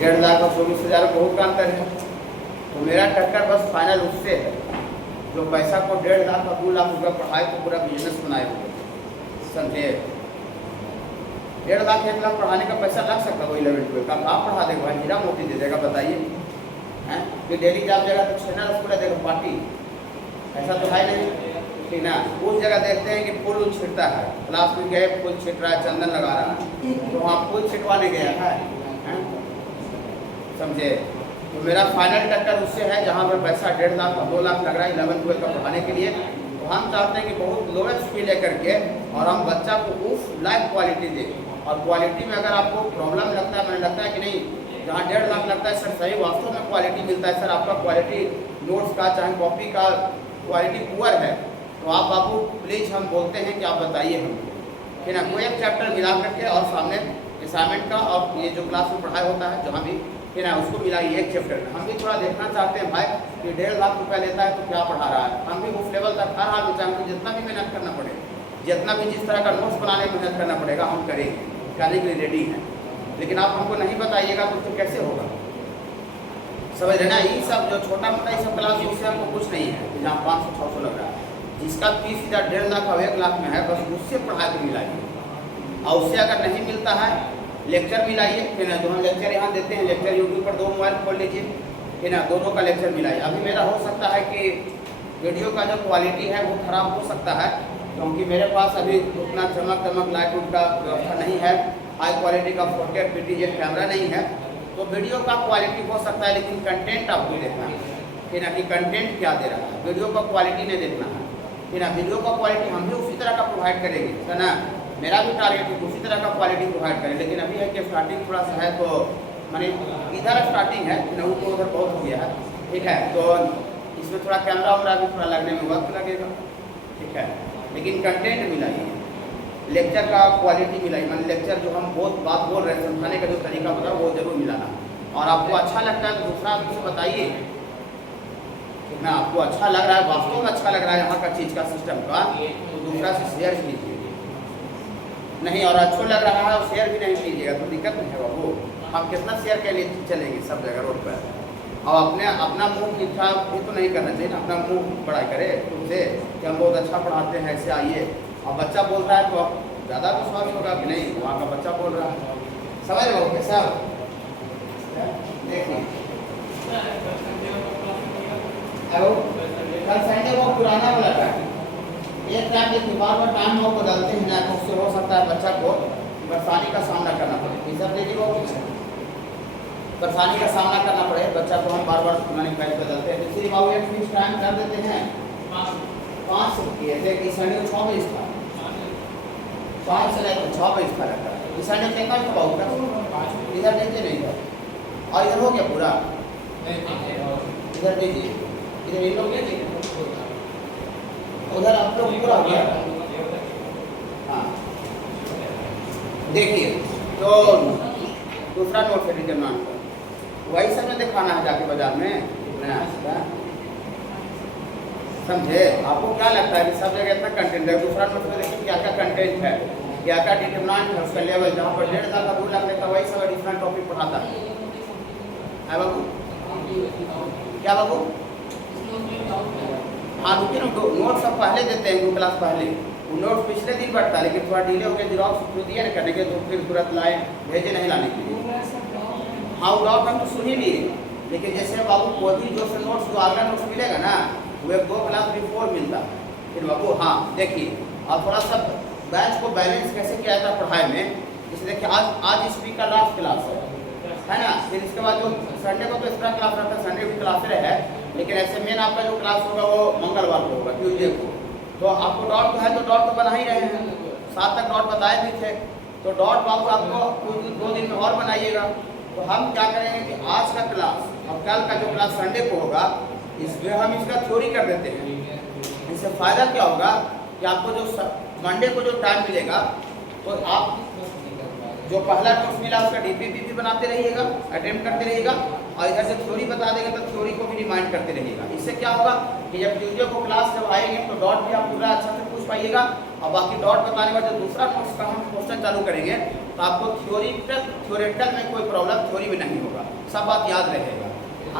1.5 लाख और 24,000 बहुत का अंतर है। तो मेरा टक्कर बस फाइनल उससे है जो पैसा को 1.5 लाख और 2 लाख रुपये पढ़ाए तो पूरा बिजनेस बनाए हुए, समझे। 1.5 लाख 1 लाख पढ़ाने का पैसा लग सकता है वो 11-12 का, आप पढ़ा देगा भाई, हीरा मोती दे देगा, बताइए हैं। कि डेली जब जगह तो छेना रसगुल्ला देगा पार्टी, ऐसा तो है नहीं, ठीक ना। उस जगह देखते हैं कि फूल छिड़ता है, क्लास में गए फूल छिट रहा है, चंदन लगा रहा है, तो वहाँ फूल छिटवाने गया है, समझे। तो मेरा फाइनल टक्कर उससे है जहाँ पर पैसा 1.5 लाख और 2 लाख लग रहा है 11-12 का पढ़ाने के लिए। तो हम चाहते हैं कि बहुत लोएस्ट फी लेकर के और हम बच्चा को उस लाइफ क्वालिटी दें। और क्वालिटी में अगर आपको प्रॉब्लम लगता है, मैंने लगता है कि नहीं जहाँ 1.5 लाख लगता है सर सही वास्तव में क्वालिटी मिलता है सर, आपका क्वालिटी नोट्स का चाहे कॉपी का क्वालिटी पुअर है, तो आप बाबू प्लीज़ हम बोलते हैं कि आप बताइए हमको, ठीक है ना। कोई एक चैप्टर मिला करके और सामने असाइनमेंट का और ये जो क्लास में पढ़ाई होता है जहाँ भी, ठीक है ना, उसको मिलाइए एक चैप्टर में। हम भी थोड़ा देखना चाहते हैं भाई कि 1.5 लाख रुपया लेता है तो क्या पढ़ा रहा है, हम भी उस लेवल तक हर हाल में चाहे हमको जितना भी मेहनत करना पड़े, जितना भी जिस तरह का नोट्स बनाने में मेहनत करना पड़ेगा हम करेंगे, करने के लिए रेडी हैं। लेकिन आप हमको नहीं बताइएगा तो कैसे होगा, समझ रहे ना। ये सब जो छोटा मोटा ये सब क्लास उससे हमको कुछ नहीं है, जहाँ 500-600 लग रहा है, जिसका 30,000 1.5 लाख और 1 लाख में है बस उससे पढ़ा के मिलाइए। और उससे अगर नहीं मिलता है लेक्चर मिलाइए, फिर ना जो हम लेक्चर यहाँ देते हैं, लेक्चर यूट्यूब पर 2 मोबाइल खोल लीजिए, फिर ना दोनों का लेक्चर मिलाइए। अभी मेरा हो सकता है कि वीडियो का जो क्वालिटी है वो ख़राब हो सकता है, क्योंकि मेरे पास अभी उतना चमक लाइट उट का व्यवस्था नहीं है, हाई क्वालिटी का 4K PTZ कैमरा नहीं है, तो वीडियो का क्वालिटी हो सकता है, लेकिन कंटेंट आपको देखना है, ठीक ना, कि कंटेंट क्या दे रहा है, वीडियो का क्वालिटी नहीं देखना है, ठीक ना। वीडियो का क्वालिटी हम भी उसी तरह का प्रोवाइड करेंगे, है ना। मेरा भी टारगेट है उसी तरह का क्वालिटी प्रोवाइड करें, लेकिन अभी है कि स्टार्टिंग थोड़ा सा है, तो मैंने इधर स्टार्टिंग है ना, ऊपर उधर बहुत हो गया है, ठीक है। तो इसमें थोड़ा कैमरा वैमरा भी थोड़ा लगने में वक्त लगेगा, ठीक है। लेकिन कंटेंट मिलाइए, लेक्चर का क्वालिटी मिलाई, मैंने लेक्चर जो हम बहुत बात बोल रहे हैं समझाने का जो तरीका बता वो जरूर मिलाना। और आपको अच्छा लगता है तो दूसरा आदमी से बताइए, ठीक ना। आपको अच्छा लग रहा है, वास्तव में अच्छा लग रहा है यहाँ का चीज़ का सिस्टम का, तो दूसरा से शेयर कीजिए, नहीं और अच्छा लग रहा है और शेयर भी नहीं कीजिएगा तो दिक्कत नहीं है बाबू। हम कितना शेयर के लिए चलेंगे सब जगह रोड पर, और अपना मुँह मीठा भी तो नहीं करना चाहिए ना, अपना मुँह बड़ा करे तुमसे कि हम बहुत अच्छा पढ़ाते हैं, ऐसे आइए। और बच्चा बोल रहा है तो ज़्यादा विश्वास होगा कि नहीं वहाँ का बच्चा बोल रहा है, समझ रहे हो कैसा। देखिए हेलो, कल संडे वो पुराना वाला था, एक टाइम के बार टाइम वो बदलते हैं ना, तो उससे हो सकता है बच्चा को परेशानी का सामना करना पड़े। सब देखिए वो परेशानी का सामना करना पड़े बच्चा को, हम बार बार मैंने बैच बदलते हैं, इसलिए बाबू एक फिक्स टाइम कर देते हैं 5 से किए थे कि संडे को 6 बजे था, 5 से लेकर 6 बजे था रहता है। इस संडे कितना था बाबू का, इधर दीजिए नहीं था, और इधर हो गया पूरा, इधर दीजिए, इधर इन लोग दीजिए, उधर आप लोग पूरा हो गया। हाँ देखिए, तो दूसरा नोट से डिटरमिनेंट वही सब में दिखाना है जाके बाजार में, समझे। आपको क्या लगता है कि सब जगह इतना कंटेंट है, दूसरा नोट में देखिए क्या क्या कंटेंट है, क्या क्या डिटरमिनेंट है, उसका लेवल जहाँ पर 1.5 लाख का 2 लाख लेता वही सब डिफरेंट टॉपिक पढ़ाता है बाबू। क्या बाबू, हाँ रुकिए ना, नोट सब पहले देते हैं 2 क्लास पहले, नोट पिछले दिन बढ़ता है, लेकिन थोड़ा डिले हो गया, जीरोक्स तो दिया ना करने के, तो फिर तुरंत लाए भेजे नहीं लाने के लिए। हाँ वो डाउट हम तो सुन ही लिए, लेकिन जैसे बाबू कोई भी जो से नोट्स जो अगला नोट्स मिलेगा ना वो 1-2 क्लास बिफोर मिलता है फिर बाबू। हाँ देखिए, और थोड़ा सा बैच को बैलेंस कैसे किया जाता है पढ़ाई में, जैसे देखिए आज इस वीक का लास्ट क्लास है ना, फिर इसके बाद जो संडे को तो एक्स्ट्रा क्लास रहता है, संडे भी क्लास रहे, लेकिन ऐसे मेन आपका जो क्लास होगा वो मंगलवार को होगा, ट्यूजडे को। तो आपको डॉट तो है, तो डॉट तो बना ही रहे हैं, 7 तक डॉट बताए भी थे, तो डॉट बाबू आपको कुछ 2 दिन में और बनाइएगा। तो हम क्या करेंगे कि आज का क्लास और कल का जो क्लास संडे को होगा इसमें हम इसका थ्योरी कर देते हैं। इससे फ़ायदा क्या होगा कि आपको जो मंडे को जो टाइम मिलेगा तो आप जो पहला नोट्स मिला उसका डीपीपी भी बनाते रहिएगा, अटेम्प्ट करते रहिएगा, और इधर से थ्योरी बता देंगे तो थ्योरी को भी रिमाइंड करते रहिएगा। इससे क्या होगा कि जब ट्यूजडे को क्लास जब आएंगे तो डॉट भी आप पूरा अच्छा से पूछ पाइएगा, और बाकी डॉट बताने का जो दूसरा नोट्स का हम क्वेश्चन चालू करेंगे तो आपको थ्योरेटिकल में कोई प्रॉब्लम थ्योरी में नहीं होगा, सब बात याद रहेगा।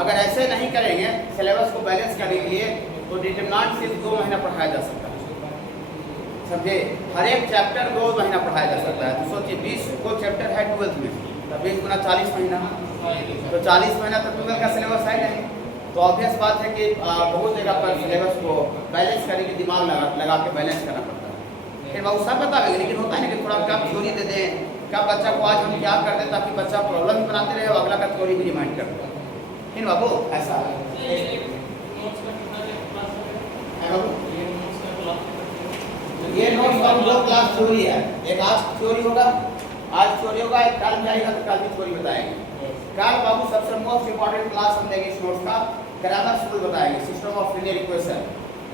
अगर ऐसे नहीं करेंगे सिलेबस को बैलेंस करने के लिए तो डिटरमिनेंट सिर्फ 2 महीना पढ़ाया जा सकता है, समझे। हर एक चैप्टर 2 महीना पढ़ाया जा सकता है। तो सोचिए 20 को चैप्टर है 12th में, तो 20 गुना 40 महीना, तो 40 महीना तक 12 का सिलेबस है नहीं। तो ऑब्वियस बात है कि बहुत जगह पर सिलेबस को बैलेंस करने की दिमाग लगा के बैलेंस करना पड़ता है। फिर वो सब बताएंगे, लेकिन होता है ना कि थोड़ा कम थ्योरी दे दें, क्या बच्चा को आज हम क्या कर दें ताकि बच्चा प्रॉब्लम ही बनाते रहे और अगला का थ्योरी भी रिमाइंड कर दे। फिर बाबू ऐसा है बाबू, ये नोट्स का 2 क्लास थ्योरी है, एक आज थ्योरी होगा, एक कल जाएगा तो कल भी थ्योरी बताएंगे। कल बाबू सबसे मोस्ट इंपॉर्टेंट क्लास हम देंगे इस नोट्स का, ग्रामर स्कूल बताएंगे, सिस्टम ऑफ लिनियर इक्वेशन।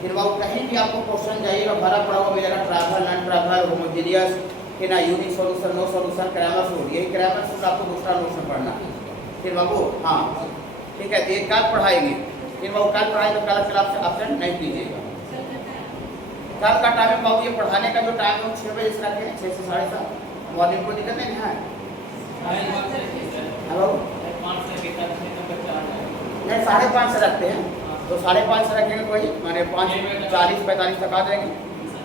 फिर बाबू कहीं भी आपको क्वेश्चन जाइएगा भरा पड़ा हुआ मिलेगा, ट्रैवल नॉन ट्रैवल, होमोजेनियस, फिर ना unique solution, no solution, Cramer's स्कूल, यही ग्रामर स्कूल आपको दूसरा नोट्स में पढ़ना। फिर बाबू हाँ ठीक है, तो ये कल पढ़ाएंगे। फिर बाबू कल पढ़ाए तो कल क्लास से एब्सेंट नहीं कीजिएगा। कल का टाइम बाबू ये पढ़ाने का जो टाइम है 6 बजे से रखें, 6 से 7:30 मॉर्निंग को निकलते हैं है हेलो नहीं 5:30 से रखते हैं, तो 5:30 से रखेंगे कोई माने 5:40-45 तक आ जाएंगे।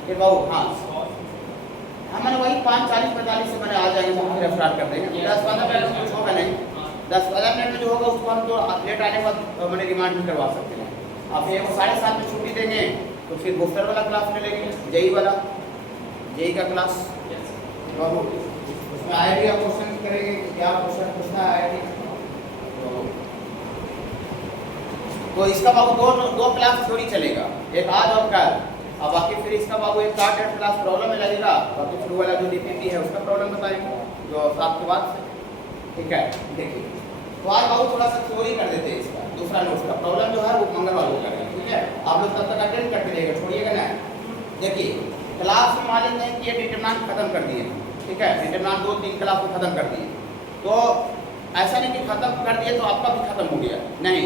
फिर बाबू हाँ मैंने वही 5:40-45 से मैंने आ जाएंगे, तो फिर स्टार्ट कर देंगे। 10-15 मिनट कुछ होगा नहीं, 10-15 मिनट में जो होगा उसको हम तो लेट आने के बाद मैंने रिमाइंड भी करवा सकते हैं। अब फिर वो 7:30 में छुट्टी देंगे तो फिर बूस्टर वाला क्लास में लेंगे, जेई वाला, जेई का क्लास बाबू उसमें आईआईटी का क्वेश्चन करेंगे, क्या क्वेश्चन पूछना है आईआईटी। तो इसका बाबू दो क्लास थ्योरी चलेगा, एक आज और कल। अब बाकी फिर इसका बाबू एक 8 क्लास प्रॉब्लम में लगेगा, बाकी शुरू वाला जो डीपीपी है उसका प्रॉब्लम बताएंगे जो 7 के बाद से, ठीक है। देखिए तो आज बाबू थोड़ा सा थ्योरी कर देते हैं इसका, दूसरा नोट्स का प्रॉब्लम जो है वो मंगलवार को करेंगे, ठीक है। आप लोग तब तक अटेंड करके रहेगा, छोड़िएगा ना। देखिए क्लास में मान लेते हैं कि ये डिटरमिनेंट खत्म कर दिए, ठीक है, डिटरमिनेंट 2-3 क्लास में खत्म कर दिए। तो ऐसा नहीं कि खत्म कर दिए तो आपका भी खत्म हो गया, नहीं।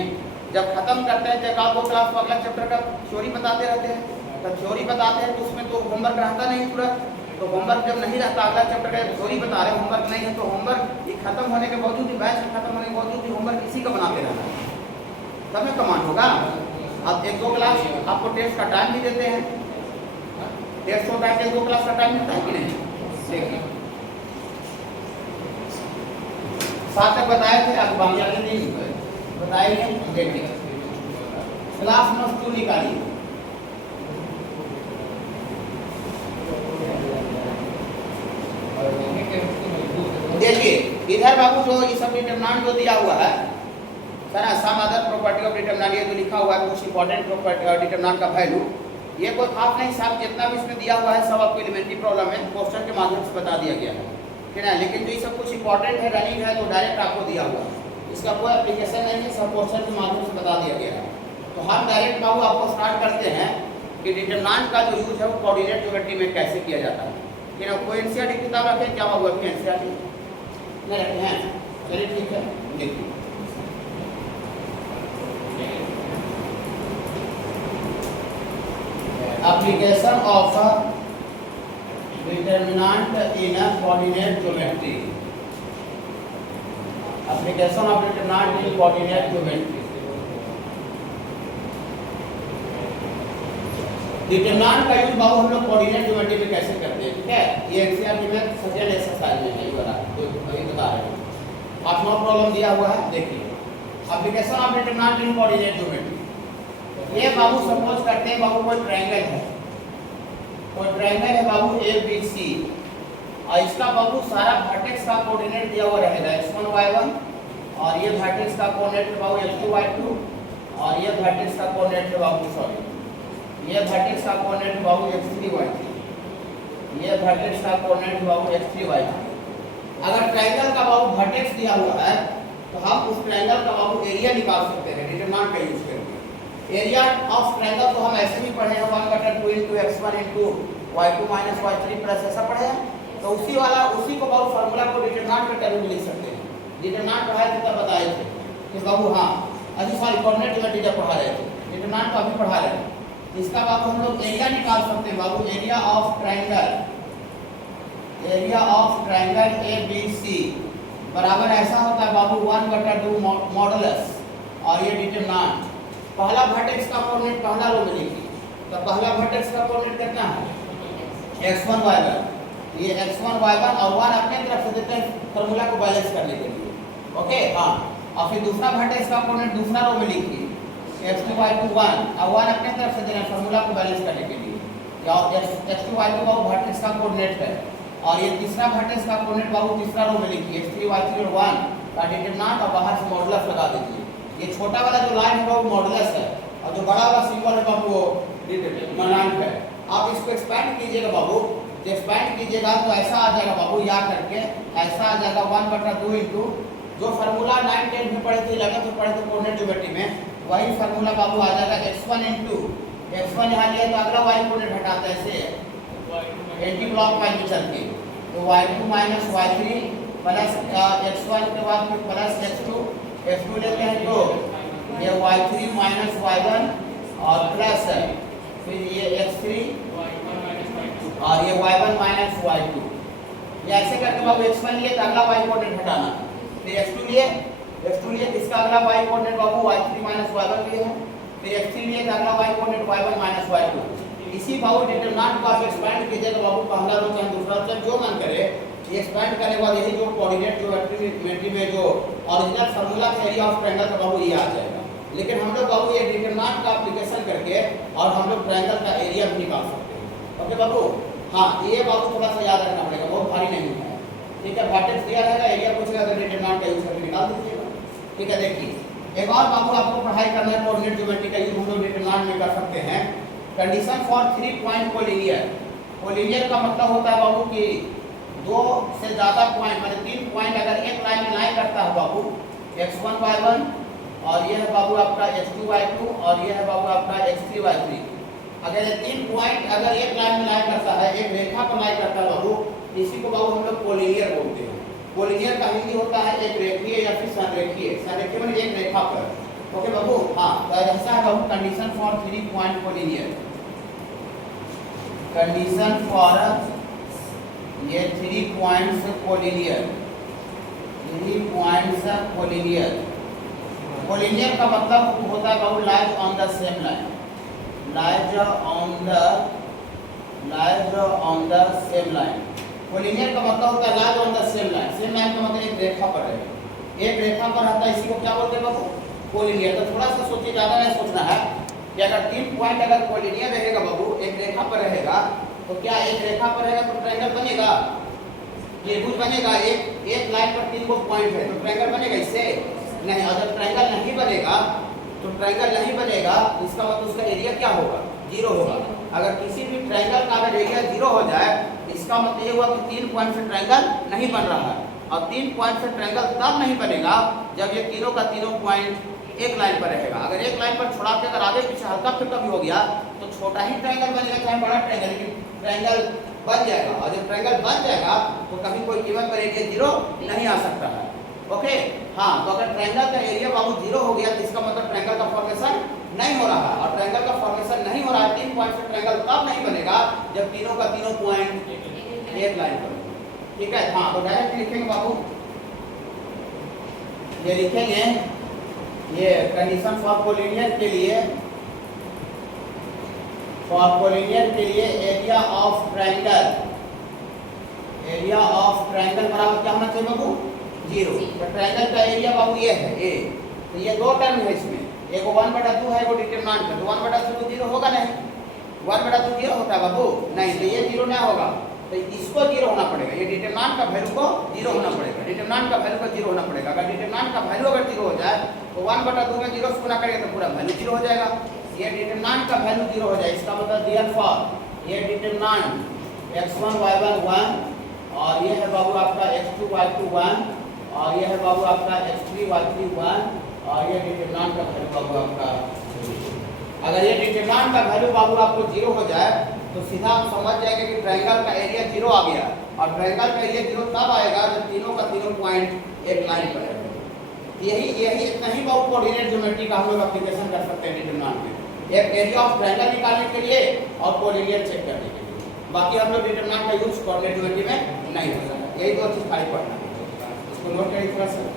जब खत्म करते हैं जब आप 2 क्लास को अगला चैप्टर का थ्योरी बताते रहते हैं, तब थ्योरी बताते हैं तो उसमें तो होमवर्क रहता नहीं पूरा, तो होमवर्क जब नहीं रहता अगला चैप्टर का थ्योरी बता रहे होमवर्क नहीं है, तो होमवर्क ये खत्म होने के बावजूद भी, बैच खत्म होने के बावजूद भी होमवर्क इसी का बनाते रहना है, तब में कमांड होगा। अब 1-2 क्लास आपको टेस्ट का टाइम भी देते हैं, टेस्ट होता है 2 क्लास का टाइम मिलता है कि नहीं। देखिए 7 तक बताए थे, अब बाकी आगे नहीं बताएंगे। देखिए क्लास नोट्स 2 निकालिए, देखिए इधर बाबू जो ये सब डिटरमिनेंट जो दिया हुआ है sir, some other property of determinant, ये जो लिखा हुआ है कुछ इंपॉर्टेंट प्रॉपर्टी डिटरमिनेंट का वैल्यू, ये कोई खास नहीं साहब, जितना भी इसमें दिया हुआ है सब आपको एलिमेंट्री प्रॉब्लम में क्वेश्चन के माध्यम से बता दिया गया है, ठीक है। लेकिन जो ये सब कुछ इंपॉर्टेंट है रनिंग है तो डायरेक्ट आपको दिया हुआ है, इसका कोई एप्लीकेशन नहीं है, सब क्वेश्चन के माध्यम से बता दिया गया है। तो हम डायरेक्ट बाबू आपको स्टार्ट करते हैं कि डिटरमिनेंट का जो यूज है वो कोऑर्डिनेट ज्योमेट्री में कैसे किया जाता है। कि ना कोई एनसीईआरटी किताब रखें, क्या बाबू अभी एनसीईआरटी नहीं रखे हैं, चलिए ठीक है। देखिए application of determinant in a coordinate geometry, application of determinant in coordinate geometry। Determinant का यूज बाबू हम लोग कोऑर्डिनेट ज्योमेट्री में कैसे करते हैं, ठीक है। ये एनसीईआरटी में सेकंड एक्सरसाइज में है, ये वाला जो अभी बता रहे हैं, 8वां प्रॉब्लम दिया हुआ है। देखिए application of determinant in coordinate geometry, ये बाबू सपोज करते हैं बाबू कोई ट्रायंगल है, कोई ट्रायंगल है बाबू ABC और इसका बाबू सारा वर्टेक्स का कोऑर्डिनेट दिया हुआ रहेगा x1 y1, और ये वर्टेक्स का कोऑर्डिनेट है बाबू x2 y2, और ये वर्टेक्स का कोऑर्डिनेट है बाबू सॉरी ये वर्टेक्स का कोऑर्डिनेट है बाबू x3 y3, ये वर्टेक्स का कोऑर्डिनेट है बाबू x3 y3। अगर ट्रायंगल का बाबू वर्टेक्स दिया हुआ है तो हम उस ट्रायंगल का बाबू एरिया निकाल सकते हैं डिटरमिनेंट का यूज करके। एरिया ऑफ ट्रायंगल तो हम ऐसे भी पढ़े हैं 1/2 into x1 into y2 minus y3 plus ऐसा पढ़े हैं, तो उसी को बाबू फार्मूला को डिटरमिनेंट के टर्म में लिख सकते हैं। डिटरमिनेंट पढ़ाए थे तब बताए थे कि बाबू हाँ अभी सॉरी कोऑर्डिनेट ज्योमेट्री जब पढ़ा रहे थे, डिटरमिनेंट तो अभी पढ़ा रहे हैं। इसका बाबू हम लोग एरिया निकाल सकते हैं बाबू, area of triangle area of triangle A B C बराबर ऐसा होता है बाबू 1/2 मॉडुलस और ये डिटरमिनेंट। पहला वर्टेक्स का कोऑर्डिनेट पहला रो में लिखिए, तो पहला वर्टेक्स का कोऑर्डिनेट कितना है x1 y1, ये x1 y1 और 1 अपने तरफ से देते हैं फार्मूला को बैलेंस करने के लिए। ओके हाँ, और फिर दूसरा वर्टेक्स का कोऑर्डिनेट दूसरा रो में लिखिए x2 y2 1 और 1 अपने तरफ से दे रहे हैं फार्मूला को बैलेंस करने के लिए। या x2 y2 बाबू वर्टेक्स का कोऑर्डिनेट है और ये तीसरा वर्टेक्स का कोऑर्डिनेट बाबू तीसरा रो में लिखिए x3 y3 और 1 का डिटरमिनेंट और बाहर से मॉडुलस लगा दीजिए। ये छोटा वाला जो लाइन है वो मॉडुलस है और जो बड़ा वाला सिंबल है बाबू वो डिटरमिनेंट है। आप इसको एक्सपैंड कीजिएगा बाबू, तो एक्सपैंड कीजिएगा तो ऐसा आ जाएगा बाबू, याद करके ऐसा आ जाएगा 1/2 इंटू जो फार्मूला 9 10 में पढ़े थे 11 में पढ़े थे कोऑर्डिनेट ज्योमेट्री में, वही फार्मूला बाबू आ जाएगा x1 इंटू x1 यहाँ लिया तो अगला y कोऑर्डिनेट हटाते हैं ऐसे एंटी क्लॉकवाइज में चल के, तो y2 minus y3 plus x1 के बाद फिर प्लस x2 लेते हैं तो ये y3 माइनस y1 और प्लस है फिर ये x3 और ये y1 माइनस y2। ये ऐसे करके बाबू x1 लिए तो अगला y कोऑर्डिनेट हटाना, फिर x2 लिए इसका अगला y कोऑर्डिनेट बाबू y3 माइनस y1 लिए है, फिर x3 लिए तो अगला y coordinate y1 minus y2। इसी बाबू डिटरमिनेंट को आप एक्सपैंड कीजिएगा बाबू, पहला रो चाहे दूसरा रो जो मन करे ये एक्सपैंड करने के बाद यही जो कोऑर्डिनेट ज्योमेट्री में जो ओरिजिनल फार्मूला था एरिया ऑफ ट्रायंगल का बाबू ये आ जाएगा। लेकिन हम लोग बाबू ये डिटरमिनेंट का एप्लीकेशन करके और हम लोग ट्रायंगल का एरिया भी निकाल सकते हैं। ओके बाबू, हाँ ये बाबू थोड़ा सा याद रखना पड़ेगा, बहुत भारी नहीं है। ठीक है, वर्टेक्स दिया रहेगा, एरिया पूछेगा तो डिटरमिनेंट का यूज करके निकाल दीजिएगा। ठीक है, देखिए एक और बाबू आपको पढ़ाई करना है कोऑर्डिनेट ज्योमेट्री का यूज हम लोग डिटरमिनेंट में कर सकते हैं। Condition for 3 point collinear. Collinear का मतलब होता है बाबू कि दो से ज्यादा पॉइंट मतलब 3 पॉइंट अगर एक लाइन में लाइन करता है बाबू x1 y1 और ये है बाबू आपका x2 y2 और ये है बाबू आपका x3 y3। अगर ये 3 पॉइंट अगर एक लाइन में लाइन करता है, एक रेखा पर लाइन करता है बाबू, इसी को बाबू हम लोग कोलिनियर बोलते हैं। कोलिनियर का हिंदी होता है एक रेखीय या फिर संरेखीय। संरेखीय मतलब एक रेखा पर। ओके बाबू, हाँ तो ऐसा है बाबू condition for 3 point collinear. Condition for ये 3 points collinear, 3 points collinear. Collinear का मतलब होता है बाबू lies on the same line, lies on the same line. Collinear का मतलब होता है lies on the same line. Same line का मतलब एक रेखा पर है, एक रेखा पर रहता है, इसी को क्या बोलते हैं बाबू कोलिनियर। तो थोड़ा सा सोचिए, ज्यादा नहीं सोचना है कि अगर 3 पॉइंट अगर कोलिनियर रहेगा बाबू, एक रेखा पर रहेगा, तो क्या एक रेखा पर रहेगा तो ट्रायंगल बनेगा, त्रिभुज बनेगा। एक लाइन पर 3 को पॉइंट है तो ट्रायंगल बनेगा इससे नहीं। और जब ट्रायंगल नहीं बनेगा तो ट्रायंगल नहीं बनेगा, इसका मतलब उसका एरिया क्या होगा, 0 होगा। अगर किसी भी ट्रायंगल का अगर एरिया 0 हो जाए, इसका मतलब ये हुआ कि 3 पॉइंट से ट्रायंगल नहीं बन रहा है। और 3 पॉइंट से ट्रायंगल तब नहीं बनेगा जब ये तीनों का तीनों पॉइंट एक लाइन पर रहेगा। अगर एक लाइन पर छोड़ा के अगर आगे पीछे हल्का फिल्का भी हो गया तो छोटा ही ट्रायंगल बनेगा चाहे बड़ा ट्रायंगल, लेकिन ट्रायंगल बन जाएगा। और जब ट्रायंगल बन जाएगा तो कभी कोई गिवन पर एरिया 0 नहीं आ सकता है। ओके हाँ, तो अगर ट्रायंगल का एरिया बाबू 0 हो गया तो इसका मतलब ट्रायंगल का फॉर्मेशन नहीं हो रहा है। और ट्रायंगल का फॉर्मेशन नहीं हो रहा है, 3 पॉइंट से ट्रायंगल तब नहीं बनेगा जब तीनों का तीनों पॉइंट एक लाइन पर। ठीक है, हाँ तो डायरेक्ट लिखेंगे बाबू, ये लिखेंगे ये कंडीशन फॉर कोलिनियर के लिए, फॉर कोलिनियर के लिए area of triangle, area of triangle बराबर क्या होना चाहिए बाबू 0। तो ट्रायंगल का एरिया बाबू ये है ए, तो ये 2 टर्म है इसमें, एक 1/2 है वो डिटरमिनेंट है, तो 1/2 तो 0 होगा नहीं, 1/2 0 होता है बाबू नहीं, तो ये 0 नहीं होगा, तो इसको 0 होना पड़ेगा। ये डिटरमिनेंट का वैल्यू को 0 होना पड़ेगा, डिटरमिनेंट का वैल्यू को 0 होना पड़ेगा। अगर डिटरमिनेंट का वैल्यू अगर 0 हो जाए तो 1/2 में 0 से गुणा करेंगे तो पूरा वैल्यू 0 हो जाएगा। ये डिटरमिनेंट का वैल्यू 0 हो जाए, इसका मतलब देयर फॉर ये डिटरमिनेंट x1 y1 1 और ये है बाबू आपका x2 y2 1 और ये है बाबू आपका x3 y3 1 और ये डिटरमिनेंट का वैल्यू बाबू आपका। अगर ये डिटरमिनेंट का वैल्यू बाबू आपको 0 हो जाए तो सीधा आप समझ जाएंगे कि ट्रायंगल का एरिया 0 आ गया। और ट्रायंगल का एरिया 0 तब आएगा जब तीनों का तीनों पॉइंट एक लाइन पर है। यही इतना ही बाबू कोऑर्डिनेट ज्योमेट्री का हम लोग एप्लीकेशन कर सकते हैं डिटरमिनेंट में, एक एरिया ऑफ ट्रायंगल निकालने के लिए और कोऑर्डिनेट चेक करने के लिए। बाकी हम लोग डिटरमिनेंट का यूज कोऑर्डिनेट ज्योमेट्री में नहीं हो सकता। यही दो चीज़ खाली पढ़ना है, इसको नोट करिए थोड़ा सा।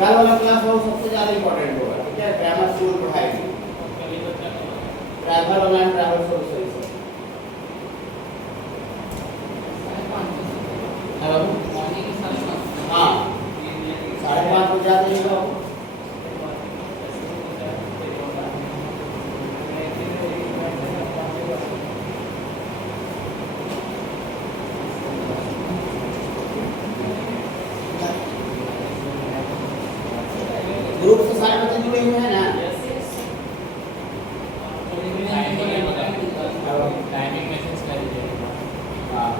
कल वाला क्लास वो सबसे ज़्यादा इम्पोर्टेंट होगा, ठीक है। ग्रामर स्कूल पढ़ाएगी, travel online travel sources. Hello, हाँ 5:30 बजे आ जाइएगा। ग्रुप से सारे बच्चे जुड़े हुए हैं ना? टाइमिंग मैसेज कर दीजिए। हाँ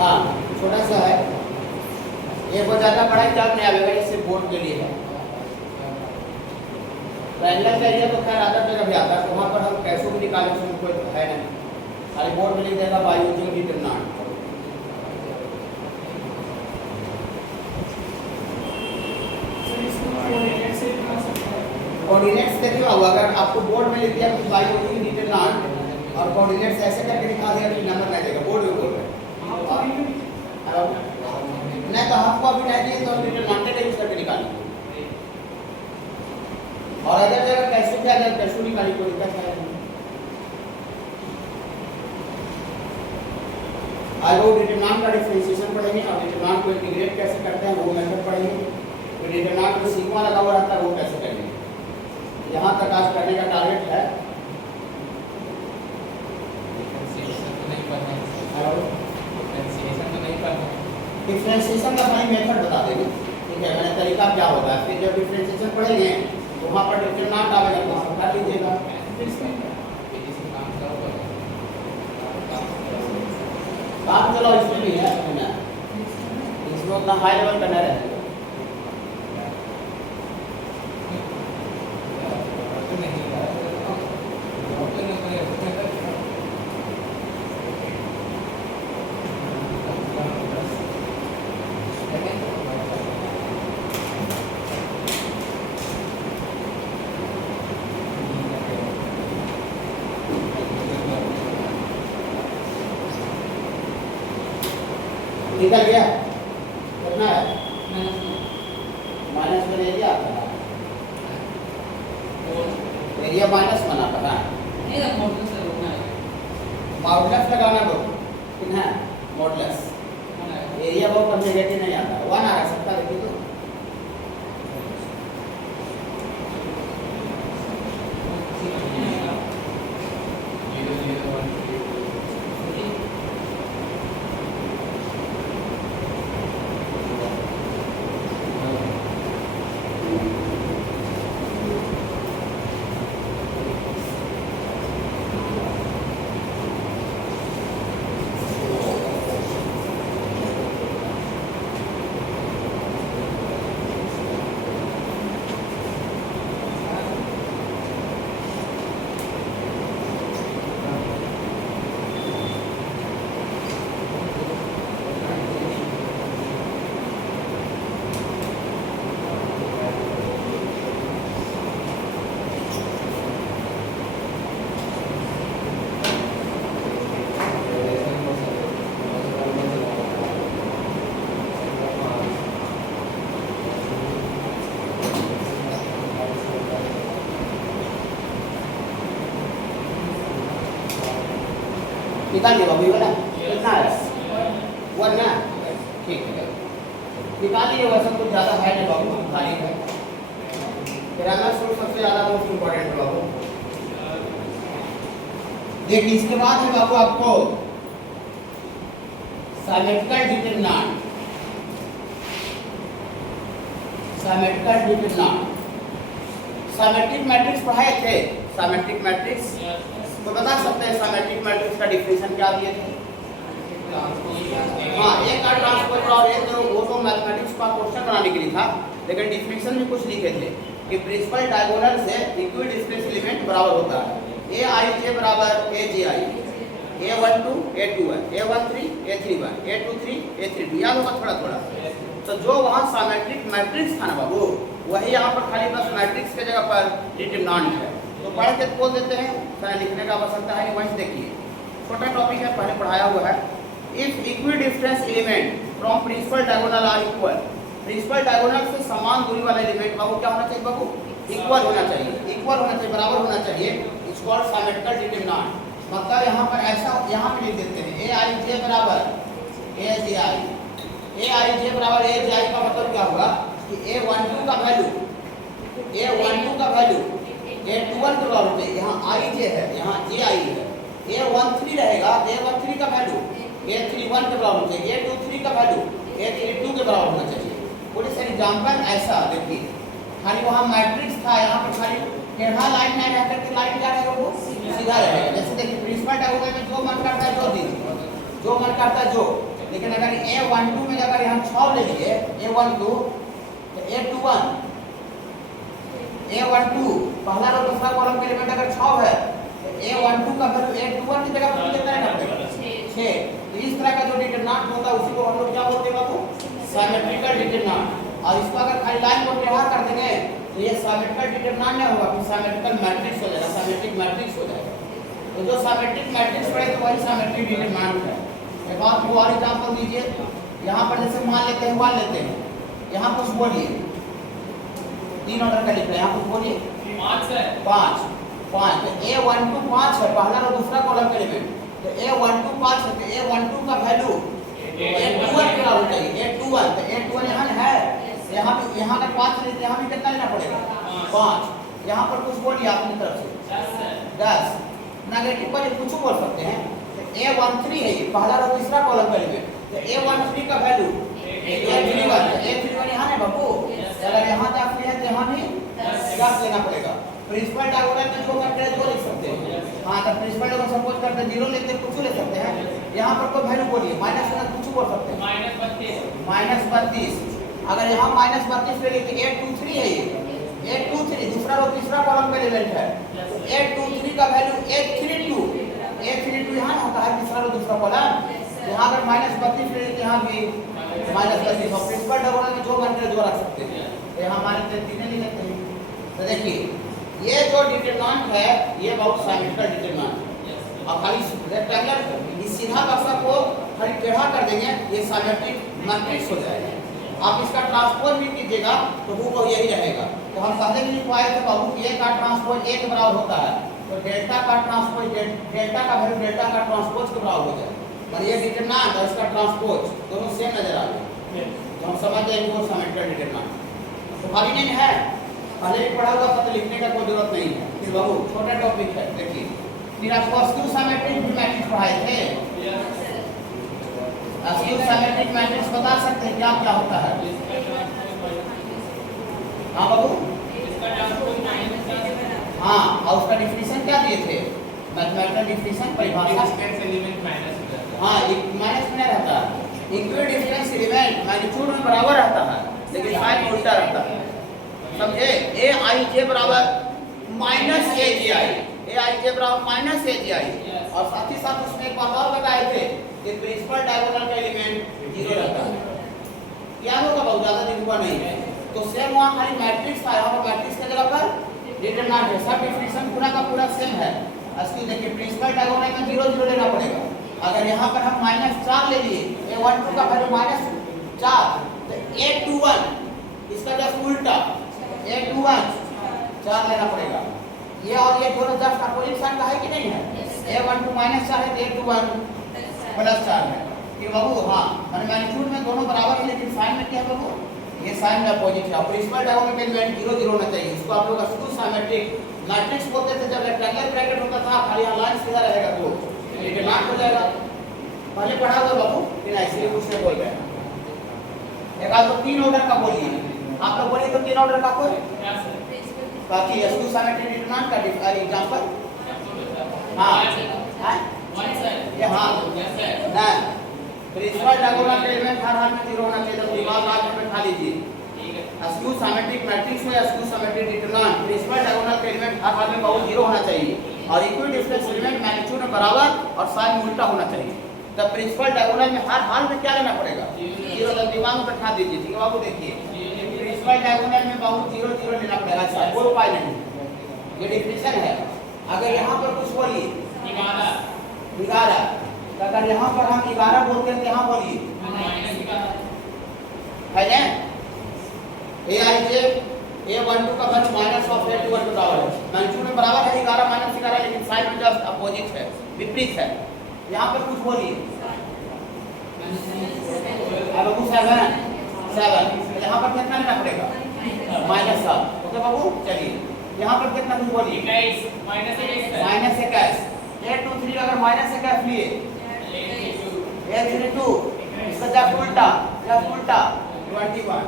हाँ छोटा सा है ये, बहुत ज़्यादा बड़ा एग्जाम नहीं आएगा, इससे बोर्ड के लिए है। ट्रायंगल का एरिया तो खैर आधा जगह भी आता है, तो वहाँ पर हम कैसे भी निकालें उसमें कोई है नहीं, खाली बोर्ड में लिख देगा बाय यूजिंग डिटरमिनेंट। कोऑर्डिनेट्स देखिए बाबू, अगर आपको बोर्ड में लिख दिया कि बाय यूजिंग डिटरमिनेंट और कोऑर्डिनेट्स ऐसे करके दिखा दिया कि नंबर नहीं देगा, बोर्ड में बोल रहे नहीं, तो आपको अभी नहीं दिए तो डिटरमिनेंट का यूज करके निकालिए। और अगर जगह कैसे भी आ जाए कैसे निकालिए, कोई दिक्कत है नहीं। आज वो डिटरमिनेंट का डिफरेंशिएशन पढ़ेंगे और डिटरमिनेंट को इंटीग्रेट कैसे करते हैं वो मेथड पढ़ेंगे। तो डिटरमिनेंट में सिग्मा लगा हुआ रहता है वो कैसे करेंगे, यहाँ तक आज करने का टारगेट है। डिफरेंशिएशन का भाई मेथड बता देंगे, ठीक है, मैंने तरीका क्या होता है। फिर जब डिफरेंशिएशन पढ़ेंगे तो वहाँ पर डिटरमिनेंट आएगा तो वहाँ कर लीजिएगा। काम चलो इसमें भी है, इसमें उतना हाई लेवल करना रहता है। निकल गया कितना है, माइनस में एरिया आता है, एरिया माइनस बना पता है, मॉडुलस लगाना दो कितना है, मॉडुलस एरिया बहुत नेगेटिव नहीं आता, 1 आ सकता है। देखिए तो निकालिए बाबू ये वाला कितना है 1 ना, ठीक है निकालिए। वैसे कुछ ज़्यादा है नहीं बाबू, खाली है। ग्रामर सोर्स सबसे ज़्यादा मोस्ट इम्पोर्टेंट है बाबू। देखिए इसके बाद है बाबू आपको symmetrical determinant. Symmetrical determinant symmetric matrix पढ़ाए थे। सिमेट्रिक मैट्रिक्स तो बता सकते हैं सिमेट्रिक मैट्रिक्स का डिफिनेशन क्या दिए थे? हाँ, एक का ट्रांसपोज और एक वो तो मैथमेटिक्स का क्वेश्चन बनाने के लिए था, लेकिन डिफिनेशन में कुछ लिखे थे कि प्रिंसिपल डायगोनल से इक्वि डिस्टेंस एलिमेंट बराबर होता है ए आई जे बराबर ए जे आई, A12 A21 A13 A31 A23 A32। याद होगा थोड़ा थोड़ा। तो जो वहाँ सिमेट्रिक मैट्रिक्स था ना बाबू, वही यहाँ पर खाली बस मैट्रिक्स के जगह पर डिटरमिनेंट है। तो पढ़ के बोल देते हैं, सारा लिखने का आवश्यकता है नहीं। वहीं देखिए छोटा टॉपिक है, पहले पढ़ाया हुआ है। If equidistance element from principal diagonal are equal, principal diagonal से समान दूरी वाला एलिमेंट बाबू क्या होना चाहिए बाबू? इक्वल होना चाहिए, इक्वल होना चाहिए, बराबर होना चाहिए। It's called symmetrical determinant. मतलब यहाँ पर ऐसा यहाँ पे लिख देते हैं ए आई जे बराबर ए जे आई, ए आई जे बराबर ए जे आई का मतलब क्या होगा कि A12 का वैल्यू A12 का वैल्यू A21 के बराबर होते हैं। यहाँ आई जे है, यहाँ जे आई है। A13 रहेगा, A13 का वैल्यू A31 के बराबर होते हैं। A23 का वैल्यू A32 के बराबर होना चाहिए। पूरे सारे एग्जाम्पल ऐसा देखिए, खाली वहाँ मैट्रिक्स था, यहाँ पर खाली टेढ़ा लाइन नहीं रह करके लाइन क्या रहेगा वो सीधा रहेगा। जैसे देखिए प्रिंसिपल डायगोनल में जो मन करता है जो दीजिए, जो मन करता है जो। लेकिन अगर A12 में अगर हम 6 ले लिए A12 तो A21 A12 पहला और दूसरा कॉलम के एलिमेंट अगर 6 है तो A12 का वैल्यू A21 की जगह पर कितना रहना पड़ेगा 6। तो इस तरह का जो डिटरमिनेंट होता है उसी को हम लोग क्या बोलते हैं बाबू? Symmetrical determinant. और इसको अगर खाली लाइन को टेढ़ा कर देंगे तो ये सिमेट्रिकल डिटरमिनेंट नहीं होगा, फिर सिमेट्रिकल मैट्रिक्स हो जाएगा, सिमेट्रिक मैट्रिक्स हो जाएगा। तो जो सिमेट्रिक मैट्रिक्स पढ़े तो वही सिमेट्रिक डिटरमिनेंट है। एक और एग्जांपल दीजिए। यहाँ पर जैसे मान लेते हैं 1 लेते हैं, यहाँ कुछ बोलिए 3 ऑर्डर का लिख रहे हैं, यहाँ कुछ बोलिए 5 है, 5 तो A12 5 है, पहला और दूसरा कॉलम का एलिमेंट। तो A12 5 है, तो A12 का वैल्यू A21 के बराबर चाहिए। A21 तो A21 यहाँ है, यहाँ भी, यहाँ अगर 5 लेते यहाँ भी कितना लेना पड़ेगा 5। यहाँ पर कुछ बोलिए अपनी तरफ से 10 नेगेटिव पर कुछ बोल सकते हैं। तो A13 है ये पहला और तीसरा कॉलम का एलिमेंट। तो A13 का वैल्यू A31 यहाँ है बाबू। अगर यहाँ तक है तो यहाँ भी 10 लेना पड़ेगा। प्रिंसिपल डायगोनल में जो करते हैं वो लिख सकते हैं। हाँ, तो प्रिंसिपल डायगोनल सपोज करते हैं 0 लेते हैं, कुछ ले सकते हैं। यहाँ पर कोई वैल्यू बोलिए माइनस में कुछ बोल सकते हैं -32। अगर यहाँ -32 ले लेते A23 है ये A23 दूसरा और तीसरा कॉलम का एलिमेंट है। A23 का वैल्यू A32 यहाँ होता है तीसरा और दूसरा कॉलम। यहाँ अगर -32 ले लेते यहाँ भी -32। और प्रिंसिपल डायगोनल में जो मन करे जो रख सकते हैं। तो यहाँ हमारे 3 ले लेते हैं। तो देखिए ये जो डिटरमिनेंट है ये बहुत सिमेट्रिकल डिटरमिनेंट है। और खाली रेक्टेंगुलर इस सीधा बक्सा को खाली टेढ़ा कर देंगे, ये सिमेट्रिक मैट्रिक्स हो जाएगा। आप इसका ट्रांसपोज भी कीजिएगा तो वो यही रहेगा। तो हम पहले भी लिखवाए थे बाबू कि A का ट्रांसपोज A के बराबर होता है, तो डेल्टा का ट्रांसपोज डेल्टा का वैल्यू डेल्टा का ट्रांसपोज के बराबर हो जाए। और ये डिटरमिनेंट और इसका ट्रांसपोज दोनों सेम नजर आ रहे हैं। तो हम समझ जाएंगे वो सिमेट्रिकल डिटरमिनेंट। तो खाली नहीं है, पहले भी पढ़ा हुआ था तो लिखने का कोई जरूरत नहीं है। फिर बाबू छोटा टॉपिक है देखिए। फिर आपको स्क्यू सिमेट्रिक मैट्रिक्स पढ़ाए थे। स्क्यू सिमेट्रिक मैट्रिक्स बता सकते हैं क्या क्या होता है? हाँ बाबू, हाँ, और उसका डिफिनेशन क्या दिए थे? मैथमेटिकल डिफिनेशन परिभाषा हाँ माइनस में रहता है। इक्वि डिफरेंस एलिमेंट मैग्नीट्यूड में बराबर रहता है लेकिन साइन में उल्टा रहता है। समझे? ए आई जे बराबर -AGI, ए आई जे बराबर -AGI। और साथ ही साथ उसमें एक बात और बताए थे कि प्रिंसिपल डायगोनल का एलिमेंट 0 रहता है। याद होगा बहुत ज़्यादा दिन हुआ नहीं है। तो सेम वहाँ खाली मैट्रिक्स था, यहाँ पर मैट्रिक्स की जगह पर डिटरमिनेंट है। सब डिफिनेशन पूरा का पूरा सेम है। असली देखिए प्रिंसिपल डायगोनल में 0 0 लेना पड़ेगा। अगर यहाँ पर हम -4 ले लिए, A12 का वैल्यू -4 तो A21 इसका जस्ट उल्टा A21 4 लेना पड़ेगा। ये और ये दोनों जस्ट अपोजिट साइन का है कि नहीं है? A12 माइनस 4 है, A21 प्लस 4 है। ठीक बाबू, हाँ मैंने मैग्नीट्यूड में दोनों बराबर है, लेकिन साइन में क्या है बाबू, ये साइन में अपोजिट है। प्रिंसिपल डायगोनल एलिमेंट 0 0 होना चाहिए। इसको आप लोग स्क्यू सिमेट्रिक मैट्रिक्स बोलते थे जब रेक्टेंगुलर ब्रैकेट होता था, खाली यहाँ लाइन सीधा रहेगा तो डिटरमिनेंट हो जाएगा। पहले पढ़ा हुआ बाबू कि नहीं, इसलिए कुछ नहीं बोल रहे हैं। एक आध तो 3 ऑर्डर का बोलिए, आप लोग बोलिए तो 3 ऑर्डर का कोई बाकी स्क्यू सिमेट्रिक डिटरमिनेंट का एग्जांपल। हाँ ये हाँ ना, प्रिंसिपल डायगोनल एलिमेंट हर हाल में 0 होना चाहिए। जब दिमाग आप में खा लीजिए स्क्यू सिमेट्रिक मैट्रिक्स में skew symmetric determinant principal diagonal element हर हाल में बहुत 0 होना चाहिए, और इक्विडिफरेंस एलिमेंट मैग्नीट्यूड में बराबर और साइन में उल्टा होना चाहिए। तब प्रिंसिपल डायगोनल में हर हाल में क्या लेना पड़ेगा, 0। जब दिमाग में बैठा दीजिए, ठीक है बाबू। देखिए प्रिंसिपल डायगोनल में बहुत 0 0 लेना पड़ेगा, ऐसा कोई उपाय नहीं, ये डिफिनेशन है। अगर यहाँ पर कुछ बोलिए 11, अगर यहाँ पर हम 11 बोलते हैं तो यहाँ बोलिए है ना, A12 का वैल्यू माइनस ऑफ A21 के बराबर है। मैग्नीट्यूड में बराबर है 11 माइनस 11, लेकिन साइन में जस्ट अपोजिट है, विपरीत है। यहाँ पर कुछ बोलिए अब बाबू 7 यहाँ पर कितना लेना पड़ेगा, -7। ओके बाबू, चलिए यहाँ पर कितना कुछ बोलिए -21। A23 अगर -21 लिए A32 इसका जस्ट उल्टा 21।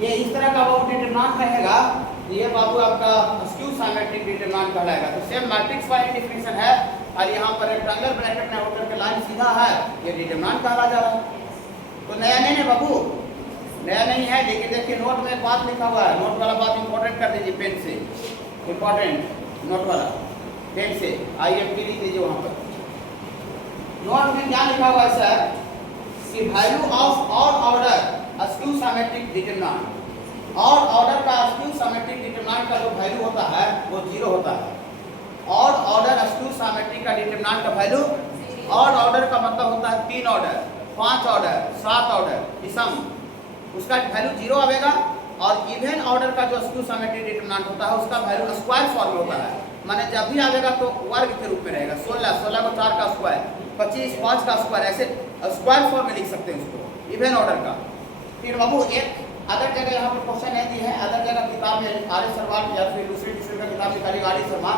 ये इस तरह का बाबू डिटरमिनेंट रहेगा, ये बाबू आपका स्क्यू सिमेट्रिक डिटरमिनेंट कहलाएगा। तो सेम मैट्रिक्स वाली डेफिनेशन है, और यहाँ पर रेक्टेंगुलर ब्रैकेट में होकर के लाइन सीधा है, ये डिटरमिनेंट कहा जा रहा है। तो नया नहीं है बाबू, नया नहीं है, लेकिन देखिए नोट में एक बात लिखा हुआ है, नोट वाला बात इंपॉर्टेंट कर दीजिए पेन से, इंपॉर्टेंट नोट वाला पेन से IFT लिख दीजिए। वहाँ पर नोट में क्या लिखा हुआ है सर, कि value of odd order skew symmetric determinant, odd order का स्क्यू सिमेट्रिक डिटरमिनेंट का जो वैल्यू होता है वो 0 होता है। ऑड ऑर्डर स्क्यू सिमेट्रिक का डिटरमिनेंट का वैल्यू, ऑड ऑर्डर का मतलब होता है 3 ऑर्डर, 5 ऑर्डर, 7 ऑर्डर इसम, उसका वैल्यू 0 आएगा। और इवन ऑर्डर का जो स्क्यू सिमेट्रिक डिटरमिनेंट होता है उसका वैल्यू स्क्वायर फॉर्म में होता है, माने जब भी आएगा तो वर्ग के रूप में रहेगा। 16 को 4 का स्क्वायर, 25 5 का स्क्वायर, ऐसे स्क्वायर फॉर्म में लिख सकते हैं उसको इवन ऑर्डर का। फिर बाबू एक अदर जगह यहाँ पर क्वेश्चन है दी है, अदर जगह किताब में आर्य शर्मा या फिर दूसरी का किताब निकाली आर्य शर्मा,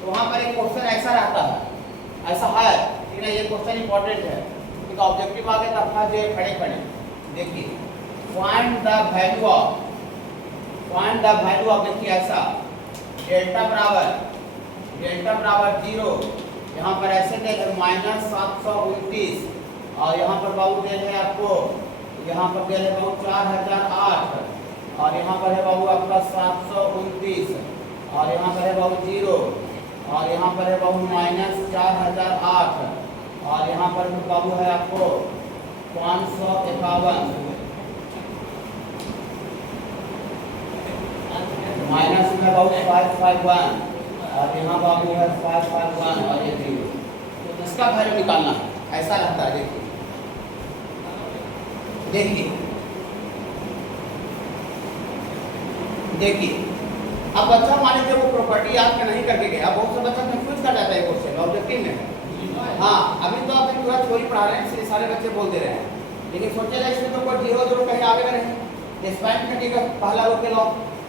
तो वहाँ पर एक क्वेश्चन ऐसा रहता है, ऐसा है कि नहीं, ये क्वेश्चन इंपॉर्टेंट है, क्योंकि ऑब्जेक्टिव आगे तब था जो खड़े देखिए फाइंड द वैल्यू ऑफ देखिए ऐसा डेल्टा बराबर 0, यहाँ पर ऐसे दे -729, और यहाँ पर बाबू दे है आपको, यहाँ पर दे है बाबू 4008, और यहाँ पर है बाबू आपका 729, और यहाँ पर है बाबू 0, और यहाँ पर है बाबू -4008, और यहाँ पर बाबू है आपको 551, माइनस में बाबू 551, और यहाँ बाबू है 551 और ये 0। तो इसका वैल्यू निकालना है, ऐसा रहता है। देखिए अब बच्चा मान लीजिए वो प्रॉपर्टी आपके नहीं करके गया, बहुत से बच्चा कंफ्यूज कर जाता है क्वेश्चन ऑब्जेक्टिव में। हाँ अभी तो आप पूरा थ्योरी पढ़ा रहे हैं, इसलिए सारे बच्चे बोल दे रहे हैं, लेकिन सोचेगा इसमें तो कोई 0 0 कहीं आगे में नहीं। स्पैन कटेगा पहला रो के लो,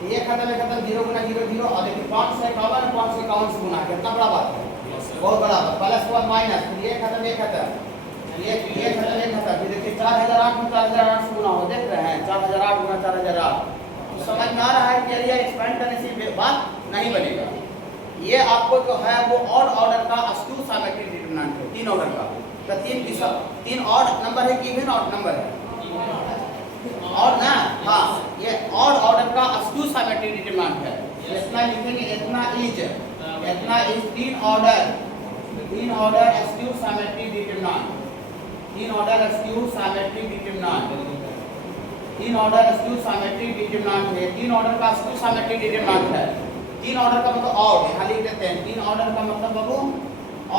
ये खत्म 0 गुना 0 0, और देखिए 551 से गुना, कितना बड़ा बात है, बहुत बड़ा बात। प्लस हुआ माइनस, ये खत्म ये खत्म, ये खत्म, फिर देखिए 4008 में 4008 से गुना हो, देख रहे हैं 4008 गुना 4008। समझ में आ रहा है कि यदि एक्सपेंड करने से बात नहीं बनेगा। ये आपको जो है वो ऑड ऑर्डर का स्क्यू सिमेट्रिक डिटरमिनेंट है, 3 ऑर्डर का, तो 3 ऑड नंबर है कि इवन ऑड नंबर है, ऑड ना, हाँ ये ऑड ऑर्डर का स्क्यू सिमेट्रिक डिटरमिनेंट है। इतना लिखेंगे, इतना is 3 order skew symmetric determinant, 3 order skew symmetric determinant, 3 order skew symmetric determinant है। 3 ऑर्डर का स्क्यू सिमेट्रिक डिटरमिनेंट है। 3 ऑर्डर का मतलब ऑड, यहाँ लिख देते हैं 3 ऑर्डर का मतलब बाबू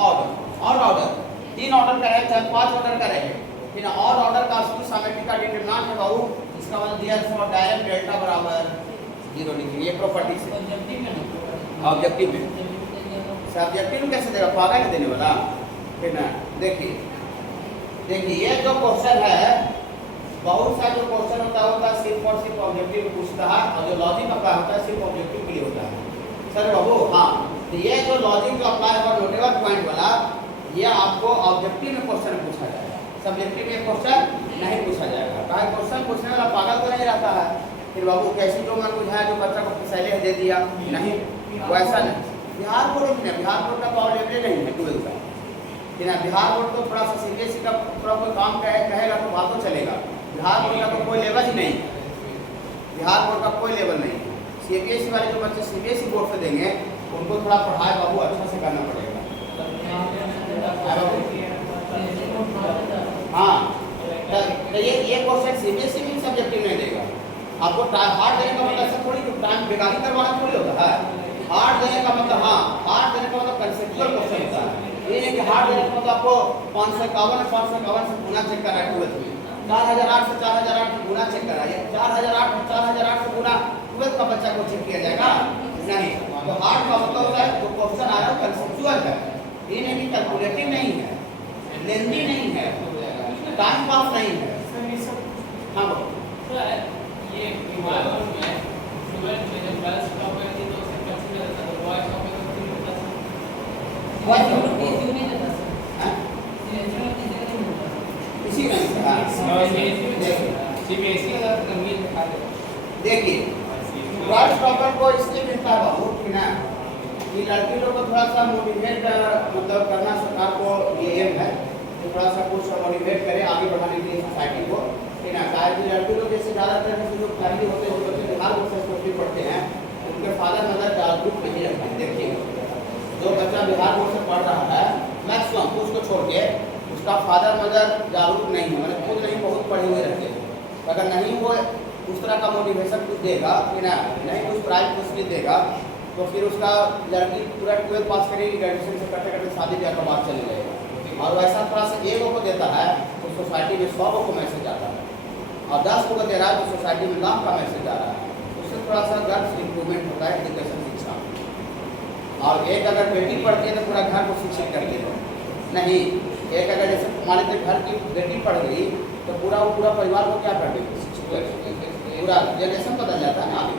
ऑड ऑर्डर, 3 ऑर्डर का है चाहे 5 ऑर्डर का रहे, फिर ऑड ऑर्डर का स्क्यू सिमेट्रिक का डिटरमिनेंट है बाबू, इसका मतलब दिया है डायरेक्ट डेल्टा बराबर 0 लिखेंगे, ये प्रॉपर्टी से ऑब्जेक्टिव में सब्जेक्टिव में कैसे देगा, पागल है देने वाला, ठीक ना। देखिए ये जो क्वेश्चन है, बहुत सा जो क्वेश्चन होता है सिर्फ और सिर्फ ऑब्जेक्टिव पूछता है, और जो लॉजिक अप्लाई होता है सिर्फ ऑब्जेक्टिव के लिए होता है। सर बाबू हाँ, तो ये जो लॉजिक जो अप्लाई होगा नोटेबल पॉइंट वाला, ये आपको ऑब्जेक्टिव में क्वेश्चन पूछा जाएगा, सब्जेक्टिव में क्वेश्चन नहीं पूछा जाएगा। कहा क्वेश्चन पूछने वाला पागल तो नहीं रहता है, फिर बाबू कैसी जो मन बुझाया जो बच्चा को पहले दे दिया, नहीं वैसा नहीं। बिहार बोर्ड में, बिहार बोर्ड का पावर लेवल नहीं है 12 का, कि ना बिहार बोर्ड तो थोड़ा सा सीबीएसई का थोड़ा कोई काम कहेगा तो बात तो चलेगा। बिहार बोर्ड का तो कोई लेवल ही नहीं, बिहार बोर्ड का कोई लेवल नहीं। सीबीएसई वाले जो बच्चे सीबीएसई बोर्ड से देंगे उनको थोड़ा पढ़ाई बाबू अच्छा से करना पड़ेगा। हाँ तो ये क्वेश्चन सीबीएसई भी सब्जेक्टिव नहीं देगा आपको। हार्ड देने का मतलब ऐसा थोड़ी टाइम बेगारी करवाना थोड़ी होता है। हार्ड देने का मतलब, हाँ हार्ड देने का मतलब कंसेप्चुअल क्वेश्चन होता है, ये नहीं कि हार्ड देने का मतलब आपको 551 से गुना चेक करा है 12th में, 4008 से 4008 गुना चेक करा है, 4008 से गुना 12th का बच्चा को चेक किया जाएगा नहीं। तो हार्ड का मतलब होता है जो क्वेश्चन आ रहा है कंसेप्चुअल है, ये नहीं कि कैलकुलेटिव नहीं है, लेंदी नहीं है, टाइम पास नहीं है। हाँ ये बिहार बोर्ड में स्टूडेंट में जब क्लास टॉप करती तो उसे कंसीडर करता था, बॉयज टॉप में तो नहीं होता था, बॉयज टॉप में नहीं होता था, हां इसी में सीबीएसई का कमीज दिखा दे। देखिए बॉयज टॉपर को इसलिए मिलता है बाबू कि ना कि लड़की लोग को थोड़ा सा मोटिवेट मतलब करना सरकार को ये एम है कि थोड़ा सा कुछ मोटिवेट करे आगे बढ़ाने के लिए सोसाइटी को, कि ना चाहे कि लड़की लोग जैसे ज़्यादातर जो फैमिली होते हैं जो बच्चे बिहार बोर्ड से स्कूल पढ़ते हैं उनके फादर मदर जागरूक नहीं रहते हैं। देखिए जो बच्चा बिहार बोर्ड से पढ़ रहा है मैक्सिमम कुछ को छोड़ के उसका फादर मदर जागरूक नहीं है, मतलब खुद नहीं बहुत पढ़े हुए रहते हैं। अगर नहीं वो उस तरह का मोटिवेशन कुछ देगा कि ना नहीं कुछ प्राइवेट फैसिलिटी देगा तो फिर उसका लड़की पूरा 12th पास करेगी, ग्रेजुएशन से करते करते शादी ब्याह का बात चले जाएगा। और वैसा थोड़ा सा एक को देता है तो सोसाइटी में 100 को मैसेज आता है, और 10 को दे रहा है तो सोसाइटी में लाख का मैसेज आ रहा है। उससे थोड़ा सा गर्ल्स इंप्रूवमेंट होता है एजुकेशन शिक्षा में। और एक अगर बेटी पढ़ती है तो पूरा घर को शिक्षित कर देगा, नहीं एक अगर जैसे मान लीजिए घर की बेटी पढ़ गई तो पूरा परिवार को क्या कर देगी, पूरा जनरेशन बदल जाता है ना आगे,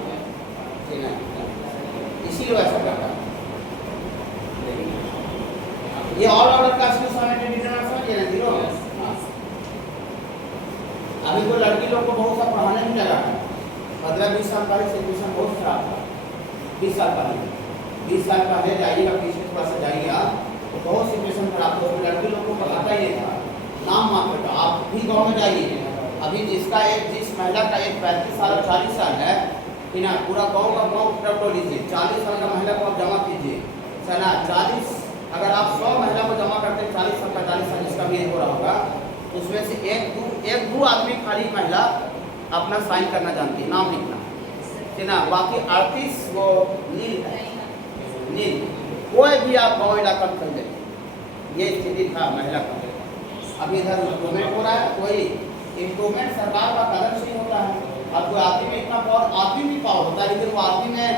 इसीलिए वैसा करता है। ये ऑल ऑर्डर का समझिए ना जीरो। अभी तो लड़की लोग को बहुत सा पढ़ाने नहीं लगा है, 15-20 साल पहले सिचुएशन बहुत खराब था। 20 साल पहले जाइएगा पीछे थोड़ा सा जाइएगा तो बहुत सिचुएशन खराब था, उसमें लड़की लोग को पढ़ाता ही था नाम मात्र का। आप भी गाँव में जाइए, अभी जिस महिला का एक 35 साल 40 साल है कि ना पूरा गांव का गांव टो लीजिए, 40 साल का महिला को आप जमा कीजिए सना 40, अगर आप 100 महिला को जमा करते हैं 40 साल का 40 साल जिसका भी एज हो रहा होगा, उसमें से एक दो आदमी खाली महिला अपना साइन करना जानती है, नाम लिखना कि ना, बाकी 38 वो नील कोई भी आप गाँव इलाका में चल जाए, ये स्थिति था महिला का। अभी इधर इम्प्रूवमेंट हो रहा है, कोई इम्प्रूवमेंट सरकार का कदम से ही होता है। अब कोई आदमी में इतना पावर, आदमी भी पावर होता है लेकिन वो आदमी में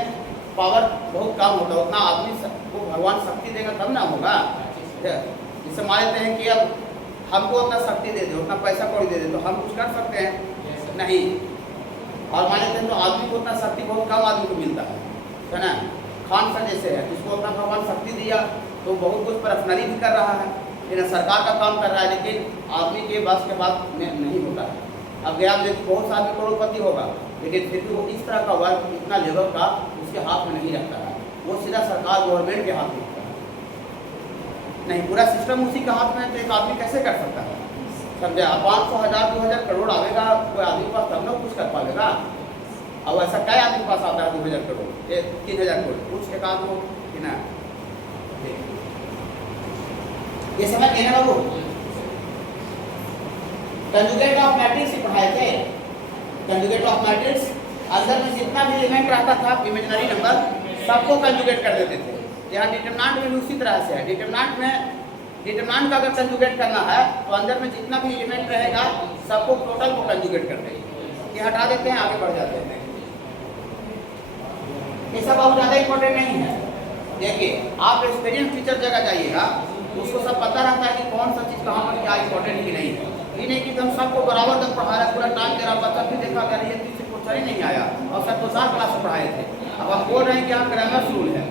पावर बहुत कम होता है, उतना आदमी को भगवान शक्ति देगा तब ना होगा। जैसे मान लेते हैं कि अब हमको उतना शक्ति दे दे, उतना पैसा कौड़ी दे दे तो हम कुछ कर सकते हैं नहीं, और मान लेते हैं तो आदमी को उतना शक्ति बहुत कम आदमी को मिलता है ना। खान सा जैसे है जिसको उतना भगवान शक्ति दिया तो बहुत कुछ परफनरी भी कर रहा है, लेकिन सरकार का काम कर रहा है, लेकिन आदमी के बस के बाद में नहीं होता है। अब गया देखिए बहुत सा आदमी करोड़पति होगा लेकिन फिर भी वो इस तरह का वर्क इतना लेवल का उसके हाथ में नहीं रखता है, वो सीधा सरकार गवर्नमेंट के हाथ में रखता है। नहीं पूरा सिस्टम उसी के हाथ में है तो एक आदमी कैसे कर सकता है, समझे। 500 1000 2000 करोड़ आवेगा कोई आदमी पास तब ना कुछ कर पाएगा। अब ऐसा क्या आदमी के पास आता है 2000 करोड़ 3000 करोड़, कुछ के काम हो कि ना। ये समझ गए ना बाबू, कंजुगेट ऑफ मैट्रिक्स पढ़ाए थे। कंजुगेट ऑफ मैट्रिक्स अंदर में जितना भी एलिमेंट रहता था इमेजिनरी नंबर सबको कंजुगेट कर देते थे। यहाँ डिटरमिनेंट में उसी तरह से है, डिटरमिनेंट का अगर कंजुगेट करना है तो अंदर में जितना भी एलिमेंट रहेगा सबको टोटल को कंजुगेट कर देंगे। ये हटा देते हैं आगे बढ़ जाते हैं, ये सब बहुत ज़्यादा इंपॉर्टेंट नहीं है। देखिए आप एक्सपीरियंस टीचर जगह जाइएगा, उसको सब पता रहता है कि कौन सा चीज़ कहाँ पर क्या इंपॉर्टेंट है कि नहीं है। ये नहीं कि तुम सबको बराबर तक पढ़ा रहे, पूरा टाइम दे रहा, बच्चा फिर देखा कर ये चीज़ से क्वेश्चन ही नहीं आया और सर तो 4 क्लास से पढ़ाए थे। अब आप बोल रहे हैं कि यहाँ ग्रामर रूल है,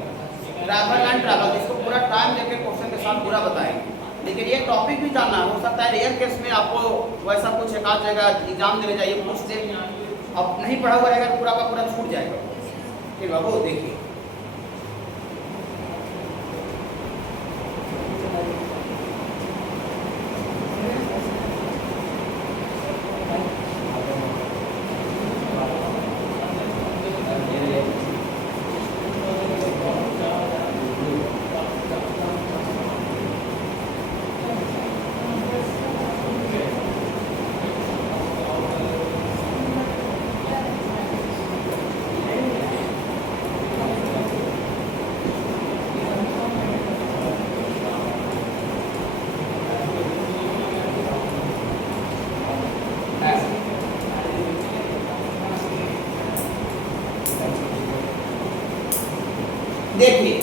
ट्रैवल एंड ट्रैवल, इसको पूरा टाइम देके क्वेश्चन के साथ पूरा बताएंगे। लेकिन ये टॉपिक भी जानना हो सकता है रेयर केस में आपको वैसा कुछ एक आध जगह एग्जाम देने जाइए, पूछ दे, अब नहीं पढ़ा हुआ रहेगा पूरा का पूरा छूट जाएगा। ठीक है बाबू, देखिए देखिए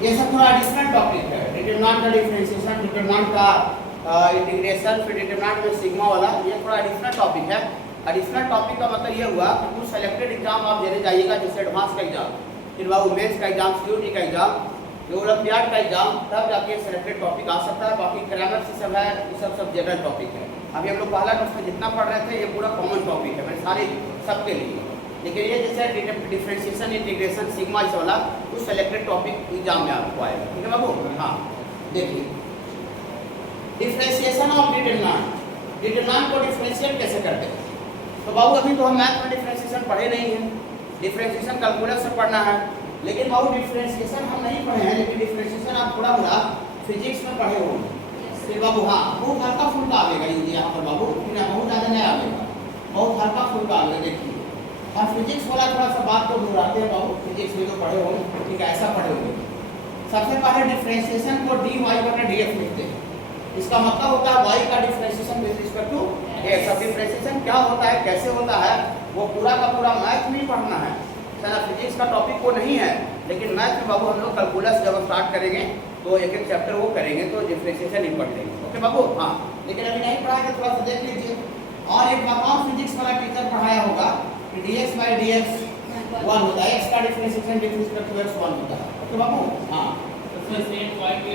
ये सब थोड़ा एडिशनल टॉपिक है, डिटरमिनेंट का डिफरेंशिएशन, डिटरमिनेंट का इंटीग्रेशन, फिर डिटरमिनेंट में सिग्मा वाला, ये थोड़ा एडिशनल टॉपिक है। एडिशनल टॉपिक का मतलब ये हुआ कि कुछ सेलेक्टेड एग्जाम आप देने जाइएगा, जैसे एडवांस का एग्जाम, फिर बाबू मेंस का एग्जाम, सीयूटी का एग्जाम, ओलंपियाड का एग्जाम, तब जाके सेलेक्टेड टॉपिक आ सकता है। बाकी ग्रामर से सब है, ये सब जनरल टॉपिक है। अभी हम लोग पहला नोट्स में जितना पढ़ रहे थे ये पूरा कॉमन टॉपिक है, मैंने सारे सबके लिए। लेकिन ये जैसे डिफरेंशिएशन, इंटीग्रेशन, सिग्मा इस वाला कुछ सेलेक्टेड टॉपिक एग्जाम में आपको आएगा। ठीक है बाबू, हाँ देखिए डिफरेंशिएशन ऑफ डिटरमिनेंट, डिटरमिनेंट को डिफरेंशिएट कैसे करते हैं। तो बाबू अभी तो हम मैथ में डिफरेंशिएशन पढ़े नहीं हैं, डिफरेंशिएशन कैलकुलस से पढ़ना है। लेकिन बाबू डिफरेंशिएशन हम नहीं पढ़े हैं, लेकिन डिफरेंशिएशन आप थोड़ा मोड़ा फिजिक्स में पढ़े होंगे। फिर बाबू हाँ बहुत हल्का फुल्का आवेगा ये यहाँ पर बाबू, बहुत ज़्यादा नहीं आवेगा, बहुत हल्का फुल्का आवेगा। देखिए और फिजिक्स वाला थोड़ा सा बात को दोहराते हैं बाबू, फिजिक्स में जो पढ़े होंगे, ठीक है ऐसा पढ़े होंगे। सबसे पहले डिफरेंशिएशन को dy बटा dx लिखते हैं। इसका मतलब होता है y का differentiation with respect to x। अब डिफरेंशिएशन क्या होता है, कैसे होता है, वो पूरा का पूरा मैथ में पढ़ना है, सर फिजिक्स का टॉपिक वो नहीं है। लेकिन मैथ में बाबू हम लोग कैलकुलस जब स्टार्ट करेंगे तो एक एक चैप्टर वो करेंगे तो डिफरेंशिएशन ही पढ़ लेंगे। ओके बाबू, हाँ लेकिन अभी नहीं पढ़ाएंगे, थोड़ा सा देख लीजिए। और एक बात और फिजिक्स वाला टीचर पढ़ाया होगा, dx by dx 1 होता है, x का differentiation with respect to x 1 होता है। ओके बाबू, हाँ उसमें सेम y के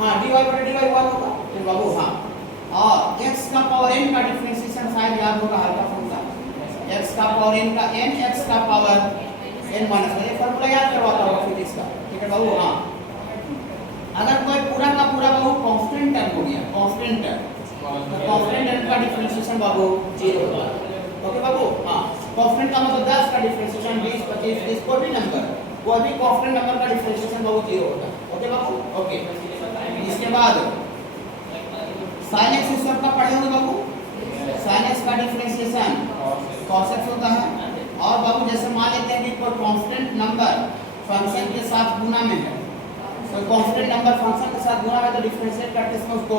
हाँ dy बटा dy 1 होगा। फिर बाबू हाँ, और x का पावर n का डिफरेंशिएशन शायद याद होगा, हल्का फुल्का, x का पावर n का n, x का पावर n माइनस, ये फार्मूला याद करवाता होगा फिजिक्स का। ठीक है बाबू, हाँ अगर कोई पूरा का पूरा बाबू कांस्टेंट टर्म हो गया, कांस्टेंट टर्म, तो कांस्टेंट टर्म का डिफरेंशिएशन बाबू 0 होगा। ओके बाबू, हाँ कांस्टेंट का मतलब 10 का डिफरेंशिएशन 20, 25, 30 कोई भी नंबर, कोई भी कांस्टेंट नंबर का डिफरेंशिएशन बाबू 0 होता है। ओके बाबू, ओके। इसके बाद sin x इस सब का पढ़े होंगे बाबू, sin x का डिफरेंशिएशन cos x होता है। और बाबू जैसे मान लेते हैं कि कोई कांस्टेंट नंबर फंक्शन के साथ गुना में है, कोई कांस्टेंट नंबर फंक्शन के साथ गुना में तो डिफरेंशिएट करते समय उसको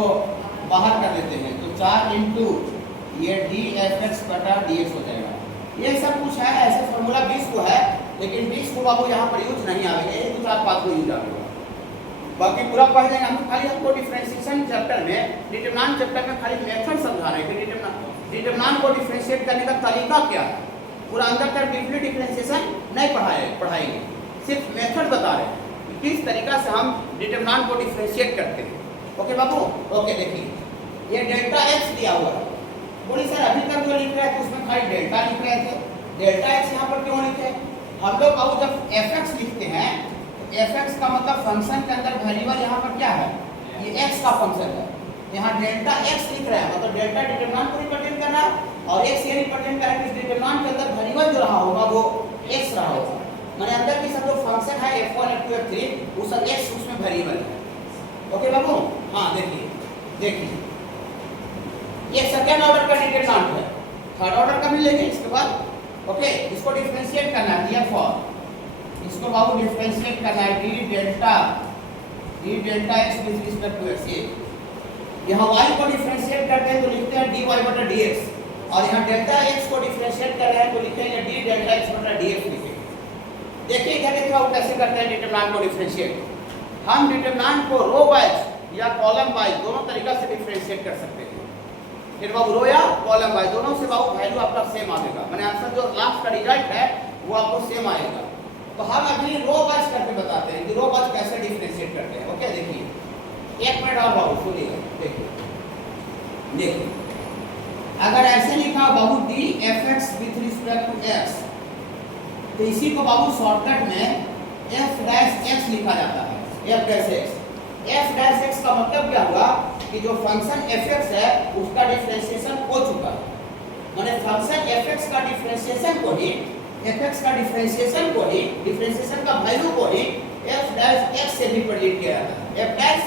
बाहर कर लेते हैं, तो 4 इंटू ये dfx बटा dx हो जाएगा। ये सब कुछ है, ऐसे फॉर्मूला 20 को है, लेकिन 20 को बाबू यहाँ पर यूज नहीं आएगा, ये 2-4 बात को यूज आएगा, बाकी पूरा पढ़ जाएंगे हम। खाली हमको डिफरेंशिएशन चैप्टर में, डिटरमिनेंट चैप्टर में खाली मेथड समझा रहे हैं कि डिटरमिनेंट को डिफरेंशिएट करने का तरीका क्या है। पूरा अंदर तक डीपली डिफरेंशिएशन नहीं पढ़ाएंगे, सिर्फ मेथड बता रहे हैं किस तरीका से हम डिटरमिनेंट को डिफरेंशिएट करते हैं। ओके बाबू, ओके देखिए ये डेल्टा x दिया हुआ है, बोलिए सर अभी तक जो लिख रहे थे उसमें खाली डेल्टा लिख रहे थे, डेल्टा x यहाँ पर क्यों लिखे। हम लोग बाबू जब fx लिखते हैं तो fx का मतलब फंक्शन के अंदर वेरिएबल यहाँ पर क्या है, ये x का फंक्शन है। यहाँ डेल्टा x लिख रहे हैं मतलब डेल्टा डिटरमिनेंट को रिप्रेजेंट कर रहा है, और x ये रिप्रेजेंट कर रहा है कि डिटरमिनेंट के अंदर वेरिएबल जो रहा होगा वो x रहा होगा, माने अंदर की सब जो फंक्शन है f1 f2 f3 वो सब x उसमें वेरिएबल है। ओके बाबू, हाँ देखिए ये सेकंड ऑर्डर का डिटरमिनेंट है, थर्ड ऑर्डर का भी लेंगे इसके बाद। ओके इसको डिफरेंशिएट करना है, ये फॉर इसको बाबू डिफरेंशिएट करना है d delta x with respect to x। ये यहाँ y को डिफरेंशिएट करते हैं तो लिखते हैं dy बटा dx, और यहाँ डेल्टा x को डिफरेंशिएट कर रहे हैं तो लिखेंगे d डेल्टा x बटा dx लिखेंगे। देखिए इधर देखिए वो कैसे करते हैं डिटरमिनेंट को डिफरेंशिएट। हम डिटरमिनेंट को रो वाइज या कॉलम वाइज दोनों तरीका से डिफरेंशिएट कर सकते हैं। फिर बाबू रो या कॉलम वाइज दोनों से बाबू वैल्यू आपका सेम आएगा, मैंने आंसर जो लास्ट का रिजल्ट है वो आपको सेम आएगा। तो हम अभी रो वाइज करके बताते हैं कि रो वाइज कैसे डिफरेंशिएट करते हैं। ओके देखिए 1 मिनट और बाबू सुनिए। देखिए अगर ऐसे लिखा बाबू d f x with respect to x, तो इसी को बाबू शॉर्टकट में एफ डैश एक्स लिखा जाता है। F dash x, f dash x का मतलब क्या हुआ कि जो फंक्शन एफ एक्स है उसका डिफरेंशिएशन हो चुका है, माने फंक्शन एफ एक्स का डिफरेंशिएशन को ही डिफरेंशिएशन का वैल्यू को ही एफ डैश एक्स से भी प्रेडिक्ट किया जाता है। एफ डैश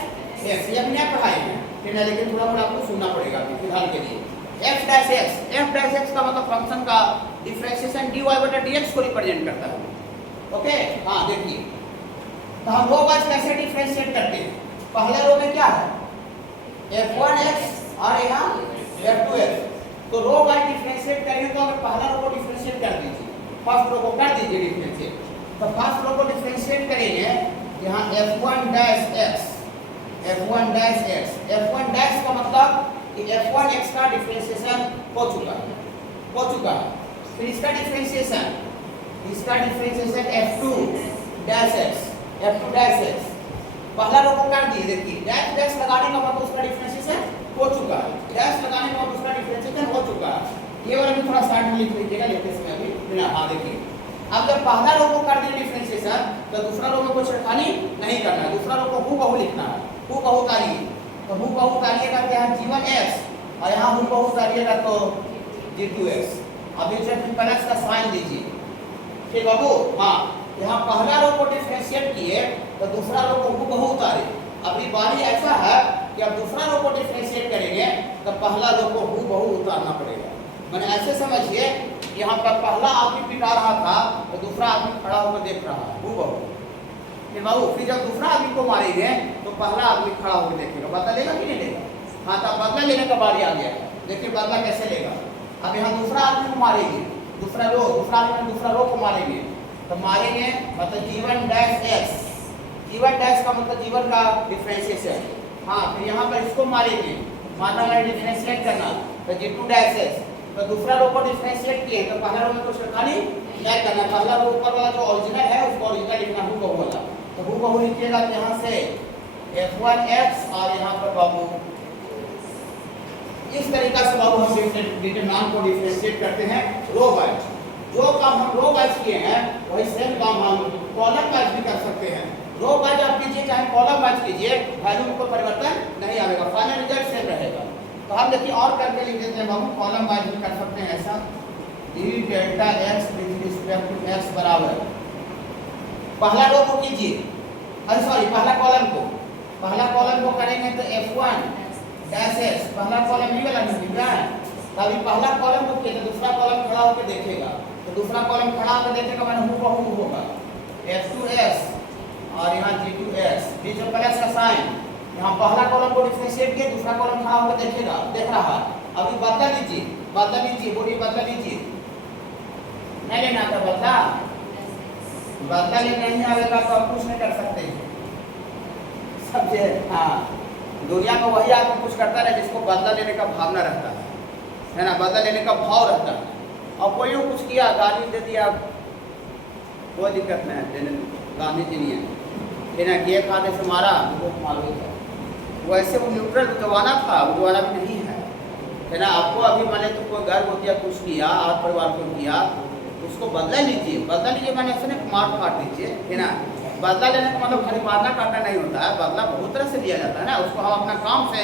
एक्स ये हमने पढ़ाई है फिर ना, लेकिन थोड़ा आपको सुनना पड़ेगा अभी फिलहाल के लिए। एफ डैश एक्स का मतलब फंक्शन का डिफरेंशिएशन dy बटा dx को रिप्रेजेंट करता है। ओके हाँ देखिए, तो हम रो वाइज कैसे डिफरेंशिएट करते हैं। पहले रो में क्या है f1x और यहाँ f2x, तो रो वाइज डिफरेंशिएट करेंगे तो अगर पहला रो को डिफरेंशिएट कर दीजिए, फर्स्ट रो को कर दीजिए डिफरेंशिएट, तो फर्स्ट रो को डिफरेंशिएट करेंगे यहाँ f1 डैश का मतलब कि f1x का डिफरेंशिएशन हो चुका है। फिर इसका डिफरेंशिएशन f2 डैश x, पहला रो को कर दिए। देखिए डैश लगाने का मतलब उसका डिफरेंशिएशन हो चुका है, डैश लगाने का मतलब उसका डिफरेंशिएशन हो चुका है। ये वाला भी थोड़ा साइड में लिख लीजिएगा लेते समय अभी बिना। हाँ देखिए अब जब पहला रो को कर दिए डिफरेंशिएशन तो दूसरा रो में कोई छेड़खानी नहीं करना है, दूसरा रो को हूबहू लिखना है। हूबहू उतारिए, तो हूबहू उतारिएगा तो यहाँ g1x और यहाँ हूबहू उतारिएगा तो g2x। अब इसे प्लस का साइन दीजिए। ठीक बाबू हाँ, यहाँ पहला रो को डिफरेंशिएट किए तो दूसरा रो को हूबहू उतारे। अभी बारी ऐसा है कि अब दूसरा रो को डिफरेंशिएट करेंगे तो पहला रो को हूबहू उतारना पड़ेगा। मैंने ऐसे समझिए यहाँ पर पहला आदमी पिटा रहा था तो दूसरा आदमी खड़ा होकर देख रहा है हूबहू। फिर बाबू फिर जब दूसरा आदमी को मारेंगे तो पहला आदमी खड़ा होकर देखेगा, बदला लेगा कि नहीं लेगा। हाँ तब बदला लेने का बारी आ गया। देखिए बदला कैसे लेगा। अब यहाँ दूसरा आदमी को मारेंगे, दूसरा आदमी दूसरा रो को मारेंगे, तो मारेंगे मतलब g1 डैश का मतलब g1 का डिफरेंशिएशन। हाँ फिर यहाँ पर इसको मारेंगे, मारना वाला डिफरेंशिएट करना तो g2 डैश x, तो दूसरा रो को डिफरेंशिएट किए तो पहला रो में कुछ छेड़खानी नहीं करना, पहला रो ऊपर वाला जो ओरिजिनल है उसको ओरिजिनल लिखना हूबहू वाला, तो हूबहू लिखिएगा तो यहाँ से f1x और यहाँ पर बाबू इस तरीका से बाबू हम डिटरमिनेंट को डिफरेंशिएट करते हैं रो वाइज। जो काम हम रो वाइज किए हैं वही सेम काम हम कॉलम वाइज भी कर सकते हैं। रो वाइज आप कीजिए चाहे कॉलम वाइज कीजिए, वैल्यू में कोई परिवर्तन नहीं आएगा, फाइनल रिजल्ट सेम रहेगा। तो हम देखिए और करके लिख देते हैं बाबू, कॉलम वाइज भी कर सकते हैं ऐसा। d delta x with respect to x बराबर पहला रो को कीजिए, अरे सॉरी पहला कॉलम को करेंगे तो f1 डैश x, पहला कॉलम ये वाला नहीं दिख रहा है, तभी पहला कॉलम को किया तो दूसरा कॉलम खड़ा होकर देखेगा, तो दूसरा कॉलम खड़ा होकर देखेगा मैंने हूबहू होगा f2x और यहाँ g2x, बीच में प्लस का साइन। यहाँ पहला कॉलम को डिफरेंशिएट किया, दूसरा कॉलम खड़ा होकर देखेगा, देख रहा है। अभी बदला लीजिए बोलिए बदला लीजिए, नहीं लेना था बदला लेना नहीं आएगा तो आप कुछ नहीं कर सकते समझे। हाँ दुनिया में वही आदमी कुछ करता है जिसको बदला लेने का भावना रहता है ना, बदला लेने का भाव रहता है। और कोई कुछ किया गाली दे दिया कोई दिक्कत नहीं है, गांधी जी ने लेना किए खाने से मारा वो मालूम था, वैसे वो न्यूट्रल जमाना था, वो जमाना भी नहीं है ना। आपको अभी मान तो कोई गर्व हो गया कुछ किया और परिवार को किया, उसको बदला लीजिए मैंने ऐसे नहीं मार काट दीजिए है ना। बदला लेने का मतलब खाली मारना काटना नहीं होता है, बदला बहुत तरह से लिया जाता है ना। उसको हम अपना काम से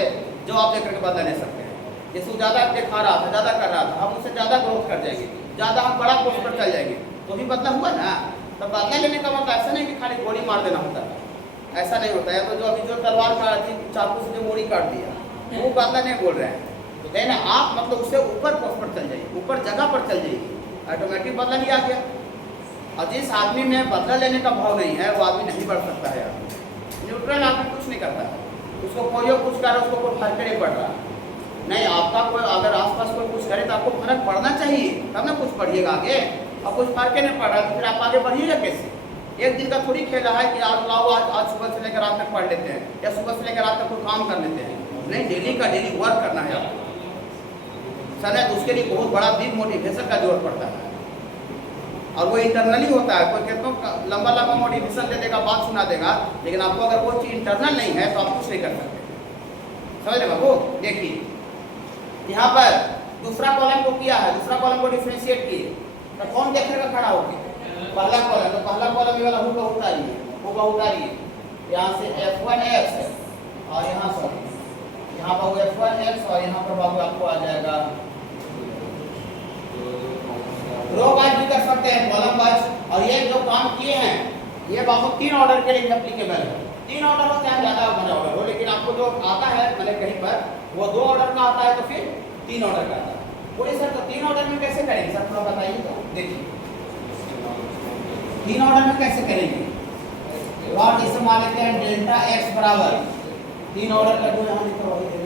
जवाब देकर के बदला ले सकते हैं। जैसे वो ज़्यादा दिखा रहा था, ज़्यादा कर रहा था, हम उससे ज़्यादा ग्रोथ कर जाएंगे, ज़्यादा हम बड़ा पोस्ट पर चल जाएंगे, तो भी बदला हुआ ना। तो बदला लेने का मतलब ऐसा नहीं कि खाली गोली मार देना होता है, ऐसा नहीं होता है। तो जो अभी जो तलवार का चाकू से जो मोड़ी काट दिया वो बदला नहीं बोल रहे हैं, तो है ना। आप मतलब उससे ऊपर पोस्ट पर चल जाइए, ऊपर जगह पर चल जाइए, ऑटोमेटिक बदला नहीं आ गया। और जिस आदमी में बदला लेने का भाव नहीं है वो आदमी नहीं बढ़ सकता है। न्यूट्रल आदमी कुछ नहीं करता है, उसको कोई कुछ कर रहा है उसको कोई फर्क नहीं पड़ रहा नहीं। आपका कोई अगर आसपास कोई कुछ करे तो आपको फर्क पड़ना चाहिए, तब ना कुछ पढ़िएगा आगे। और कुछ फर्क नहीं पड़ रहा तो फिर आप आगे बढ़िएगा कैसे। एक दिन का थोड़ी खेला है कि आज लाओ आज सुबह से लेकर रात तक पढ़ लेते हैं या सुबह से लेकर रात तक कोई काम कर लेते हैं। नहीं, डेली का डेली वर्क करना है आपको सर है, तो उसके लिए बहुत बड़ा बिग मोटिवेशन का जरूरत पड़ता है और वो इंटरनली होता है। कोई कितना लंबा लंबा मोटिवेशन दे देगा, बात सुना देगा, लेकिन आपको अगर वो चीज़ इंटरनल नहीं है तो आप कुछ नहीं कर सकते। समझ रहे बाबू? देखिए यहाँ पर दूसरा कॉलम को किया है, दूसरा कॉलम को डिफरेंशिएट किए तो कौन देखेगा खड़ा होकर? पहला कॉलम, तो पहला कॉलम ये वाला होगा उतारिए, होगा उतारिए यहाँ से F1x और यहाँ सॉरी यहाँ पर F1x और यहाँ पर बाबू आपको आ जाएगा रो वाइज भी कर सकते हैं, कॉलम वाइज। और ये जो काम किए हैं ये बाबू 3 ऑर्डर के लिए एप्लीकेबल है। 3 ऑर्डर हो चाहे ज़्यादा बड़ा ऑर्डर हो, लेकिन आपको जो आता है मतलब कहीं पर वो 2 ऑर्डर का आता है तो फिर 3 ऑर्डर का आता है। बोले सर तो 3 ऑर्डर में कैसे करेंगे सर, थोड़ा बताइए। तो देखिए 3 ऑर्डर में कैसे करेंगे, और इसे मान लेते हैं डेल्टा x बराबर 3 ऑर्डर का जो यहाँ लिखा हुआ है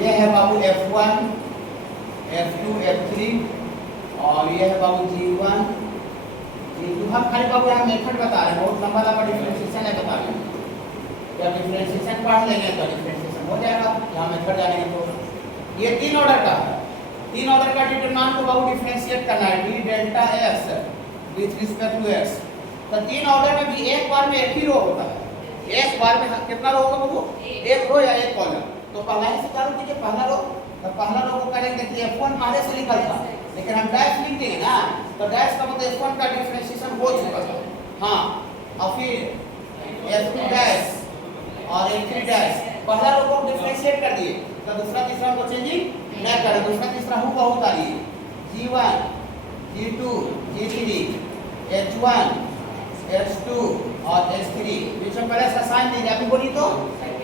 ये है बाबू F1 F2 F3 और ये है बाबू G1 G2। हम खाली बाबू यहाँ मेथड बता रहे हैं, बहुत लंबा लंबा डिफरेंशिएशन है बता रहे हैं। जब डिफरेंशिएशन पढ़ लेंगे तो डिफरेंशिएशन हो जाएगा, यहाँ मेथड जानेंगे तो ये 3 ऑर्डर का है। 3 ऑर्डर का डिटरमिनेंट को बाबू डिफरेंशिएट करना है d delta x with respect to x। तो 3 ऑर्डर में भी एक बार में एक ही रो होता है, एक बार में कितना रो होगा बाबू? एक रो या एक कॉलम। तो पहला ही से चालू कीजिए, पहला रो। तो पहला रो को करेंगे कि F1 पहले से लिखा था, लेकिन हम डैश लिख देंगे ना, तो डैश का मतलब F1 का डिफरेंशिएशन हो चुका था। हाँ, और फिर F2 डैश और F3 डैश, पहला रो को डिफरेंशिएट कर दिए तो दूसरा तीसरा को चेंजिंग नहीं करें, दूसरा तीसरा होगा उतारिए G1 G2 G3 H1 H2 और H3 बीच में पहले से साइन दीजिए। अभी बोली तो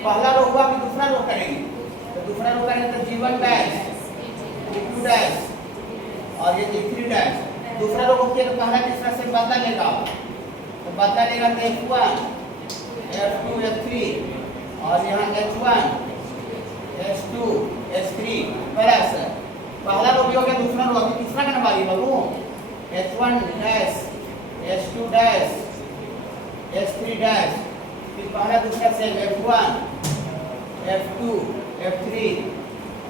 पहला रो हुआ कि दूसरा रो करेंगे, तो दूसरा रो करेंगे तो G1 डैश G2 डैश और ये G3 डैश। दूसरा रो को किया तो पहला तीसरा से बदला लेगा, तो बदला लेगा तो F1 F2 F3 और यहाँ H1 H2 H3 प्लस पहला रो भी हो गया, दूसरा रो अभी तीसरा का नंबर है बाबू H1 dash H2 dash H3 dash, फिर पहला दूसरा से F1 F2 F3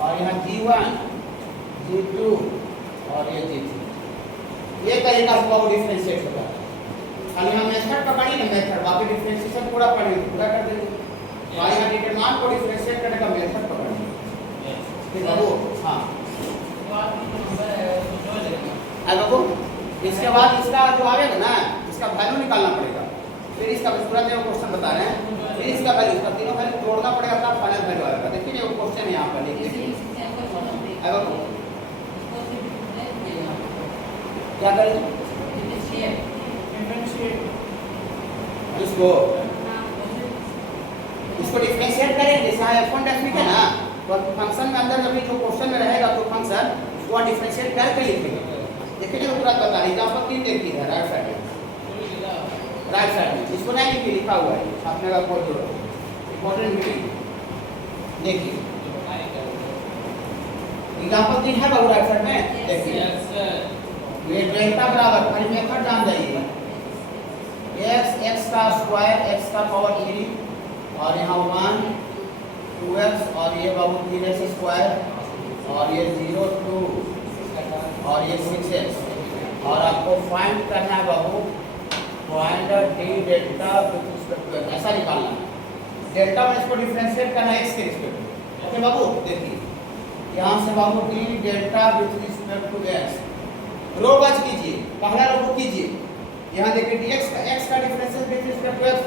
और यहाँ G1 G2 और ये G3। ये तरीका से बाबू डिफरेंशिएट होता है। खाली हम मेथड पकड़िए ना, मेथड बाकी डिफरेंशिएशन पूरा पढ़ेंगे, पूरा कर देंगे। तो यहाँ डिटरमिनेंट को डिफरेंशिएट करने का मेथड पकड़िए फिर बाबू। हाँ बाबू, इसके बाद इसका जो आएगा ना इसका वैल्यू निकालना पड़ेगा। फिर इसका पूरा जो क्वेश्चन बता रहे हैं, फिर इसका वैल्यू, इसका तीनों वैल्यू जोड़ना पड़ेगा तब फाइनल वैल्यू आएगा। देखिए ये क्वेश्चन यहाँ पर लिखिए क्या करें इसको डिफरेंशिएट करेंगे। जैसे F1 डैश लिखे ना तो फंक्शन में अंदर जब जो क्वेश्चन में रहेगा तो फंक्शन उसको डिफरेंशिएट करके लिखेंगे। देखिए जो पूरा बता रही है, यहाँ पर 3 देखिए है राइट साइड में, राइट साइड में इसको नहीं लिखिए, लिखा हुआ है आपने का कोड जो इम्पोर्टेंट मीटिंग देखिए यहाँ पर 3 है बाबू राइट साइड में। देखिए ये डेल्टा बराबर खाली मेथड जान जाइए x का स्क्वायर x का पावर 3 और यहाँ 1 2x और ये बाबू 3x स्क्वायर और ये 0 2 और ये 6x। और आपको फाइंड करना है बाबू find d delta with respect to x, ऐसा निकालना है। डेल्टा में इसको डिफरेंशिएट करना है x के रिस्पेक्ट में। ओके बाबू, देखिए यहाँ से बाबू d delta with respect to x row wise कीजिए, पहला रो को कीजिए। यहाँ देखिए dx का x का differential with respect to x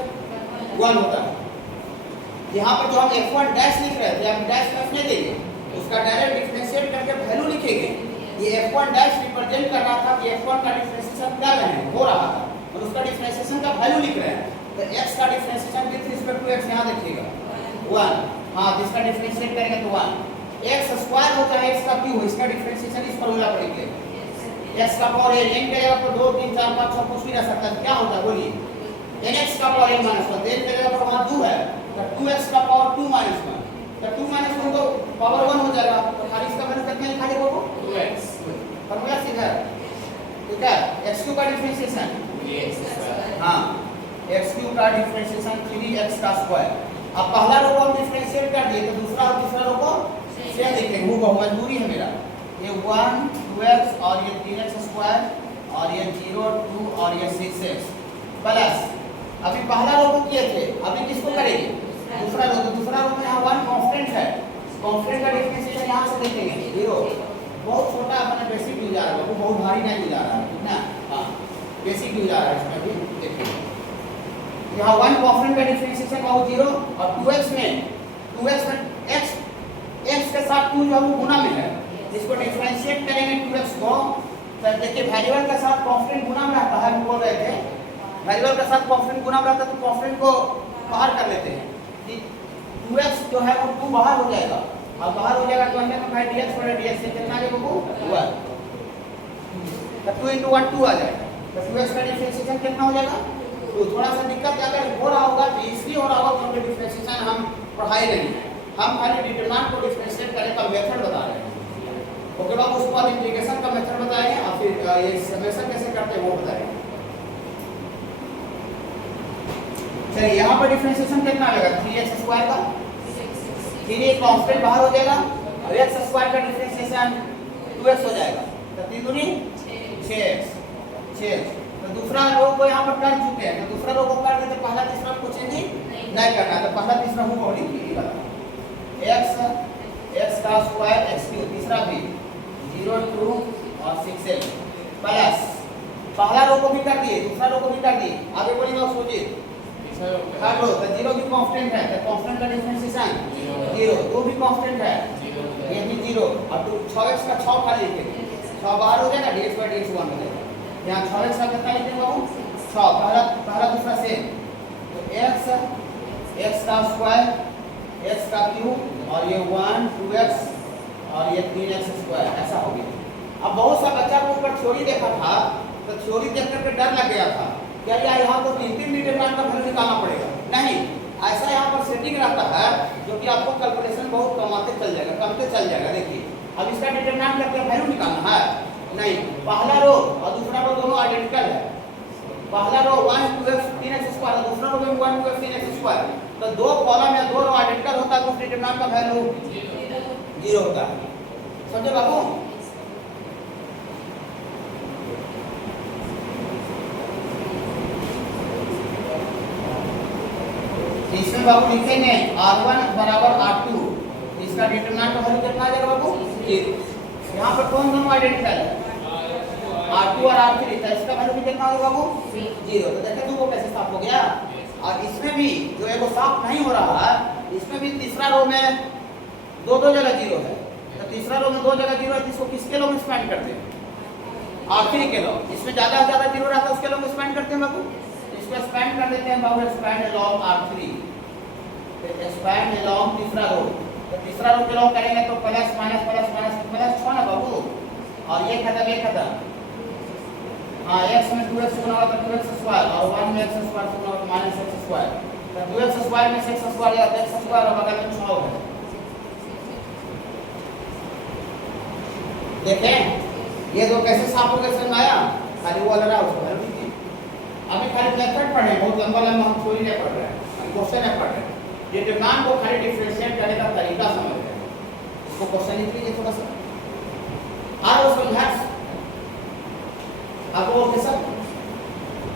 1 होता है। यहाँ पर जो हम F1 डैश लिख रहे थे, हम डैश f नहीं देंगे, उसका डायरेक्ट डिफरेंशिएट करके वैल्यू लिखेंगे। ये F1 डैश रिप्रेजेंट कर रहा था कि F1 का डिफरेंशिएशन कर रहे हैं, हो रहा था, और उसका डिफरेंशिएशन का वैल्यू लिख रहे हैं। तो x का differentiation with respect to x यहाँ देखिएगा 1। हाँ, जिसका डिफरेंशिएट करेंगे तो 1 x स्क्वायर होता है x का क्यूब, इसका डिफरेंशिएशन इस फॉर्मूला पढ़ेंगे x का पावर n n करेगा तो 2 3 4 5 6 कुछ भी रह सकता है, क्या होता है बोलिए nx का पावर n माइनस 1 n करेगा तो वहाँ 2 है तो 2x का पावर 2 माइनस 1 तो 2 माइनस 1 तो पावर 1 हो जाएगा। तो खाली इसका वैल्यू कितना लिखा जाएगा वो 2x, फॉर्मूला सीधा है। ठीक है, एक्स क्यू का डिफरेंशिएशन, हाँ एक्स क्यू का डिफरेंशिएशन 3x का स्क्वायर। अब पहला रो को हम डिफरेंशिएट कर दिए तो दूसरा और तीसरा रो को सेम लिखेंगे, वो मजबूरी है मेरा। ये 1 2x और ये 3x स्क्वायर और ये 0 2 और ये 6x प्लस अभी पहला रो को किए थे, अभी किसको करेंगे दूसरा रो। तो दूसरा रो में यहाँ 1 कांस्टेंट है, कांस्टेंट का डिफरेंशिएशन यहाँ से देखेंगे 0, बहुत छोटा अपना बेसिक यूज आ रहा है, वो बहुत भारी नहीं यूज आ रहा है ना, हाँ बेसिक यूज आ रहा है इसमें भी देखिए। यहाँ 1 कांस्टेंट का डिफरेंशिएशन बहुत 0 और 2x में x के साथ 2 जो है वो गुना में है, इसको डिफरेंशिएट करेंगे 2x को। तो देखिए वेरिएबल के साथ कांस्टेंट गुना में रहता है, हम बोल रहे थे वेरिएबल के साथ कांस्टेंट गुना में रहता है तो कांस्टेंट को बाहर कर लेते हैं कि 2x जो है वो 2 बाहर हो जाएगा, अब बाहर हो जाएगा तो अंदर में भाई dx और dx से कितना आ जाएगा वो 1, तो 2 × 1 2 आ जाएगा। तो 2x का डिफरेंशिएशन कितना हो जाएगा, तो थोड़ा सा दिक्कत अगर हो रहा होगा तो इसलिए हो रहा होगा क्योंकि डिफरेंशिएशन हम पढ़ाई नहीं है, हम खाली डिटरमिनेंट को डिफरेंशिएट करने का मेथड बता रहे हैं। ओके बाबू, उसके बाद इंटीग्रेशन का मेथड बताएंगे और फिर ये समेशन कैसे करते हैं वो बताएंगे। चलिए यहाँ पर डिफरेंशिएशन कितना आएगा 3x स्क्वायर का, 3 कांस्टेंट बाहर हो जाएगा और x स्क्वायर का डिफरेंशिएशन 2x हो जाएगा, तो 3 दूनी 6x। तो दूसरा रो को यहाँ पर कर चुके हैं, तो दूसरा रो को कर देते पहला तीसरा को चेंज नहीं करना है, तो पहला तीसरा हो और लिखिए x का स्क्वायर x क्यूब, तीसरा भी 0 2 और 6x प्लस पहला रो को भी कर दिए दूसरा रो को भी कर दिए, आगे बोलिए और सोचिए थर्ड रो तो 0 भी कांस्टेंट है, तो कांस्टेंट का डिफरेंशिएशन 0, 2 भी कांस्टेंट है ये भी 0 और 6x का 6 खाली लिखेंगे, 6 बाहर हो जाएगा dx by dx 1 हो जाएगा। यहाँ 6x का कितना लिखेंगे बाबू 6, पहला दूसरा सेम, तो x का स्क्वायर x का क्यूब और ये 1 2x और ये 3x स्क्वायर, ऐसा हो गया। अब बहुत सा बच्चा को ऊपर थ्योरी देखा था तो थ्योरी देख करके डर लग गया था क्या यार यहाँ तो 3 डिटरमिनेंट का वैल्यू निकालना पड़ेगा, नहीं ऐसा यहाँ पर सेटिंग रहता है जो कि आपको कैलकुलेशन बहुत कमाते चल जाएगा, कमते चल जाएगा। देखिए अब इसका डिटरमिनेंट करके वैल्यू निकालना है, नहीं पहला रो और दूसरा रो दोनों आइडेंटिकल है, पहला रो 1 2x 3x स्क्वायर और दूसरा रो में 1 2x 3x स्क्वायर, तो दो कॉलम या दो रो आइडेंटिकल होता है तो डिटरमिनेंट का वैल्यू 0 होता है, समझे बाबू। इसमें बाबू लिखेंगे r1 बराबर r2, इसका डिटरमिनेंट का वैल्यू कितना आ जाएगा बाबू 0। यहाँ पर कौन दोनों आइडेंटिकल है r2 और r3, तो इसका वैल्यू भी कितना होगा बाबू 0। तो देखिए वो कैसे साफ हो गया। और इसमें भी जो है वो साफ नहीं हो रहा है, इसमें भी तीसरा रो में दो जगह 0 है, तो तीसरा रो में 2 जगह 0 है, इसको किसके लो में स्पेंड करते हैं आखिरी के लो, इसमें ज्यादा से ज्यादा 0 रहता है उसके लो में स्पेंड करते हैं बाबू, इसको स्पेंड कर देते हैं बाबू expand along r3, expand along तीसरा रो, तो तीसरा रो के लो करेंगे तो plus minus plus minus plus 6 ना बाबू, और ये खत्म हाँ x में 2x गुना होगा तो 2x स्क्वायर और 1 में x स्क्वायर गुना होगा तो माइनस x स्क्वायर, तो 2x स्क्वायर में 6x स्क्वायर या x स्क्वायर और बगल में 6 है। देखें ये दो कैसे साफ हो गए समझ आया, खाली वो वाला उसको भर दीजिए। अभी खाली मेथड पढ़े, बहुत लंबा हम थ्योरी नहीं पढ़ रहे हैं, हम क्वेश्चन नहीं पढ़ रहे हैं, डिटरमिनेंट को खाली डिफरेंशिएट करने का तरीका समझ रहे हैं। इसको क्वेश्चन लिख लीजिए थोड़ा सा, आ उसको ध्यान आपको ओके सर।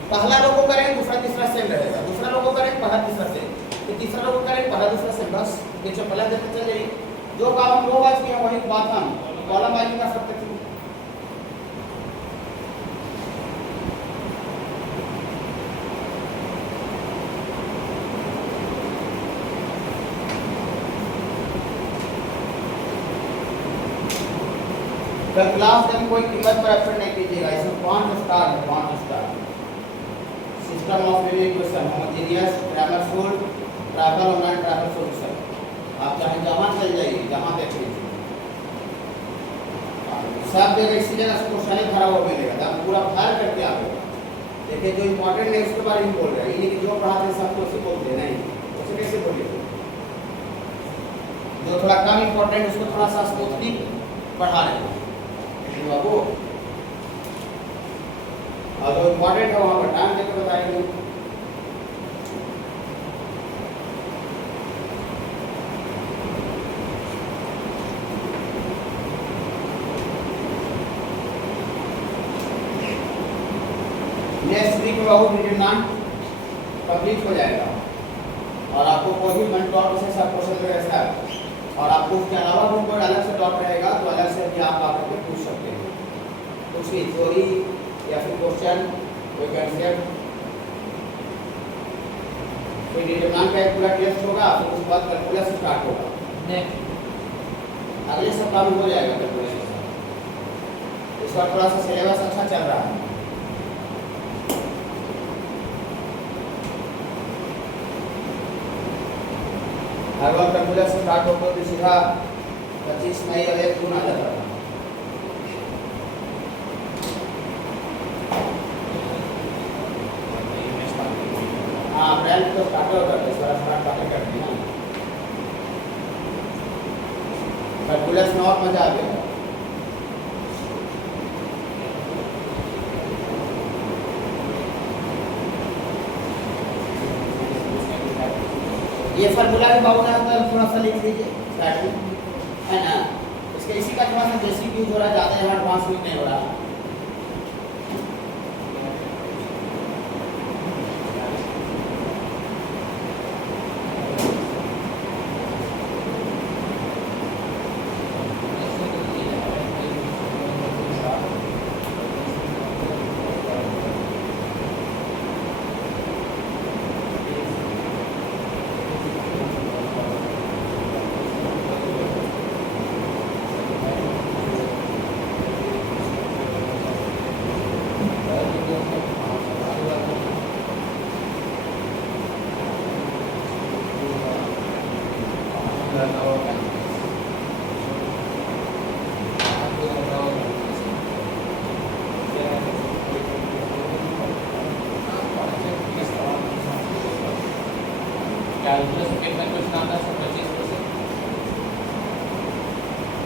पहला रो को करेंगे दूसरा तीसरा सेम रहेगा, दूसरा रो को करेंगे पहला तीसरा सेम, फिर तीसरा रो को करेंगे पहला दूसरा सेम, बस ये जो पहला देते चल जाएगी। जो काम रो वाइज किया वही बात हम कॉलम वाइज कर सकते थे। तो क्लास में कोई कीमत पर एफर्ट नहीं कीजिएगा, इसमें 5 स्टार है, 5 star. System of living question homogeneous ग्रामरफुल ट्रैवल ऑनलाइन ट्रैवल सॉल्यूशन, आप चाहे जहाँ चल जाइए जहाँ देख लीजिए सब जगह इसी जगह से क्वेश्चन भरा हुआ मिलेगा, तो आप पूरा भर करके आप देखिए जो इम्पोर्टेंट है उसके बारे में बोल रहे हैं, ये कि जो पढ़ाते हैं सबको उसे बोलते नहीं, उसे कैसे बोलिए। जो थोड़ा कम इम्पोर्टेंट उसको थोड़ा सा स्मूथली पढ़ा रहे हैं बाबू। इम्पोर्टेंट है वहाँ पर टाइम देकर बताएंगे। नेक्स्ट वीक में बहुत डिटरमिनेंट कंप्लीट हो जाएगा और आपको कोई भी मन डॉट से सब क्वेश्चन रहता है और आपको उसके अलावा भी कोई अलग से डॉट रहेगा तो अलग से भी आप आकर के पूछ सकते हैं। उसकी थ्योरी या फिर क्वेश्चन कोई कंसेप्ट कोई डिटरमिनेंट का एक पूरा टेस्ट होगा, फिर उसके बाद कैलकुलस स्टार्ट होगा। अगले सप्ताह में हो जाएगा कैलकुलस। इस बार थोड़ा सा सिलेबस अच्छा चल रहा है। हर बार कैलकुलस स्टार्ट होकर तो सीधा 25 मई और 1 जून आ जाता था। हाँ, अप्रैल तो स्टार्ट होता था, इस बार स्टार्ट काफी करते हैं। कैलकुलस में और मजा आ गया। ये फार्मूला भी बाबू ने थोड़ा सा लिख लीजिए साइड में, है ना। इसके इसी का थोड़ा सा बेसिक यूज हो रहा है, ज़्यादा यहाँ एडवांस यूज नहीं हो रहा।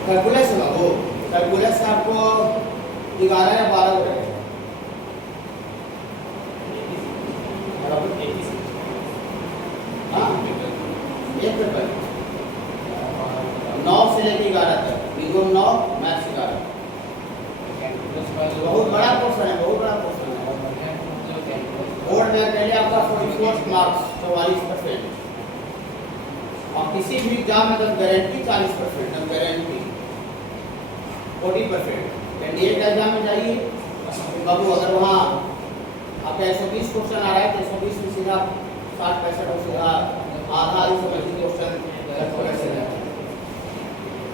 कैलकुलस होगा वो, कैलकुलस से आपको 11 या 12 हो जाएगा। हाँ, एक पेपर 9 से लेकर 11 तक, विजुअल 9, मैथ्स 11। बहुत बड़ा क्वेश्चन है, बहुत बड़ा क्वेश्चन है। बोर्ड में पहले आपका 44 मार्क्स 44%, और किसी भी एग्जाम में गारंटी 40%, गारंटी 40%। एनडीए का एग्जाम में जाइए बाबू, अगर वहाँ आपका 120 क्वेश्चन आ रहा है तो 120 में सीधा 60-65 सीधा आधा ही समझिए क्वेश्चन कैलकुलस है।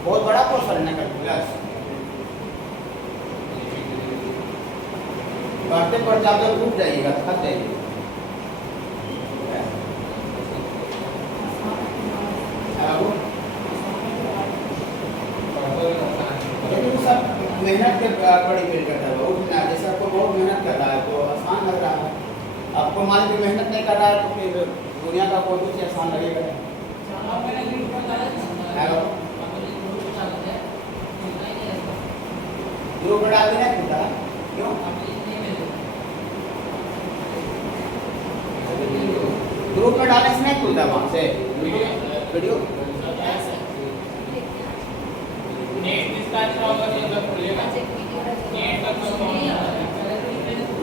बहुत बड़ा क्वेश्चन है ना कैलकुलस। पढ़ते पढ़ते आप जब रुक जाइएगा, थक जाइएगा। मेहनत के पर डिपेंड करता है बहुत। जैसे आपको बहुत मेहनत कर रहा है तो आसान लग रहा है, आपको मान लीजिए मेहनत नहीं कर रहा है तो फिर दुनिया का कोई कुछ आसान लगेगा। ग्रुप में डाल देना खुलता है, क्यों? ग्रुप में डालने से नहीं खुलता वहाँ से वीडियो।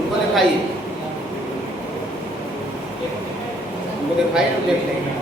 उनको दिखाइए, उनको दिखाइए तो देख लेंगे।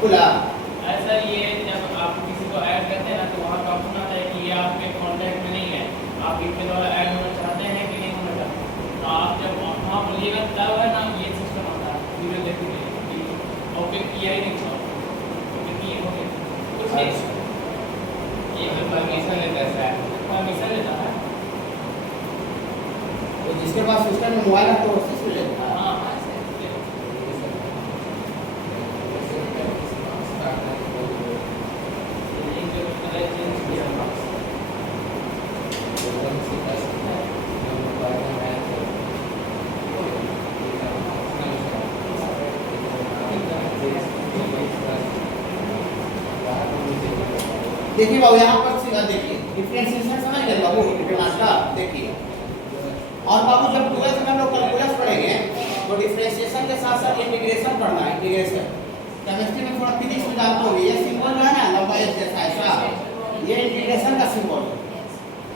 खुला ऐसा ये जब आप किसी को ऐड करते हैं ना तो वहाँ का ऑप्शन आता है कि ये आपके कांटेक्ट में नहीं है, के द्वारा ऐड होना चाहते हैं कि नहीं होना चाहते। तो आप जब वहाँ बोलिएगा तब है ना ये सिस्टम आता है वीडियो देखने के लिए। ओके किया ही नहीं था, ओके किए हो गए कुछ नहीं, ये परमिशन लेता है, परमिशन लेता है। तो जिसके पास सिस्टम में मोबाइल है तो वो सिस्टम लेता है। हाँ देखिए बाबू यहाँ पर सीधा देखिए डिफरेंशिएशन समझ गए बाबू नाश्ता देखिए। और बाबू जब 12th में हम लोग कैलकुलस पढ़ेंगे तो डिफरेंशिएशन के साथ साथ इंटीग्रेशन पढ़ना है। इंटीग्रेशन केमिस्ट्री में थोड़ा फिजिक्स में जानते होंगे, ये सिंबल जो है ना लंबा एच जैसा ऐसा, ये इंटीग्रेशन का सिंबल है।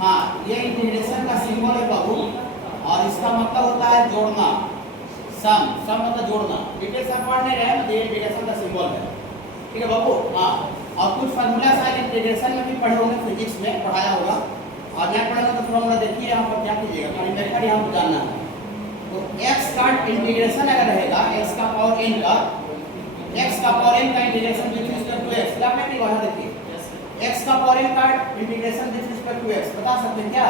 हाँ ये इंटीग्रेशन का सिंबल है बाबू, और इसका मतलब होता है जोड़ना। सम मतलब जोड़ना। डिटेल से पढ़ नहीं रहे हैं, ये इंटीग्रेशन का सिंबल है। ठीक है बाबू। हाँ और कुछ फार्मूला शायद इंटीग्रेशन में भी पढ़े होंगे, फिजिक्स में पढ़ाया होगा, और नहीं पढ़ेंगे तो फार्मूला देखिए यहाँ पर क्या कीजिएगा, खाली मेथड यहाँ पर जानना है। तो x का इंटीग्रेशन अगर रहेगा x का पावर n का, x का पावर n का integration with respect to x, क्या नहीं वहाँ देखिए x का पावर n का integration with respect to x बता सकते हैं क्या?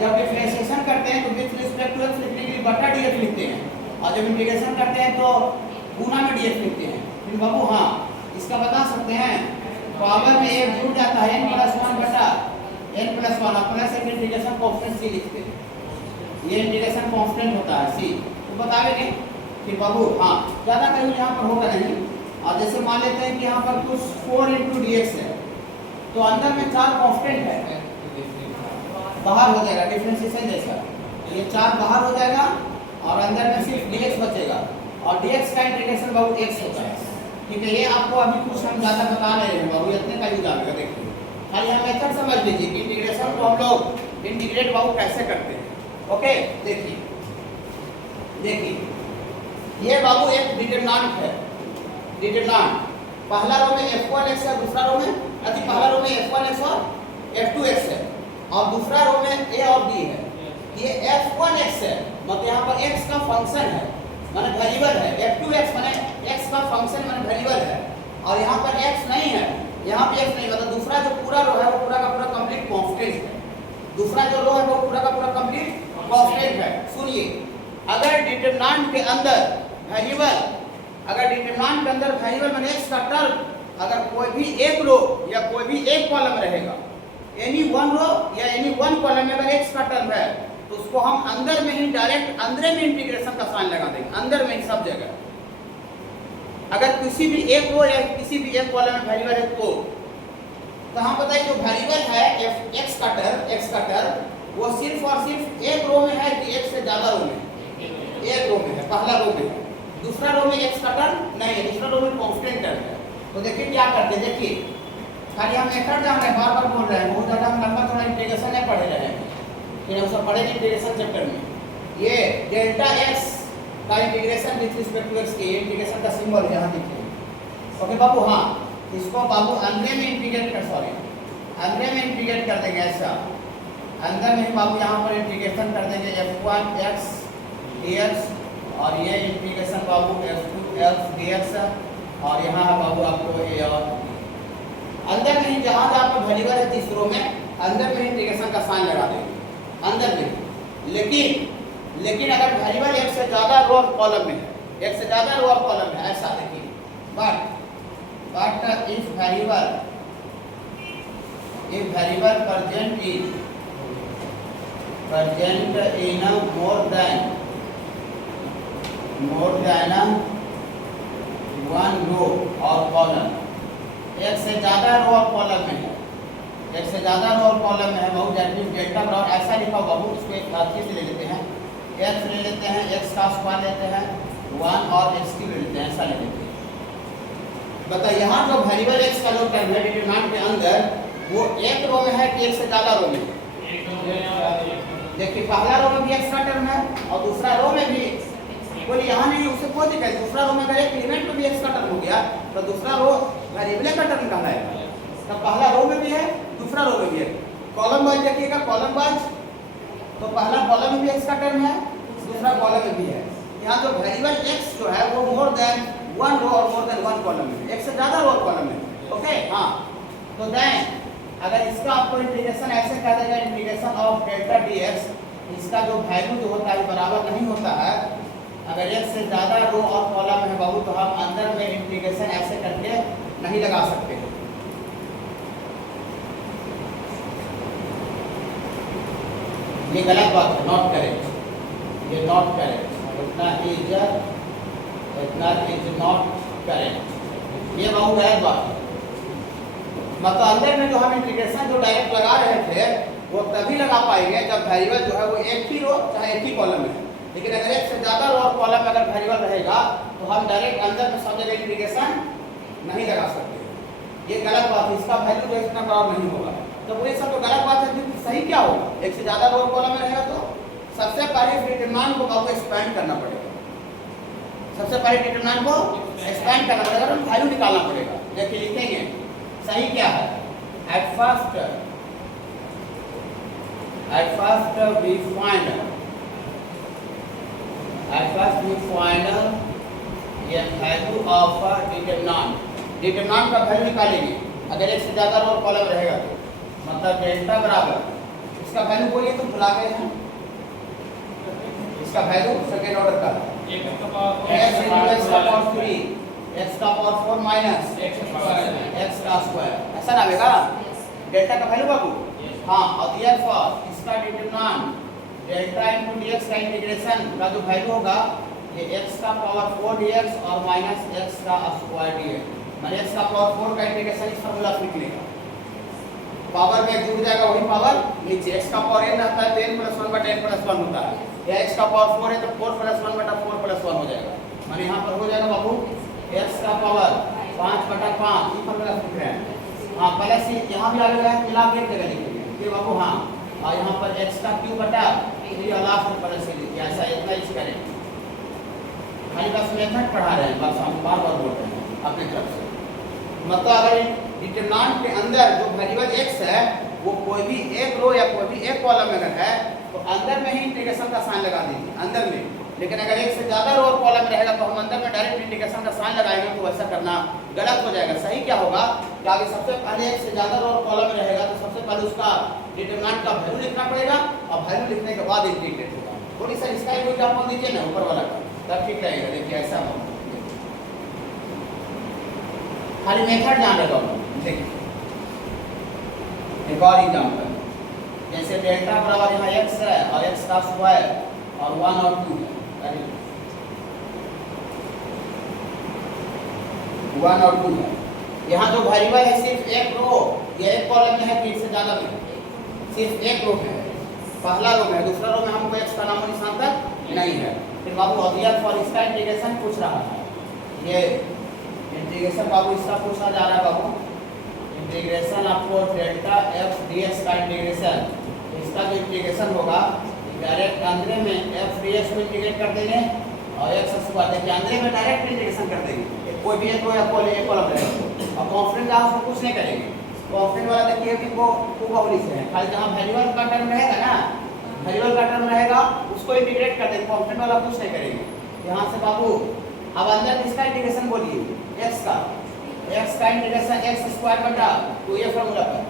जब डिफरेंशिएशन करते हैं तो विथ रिस्पेक्ट टू x लिखने के लिए बटा dx लिखते हैं, और जब इंटीग्रेशन करते हैं तो गुना में dx लिखते हैं। फिर बाबू हाँ इसका बता सकते हैं, पावर में एक जुड़ जाता है n+1 बटा n+1, अपने से इंटीग्रेशन कांस्टेंट c लिखते हैं, ये इंटीग्रेशन कांस्टेंट होता है c। तो बतावेंगे कि बाबू हाँ ज़्यादा कहीं यहाँ पर होगा नहीं। और जैसे मान लेते हैं कि यहाँ पर कुछ 4 × dx है, तो अंदर में 4 कांस्टेंट है, बाहर हो जाएगा डिफरेंशिएशन जैसा, ये 4 बाहर हो जाएगा और अंदर में सिर्फ dx बचेगा, और dx का इंटीग्रेशन बाबू x होता है। ठीक है, ये आपको अभी कुछ हम ज़्यादा बता नहीं रहे हैं बाबू, इतने का यूज आएगा। देखिए खाली हम मेथड समझ लीजिए कि इंटीग्रेशन को हम लोग इंटीग्रेट बाबू कैसे करते हैं। ओके देखिए ये बाबू एक डिटरमिनेंट है। डिटरमिनेंट पहला रो में f1x है, दूसरा रो में पहला रो में f1x और f2x है, और दूसरा रो में a और b है। ये f1x है मतलब यहाँ पर x का फंक्शन है, माने वेरिएबल है। f2x माने x का फंक्शन माने वेरिएबल है, और यहाँ पर x नहीं है, यहाँ पे x नहीं, मतलब दूसरा जो पूरा रो है वो पूरा का पूरा कंप्लीट कांस्टेंट है। दूसरा जो रो है वो पूरा का पूरा कंप्लीट कांस्टेंट है। सुनिए, अगर डिटरमिनेंट के अंदर वेरिएबल, अगर डिटरमिनेंट के अंदर वेरिएबल माने x का टर्म अगर कोई भी एक रो या कोई भी एक कॉलम रहेगा, एनी वन रो या एनी वन कॉलम में अगर x का टर्म है तो उसको हम अंदर में ही डायरेक्ट अंदर में इंटीग्रेशन का साइन लगा देंगे, अंदर में ही सब जगह। अगर किसी भी एक रो या किसी भी एक कॉलम में वेरिएबल है तो हम बताइए जो वेरिएबल है x का टर्म वो सिर्फ और सिर्फ एक रो में है कि एक से ज्यादा रो में? एक रो में है, पहला रो में है। दूसरा रो में x का टर्म नहीं है, दूसरा रो में कांस्टेंट टर्म है। तो देखिए क्या करते हैं, देखिए खाली हम मेथड जान रहे हैं, बार बार बोल रहे हैं, बहुत ज़्यादा हम लंबा थोड़ा इंटीग्रेशन नहीं पढ़े रहे हैं, फिर हम सब पढ़ेंगे इंटीग्रेशन चैप्टर में। ये डेल्टा x का integration with respect to x के इंटीग्रेशन का सिंबल है यहाँ देखिए। ओके बाबू हाँ इसको बाबू अंदर में इंटीग्रेट कर देंगे ऐसा, अंदर में बाबू यहाँ पर इंटीग्रेशन कर देंगे f1x dx, और ये इंटीग्रेशन बाबू f2x dx, और यहाँ है बाबू आपको a और अंदर में ही जहाँ जहाँ पर वेरिएबल है तीसरों में अंदर में इंटीग्रेशन का साइन लगा देंगे अंदर में। लेकिन अगर वेरिएबल एक से ज़्यादा रो और कॉलम में है, एक से ज़्यादा रो और कॉलम में ऐसा देखिए, but if variable present in a more than one रो और कॉलम, एक से ज़्यादा रो और कॉलम में है, एक से ज़्यादा रो और कॉलम में है बाबू, डेल्टा बराबर ऐसा लिखा हो बाबू, इसको एक अच्छे से ले लेते हैं, x ले लेते हैं, x का स्क्वायर लेते हैं, 1 और x ले लेते हैं, ऐसा ले लेते हैं। बताइए यहाँ जो वेरिएबल x का जो टर्म है डिटरमिनेंट के अंदर वो एक रो में है कि एक से ज़्यादा रो में? देखिए पहला रो में भी x का टर्म है और दूसरा रो में भी, बोलिए यहाँ नहीं उसे कोई दिक्कत, दूसरा रो में अगर एक एलिमेंट में भी x का टर्म हो गया तो दूसरा रो वेरिएबल का टर्म कहलाएगा। तब पहला रो में भी है दूसरा रो में भी है। कॉलम वाइज देखिएगा, कॉलम वाइज तो पहला कॉलम में भी x का टर्म है, दूसरा कॉलम में भी है। यहाँ जो वेरिएबल x जो है वो मोर देन वन रो और मोर देन वन कॉलम में, एक से ज्यादा रो और कॉलम में। ओके हाँ, तो देन अगर इसका आपको इंटीग्रेशन ऐसे कह देगा, इंटीग्रेशन ऑफ डेल्टा dx, इसका जो वैल्यू जो होता है बराबर नहीं होता है। अगर एक से ज्यादा रो और कॉलम है बाबू तो हम अंदर में इंटीग्रेशन ऐसे करके नहीं लगा सकते। ये गलत बात है, नॉट करेक्ट, ये नॉट करेक्ट, इतना इज नॉट करेक्ट, ये बाबू गलत बात है। मतलब अंदर में जो हम इंटीग्रेशन जो डायरेक्ट लगा रहे थे वो तभी लगा पाएंगे जब वेरिएबल जो है वो एक ही रो चाहे एक ही कॉलम में है। लेकिन अगर एक से ज्यादा रो और कॉलम में अगर वेरिएबल रहेगा तो हम डायरेक्ट अंदर में सब जगह इंटीग्रेशन नहीं लगा सकते। ये गलत बात है, इसका वैल्यू जो इतना बराबर नहीं होगा। तो वो ये सब तो गलत बात है, सही क्या होगा? एक से ज्यादा रो और कॉलम में रहेगा तो सबसे पहले डिटरमिनेंट को आपको एक्सपेंड करना पड़ेगा, सबसे पहले डिटरमिनेंट को एक्सपेंड करना पड़ेगा और वैल्यू निकालना पड़ेगा। देखिए लिखेंगे सही क्या है। एट फर्स्ट वी फाइंड ये वैल्यू ऑफ डिटरमिनेंट, डिटरमिनेंट का वैल्यू निकालेंगे। अगर एक से ज्यादा रो और कॉलम रहेगा तो मतलब डेल्टा बराबर, इसका वैल्यू बोलिए तो भुला गए हैं, इसका वैल्यू सेकेंड ऑर्डर का x का पावर 3 x का पावर 4 माइनस x का स्क्वायर, ऐसा ना आएगा डेल्टा का वैल्यू बाबू। हाँ, और देयरफॉर इसका डिटरमिनेंट डेल्टा इनटू dx का इंटीग्रेशन का जो वैल्यू होगा ये x का पावर 4 dx और माइनस x का स्क्वायर dx, माने x का पावर 4 का इंटीग्रेशन इस फार्मूला से निकलेगा। पावर में जुड़ जाएगा वही पावर नीचे, x का पावर n रहता है 10 + 1 / 10 + 1 होता है, या x का पावर 4 है तो 4 + 1 / 4 + 1 हो जाएगा। माने यहाँ पर हो जाएगा बाबू x का पावर 5/5, ये फार्मूला लिख रहे हैं। हाँ प्लस यहाँ भी आ गया है, मिला के जगह लिखेंगे ये बाबू। हाँ, और यहाँ पर x का क्यूब बटा 3 और लास्ट में प्लस से लिखिए, ऐसा इतना ही करें। खाली बस मेथड पढ़ा रहे हैं, बस हम बार-बार बोल रहे हैं अपनी तरफ से। मतलब अगर डिटरमिनेंट के अंदर जो वेरिएबल x है वो कोई भी एक रो या कोई भी एक कॉलम में अगर है तो अंदर में ही इंटीग्रेशन का साइन लगा दीजिए अंदर में। लेकिन अगर एक से ज्यादा रो और कॉलम में रहेगा तो हम अंदर में डायरेक्ट इंटीग्रेशन का साइन लगाएंगे, तो वैसा करना गलत हो जाएगा। सही क्या होगा कि आगे सबसे पहले एक से ज्यादा रो और कॉलम में रहेगा तो सबसे पहले उसका डिटरमिनेंट का वैल्यू लिखना पड़ेगा और वैल्यू लिखने के बाद इंटीग्रेट होगा। थोड़ी सा इसका एग्जांपल दीजिए ना ऊपर वाला का, तब ठीक रहेगा। देखिए ऐसा हो, खाली मेथड जान रखो। देखिए एक और एग्जांपल, जैसे डेल्टा बराबर यहाँ x है और x का स्क्वायर और 1 और 2 है, 1 और 2 है। यहाँ जो वेरिएबल है सिर्फ एक रो या एक कॉलम में है, फिर से ज्यादा में सिर्फ एक रो में है, पहला रो में है, दूसरा रो में हमको x का नामो निशान तक नहीं है। फिर बाबू ऑब्वियस फॉर इसका इंटीग्रेशन पूछ रहा है, ये इंटीग्रेशन बाबू इसका पूछा जा रहा है बाबू। इंटीग्रेशन आपको डेल्टा f dx का इंटीग्रेशन, इसका जो इंटीग्रेशन होगा डायरेक्ट अंदर में f dx को इंटीग्रेट कर देंगे और x स्क्वायर देखिए अंदर में डायरेक्ट इंटीग्रेशन कर देंगे। कोई भी एक रो या कोई एक कॉलम रहेगा और कांस्टेंट का उसको कुछ नहीं करेंगे। कांस्टेंट वाला देखिए कि वो बाउली से है, खाली जहां वेरिएबल का टर्म रहेगा ना, वेरिएबल का टर्म रहेगा उसको इंटीग्रेट कर देंगे, कांस्टेंट वाला कुछ नहीं करेंगे। यहाँ से बाबू अब अंदर इसका इंटीग्रेशन बोलिए, x का इंटीग्रेशन x स्क्वायर बटा 2 ये फार्मूला पर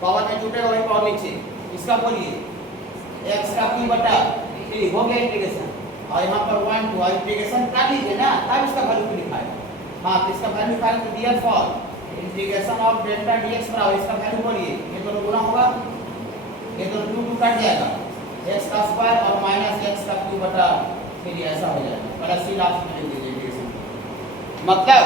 पावर में जुटेगा वही पावर नीचे, इसका बोलिए x का p बटा 3 हो गया इंटीग्रेशन। और यहाँ पर 1 2 इंटीग्रेशन कर लीजिए ना, तब इसका वैल्यू लिखाएगा। हाँ, तो इसका वैल्यू निकाल तो दिया for integration of delta dx बराबर इसका वैल्यू बोलिए, ये दोनों गुना होगा, ये दोनों 2 कट जाएगा, x का स्क्वायर और माइनस x का क्यूब बटा 3 ऐसा हो जाएगा। प्लस c लास्ट में लिख दीजिए इंटीग्रेशन। मतलब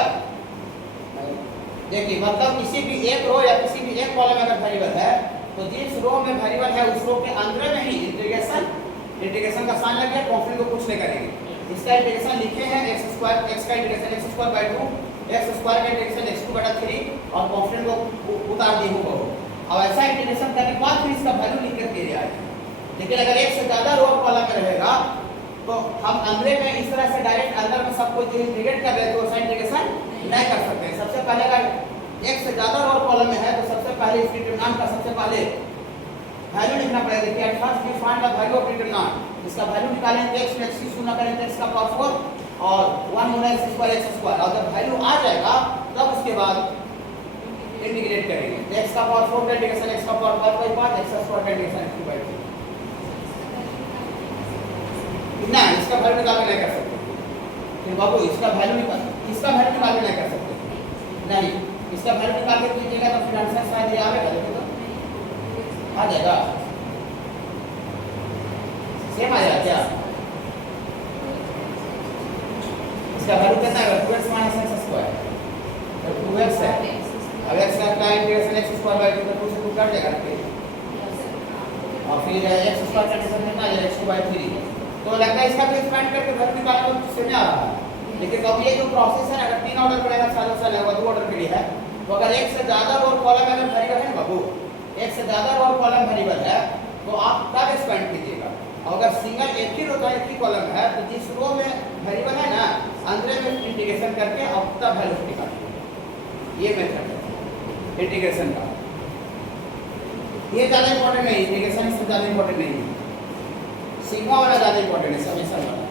देखिए, मतलब किसी भी एक रो या किसी भी एक कॉलम में अगर वेरिएबल है तो जिस रो में वेरिएबल है उस रो के अंदर में ही इंटीग्रेशन का साइन लग गया, कांस्टेंट को कुछ नहीं करेंगे। इसका इंटीग्रेशन लिखे हैं x स्क्वायर, x का integration x square by 2, x square का इंटीग्रेशन x2 बटा 3 और कांस्टेंट को उतार दिए हो। अब ऐसा इंटीग्रेशन करने के बाद फिर इसका वैल्यू लिख करके ले आए। लेकिन अगर एक से ज्यादा रो और कॉलम में रहेगा तो हम अंदर में इस तरह से डायरेक्ट अंदर में सब कुछ जो इंटीग्रेट कर रहे थे वैसा इंटीग्रेशन नहीं कर सकते। सबसे पहले अगर एक से ज्यादा रो और कॉलम में है तो सबसे पहले इसके डिटरमिनेंट का सबसे पहले वैल्यू लिखना पड़ेगा। देखिए at first we find the value of determinant, इसका वैल्यू निकालेंगे x में x की शून्य करेंगे x का पावर 4 और 1 गुना x स्क्वायर x स्क्वायर, और जब वैल्यू आ जाएगा तब उसके बाद इंटीग्रेट करेंगे। तो x का पावर 4 का इंटीग्रेशन x का पावर 5/5 x स्क्वायर का इंटीग्रेशन x by 2। ना इसका वैल्यू निकाल के नहीं कर सकते फिर बाबू, इसका वैल्यू निकाल के नहीं कर सकते नहीं, इसका वैल्यू निकाल के कीजिएगा तो फिर आंसर शायद ये आएगा। देखिए तो आ जाएगा, सेम आ जाएगा क्या? इसका वैल्यू कितना है? 2x माइनस x स्क्वायर, तो 2x है। अब x का इंटीग्रेशन x स्क्वायर बाय 2 तो 2 से 2 कट जाएगा फिर, और फिर x स्क्वायर का इंटीग्रेशन कितना आ जाएगा? x by 3। तो लगता है इसका भी एक्सपेंड करके वैल्यू निकालना तो समझ आ रहा है। लेकिन अब ये जो प्रोसेस है अगर 3 ऑर्डर पड़ेगा साल है, 2 ऑर्डर के लिए है, तो अगर एक से ज्यादा रो और कॉलम अगर वेरिएबल है ना बाबू, एक से ज्यादा रो और कॉलम वेरिएबल है तो आप तब एक्सपेंड कीजिएगा। और अगर सिंगल एक ही रो का एक ही कॉलम है तो जिस रो में वेरिएबल है ना अंदर में इंटीग्रेशन करके अब तब वैल्यू निकालिए। ये मेथड है इंटीग्रेशन का। ये ज्यादा इंपॉर्टेंट नहीं, इंटीग्रेशन इससे ज्यादा इंपॉर्टेंट नहीं है, सिग्मा वाला ज्यादा इंपॉर्टेंट है, समेशन वाला।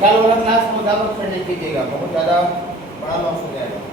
कल वाला क्लास में ज़्यादा फिर नहीं कीजिएगा, बहुत ज़्यादा बड़ा लॉस हो जाएगा।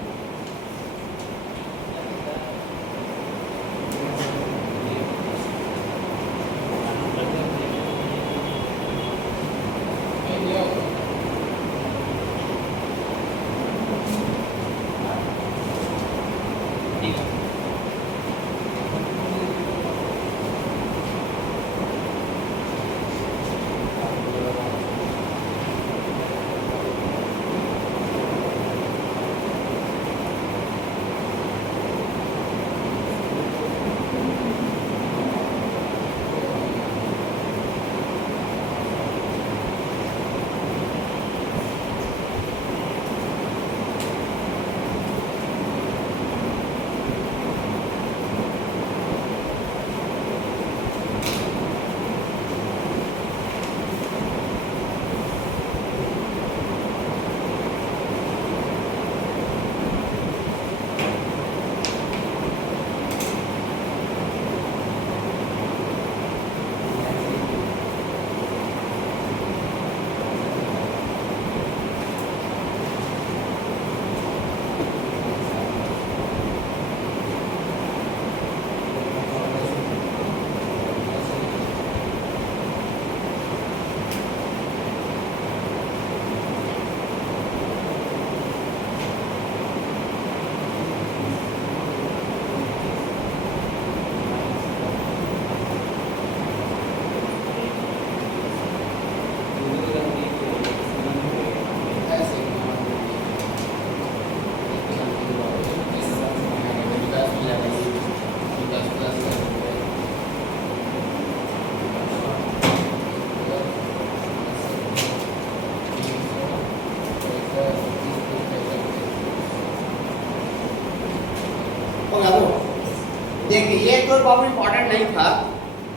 कोई बाबू इंपॉर्टेंट नहीं था,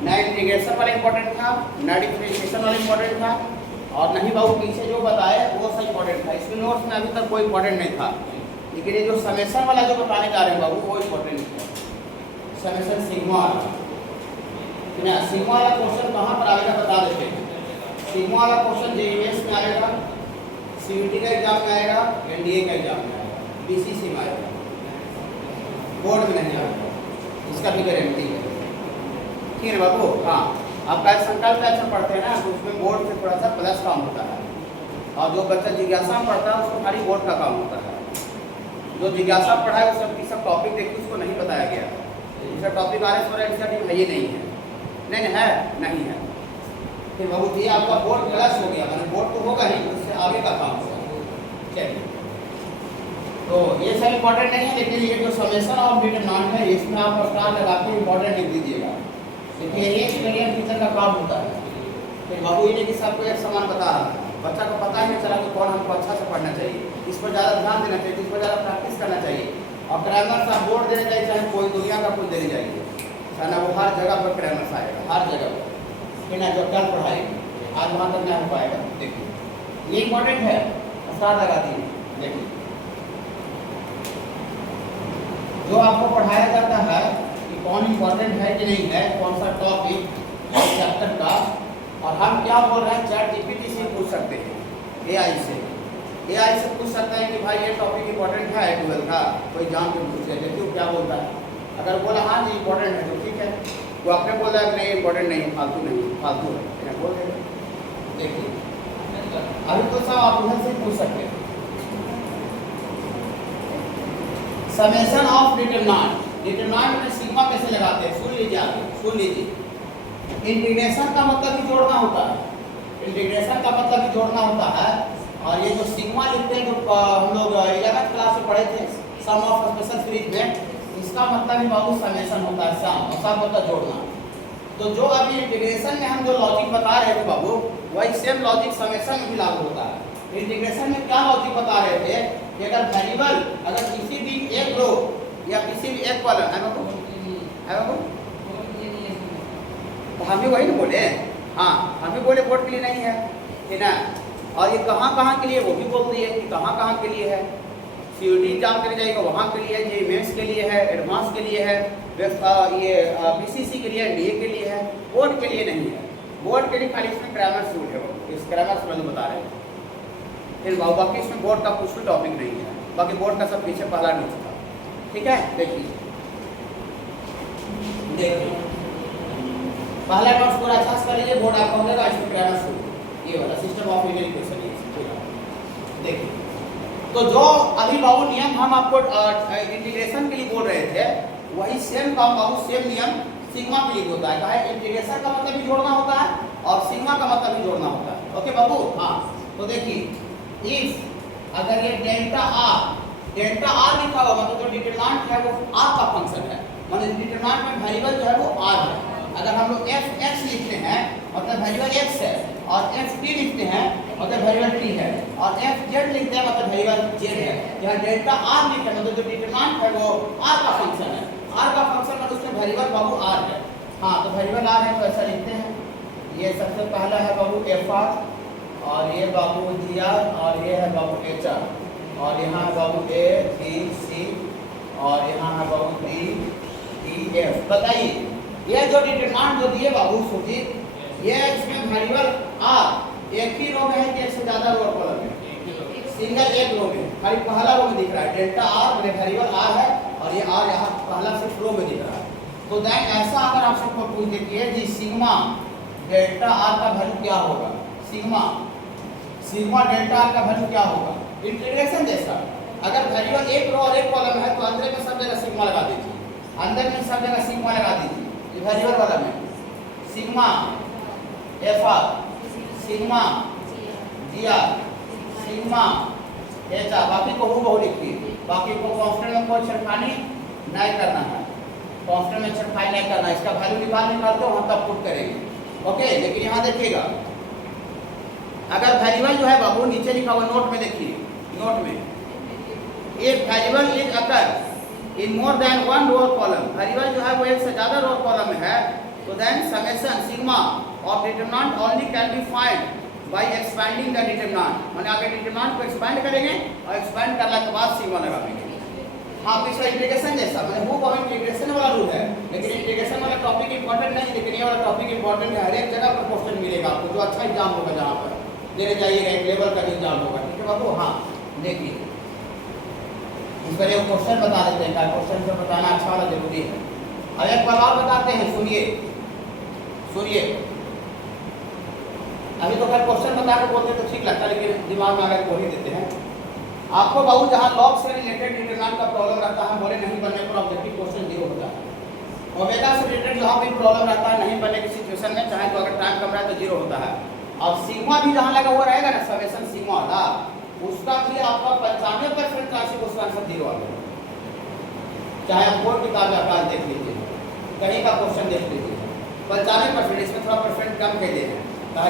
ना इंटीग्रेशन वाला इंपॉर्टेंट था, ना डिफरेंशिएशन वाला इंपॉर्टेंट था, और नहीं बाबू पीछे जो बताए वो सब इंपॉर्टेंट था। इसमें नोट्स में अभी तक कोई इंपॉर्टेंट नहीं था, लेकिन ये जो समेशन वाला जो बताने जा रहे हैं बाबू वो इंपॉर्टेंट है। समेशन सिग्मा वाला, सिग्मा वाला क्वेश्चन कहाँ पर आएगा बता देते हैं। सिग्मा वाला क्वेश्चन जेईएस में आएगा, सीयूटी का एग्जाम में आएगा, एनडीए का एग्जाम में आएगा, बीसीसी में आएगा, बोर्ड में नहीं आएगा, इसका भी गारंटी है। ठीक है बाबू। हाँ, आप का संकल्प एक्शन पढ़ते हैं ना, तो उसमें बोर्ड से थोड़ा सा प्लस काम होता है, और जो बच्चा जिज्ञासा पढ़ता है उसको खाली बोर्ड का काम होता है। जो जिज्ञासा पढ़ा है उस सब टॉपिक देखिए उसको नहीं बताया गया, इसका टॉपिक RS और NCERT है ही नहीं है, नहीं है, नहीं है। फिर बाबू जी आपका बोर्ड प्लस हो गया, मैंने बोर्ड तो होगा ही, उससे आगे का काम होगा। चलिए, तो ये सब इंपॉर्टेंट नहीं है, लेकिन ये जो समेशन ऑफ डिटरमिनेंट है इसमें आप स्टार लगा के इंपॉर्टेंट लिख दीजिएगा, देखिए ये एक्सपीरियंस टीचर का काम होता है। फिर बाबू ये नहीं कि सबको एक समान बता रहा है, बच्चा को पता ही नहीं चला कि कौन हमको अच्छा से पढ़ना चाहिए, इस पर ज़्यादा ध्यान देना चाहिए, इस पर ज़्यादा प्रैक्टिस करना चाहिए। और ग्रामर आप बोर्ड देने चाहिए, चाहे कोई दुनिया का कुछ देने चाहिए, चाहे ना वो हर जगह पर ग्रामर आएगा, हर जगह पर, फिर ना जो कल पढ़ाएंगे आज वहाँ तक नहीं हो पाएगा। देखिए ये इंपॉर्टेंट है, स्टार लगा दिए। देखिए जो आपको पढ़ाया जाता है कि कौन इंपॉर्टेंट है कि नहीं है, कौन सा टॉपिक चैप्टर का, और हम क्या बोल रहे हैं, चैट जीपीटी से पूछ सकते हैं, एआई से पूछ सकते हैं कि भाई ये टॉपिक इंपॉर्टेंट है 12 का, कोई जान के पूछ लेते क्यों क्या बोलता है। अगर बोला हाँ जी इंपॉर्टेंट है तो ठीक है, वो आपने बोला कि नहीं इंपॉर्टेंट नहीं, फालतू नहीं, फालतू है बोल देगा। देखिए अभी तो सब आप उधर से पूछ सकते हैं। समेशन ऑफ डिटरमिनेंट में सिग्मा कैसे लगाते हैं, सुन लीजिए आगे, सुन लीजिए। इंटीग्रेशन का मतलब भी जोड़ना होता है, इंटीग्रेशन का मतलब भी जोड़ना होता है। और ये जो सिग्मा लिखते हैं जो हम लोग 11th क्लास में पढ़े थे सम ऑफ स्पेशल सीरीज में, इसका मतलब ही बाबू समेशन होता है, सम, और सम होता है जोड़ना। तो जो अभी इंटीग्रेशन में हम जो लॉजिक बता रहे थे बाबू, वही सेम लॉजिक समेशन में भी लागू होता है। इंटीग्रेशन में क्या लॉजिक बता रहे थे कि अगर वेरिएबल अगर किसी भी एक रो या किसी भी एक कॉलम है बाबू, तो हम भी वही ना बोले, हाँ हम भी बोले बोर्ड के लिए नहीं है ना। और ये कहाँ के लिए वो भी बोल दिए कि कहाँ के लिए है। सीयूटी एग्जाम के लिए जाएगा वहाँ के लिए, ये मेंस के लिए है, एडवांस के लिए है, ये बीसीसी के लिए, एनडीए के लिए है, बोर्ड के लिए नहीं है। बोर्ड के लिए खाली इसमें ग्रामर रूल है, इस ग्रामर से बता रहे हैं। फिर बाकी इसमें बोर्ड का कुछ भी टॉपिक नहीं है, बाकी बोर्ड का सब पीछे पहला नोट था। ठीक है, देखिए पहला नोट्स पूरा अच्छा से कर लीजिए, बोर्ड आपका होगा इसमें ग्रामर रूल, ये वाला सिस्टम ऑफ यूनिट क्वेश्चन। देखिए तो जो अभी बाबू नियम हम आपको इंटीग्रेशन के लिए बोल रहे थे, वही सेम काम बाबू सेम नियम सिग्मा के लिए होता है। कहा है इंटीग्रेशन का मतलब भी जोड़ना होता है और सिग्मा का मतलब भी जोड़ना होता है। ओके बाबू, हाँ तो देखिए इफ अगर ये डेल्टा आर लिखा हुआ मतलब जो डिटरमिनेंट है वो आर का फंक्शन है, मतलब डिटरमिनेंट में वेरिएबल जो है वो आर है। अगर हम लोग एफ एक्स लिखते हैं मतलब वेरिएबल एक्स है, और एफ टी लिखते हैं मतलब वेरिएबल टी है, और एफ जेड लिखते हैं मतलब वेरिएबल जेड है। यहाँ डेल्टा आर लिखते हैं मतलब जो डिटरमिनेंट है वो आर का फंक्शन है, आर का फंक्शन मतलब उसमें वेरिएबल बाबू आर है। हाँ तो वेरिएबल आर है तो ऐसा लिखते हैं। ये सबसे पहला है बाबू एफ आर, और ये बाबू जी आर, और ये है बाबू एच आर, और यहाँ है बाबू ए बी सी, और यहाँ है बाबू डी ई एफ। बताइए ये जो डिटरमिनेंट जो दिए बाबू सुजीत, ये इसमें वेरिएबल आर एक ही रो में है कि एक से ज्यादा रो कॉलम में, सिंगल एक रो में, खाली पहला रो में दिख रहा है डेल्टा आर, मतलब वेरिएबल आर है, और ये आर यहाँ पहला सिर्फ रो में दिख रहा है। तो देन ऐसा अगर आप सबको पूछ देखिए जी सिग्मा डेल्टा आर का वैल्यू क्या होगा, सिग्मा डेल्टा आर का वैल्यू क्या होगा, इंटीग्रेशन जैसा। अगर वेरिएबल एक रो और एक कॉलम है तो अंदर में सब जगह सिग्मा लगा दीजिए, अंदर में सब जगह सिग्मा लगा दीजिए। वेरिएबल वाला में sigma F R, sigma G R, sigma H R, बाकी को हूबहू लिखिए। बाकी को कांस्टेंट में कोई छेड़खानी नहीं करना है, कांस्टेंट में छेड़खानी नहीं करना, इसका वैल्यू निकालते हो हम तब पुट करेंगे। ओके, लेकिन यहाँ देखिएगा अगर वेरिएबल जो है बाबू नीचे लिखा हुआ नोट में, देखिए नोट में एक variable is occur in more than one row column, variable जो है वो एक से ज़्यादा रो कॉलम में है, तो then summation sigma of determinant only can be find by expanding the determinant, माने आगे डिटरमिनेंट को एक्सपेंड करेंगे और एक्सपेंड करने के बाद सिग्मा लगा देंगे। हाँ, पिछला इंटीग्रेशन जैसा मैंने वो बहुत इंटीग्रेशन वाला रूल है, लेकिन इंटीग्रेशन वाला टॉपिक इंपॉर्टेंट नहीं, लेकिन ये वाला टॉपिक इंपॉर्टेंट है। हर एक जगह पर क्वेश्चन मिलेगा आपको, जो अच्छा एग्जाम होगा जहाँ पर देने जाइएगा, एक लेवल का एग्जाम होगा। ठीक है बाबू। हाँ देखिए, इस पर एक क्वेश्चन बता देते हैं, क्वेश्चन से बताना अच्छा वाला जरूरी है। अब एक बार और बताते हैं, सुनिए सुनिए। अभी तो खैर क्वेश्चन बता के बोलते तो ठीक लगता है, लेकिन दिमाग में अगर बोल ही देते हैं आपको बाबू, जहाँ लॉग से रिलेटेड डिटरमिनेंट का प्रॉब्लम रहता है, बोले नहीं बनने पर ऑब्जेक्टिव क्वेश्चन 0 होता है। ओमेगा से रिलेटेड जहाँ भी प्रॉब्लम रहता है नहीं बनने की सिचुएशन में, चाहे तो अगर टाइम कम रहा है तो 0 होता है। और सिग्मा भी जहाँ लगा हुआ रहेगा ना, समेशन सिग्मा वाला, उसका भी आपका 95% चांसेस उसका आंसर 0 आ गया। चाहे आप बोर्ड किताब का आकार देख लीजिए, कहीं का क्वेश्चन देख लीजिए, 95%। इसमें थोड़ा परसेंट कम कह देते हैं,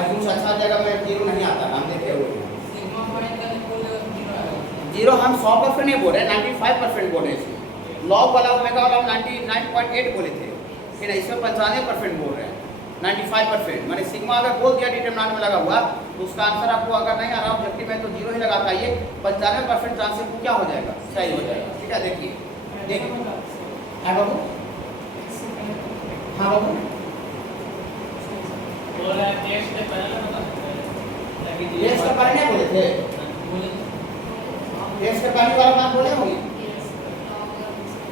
कुछ अच्छा जगह में 0 नहीं आता, हम देखे हुए हैं। 0 हम 100% नहीं बोल रहे, 95% बोल रहे हैं। लॉग वाला ओमेगा वाला 99.8 बोले थे, फिर इसमें 95% बोल रहे हैं, 95%। मैंने सिग्मा अगर बोल दिया डिटरमिनेंट में लगा हुआ, तो उसका आंसर आपको अगर नहीं आ रहा ऑब्जेक्टिव में तो 0 ही लगा पाइए, 95% चांसेस क्या हो जाएगा, सही हो जाएगा। ठीक है, देखिए देखिए। हाँ बाबू, हाँ बाबू, टेस्ट पढ़ने बोले थे, टेस्ट के पहले वाला बात बोले होंगे।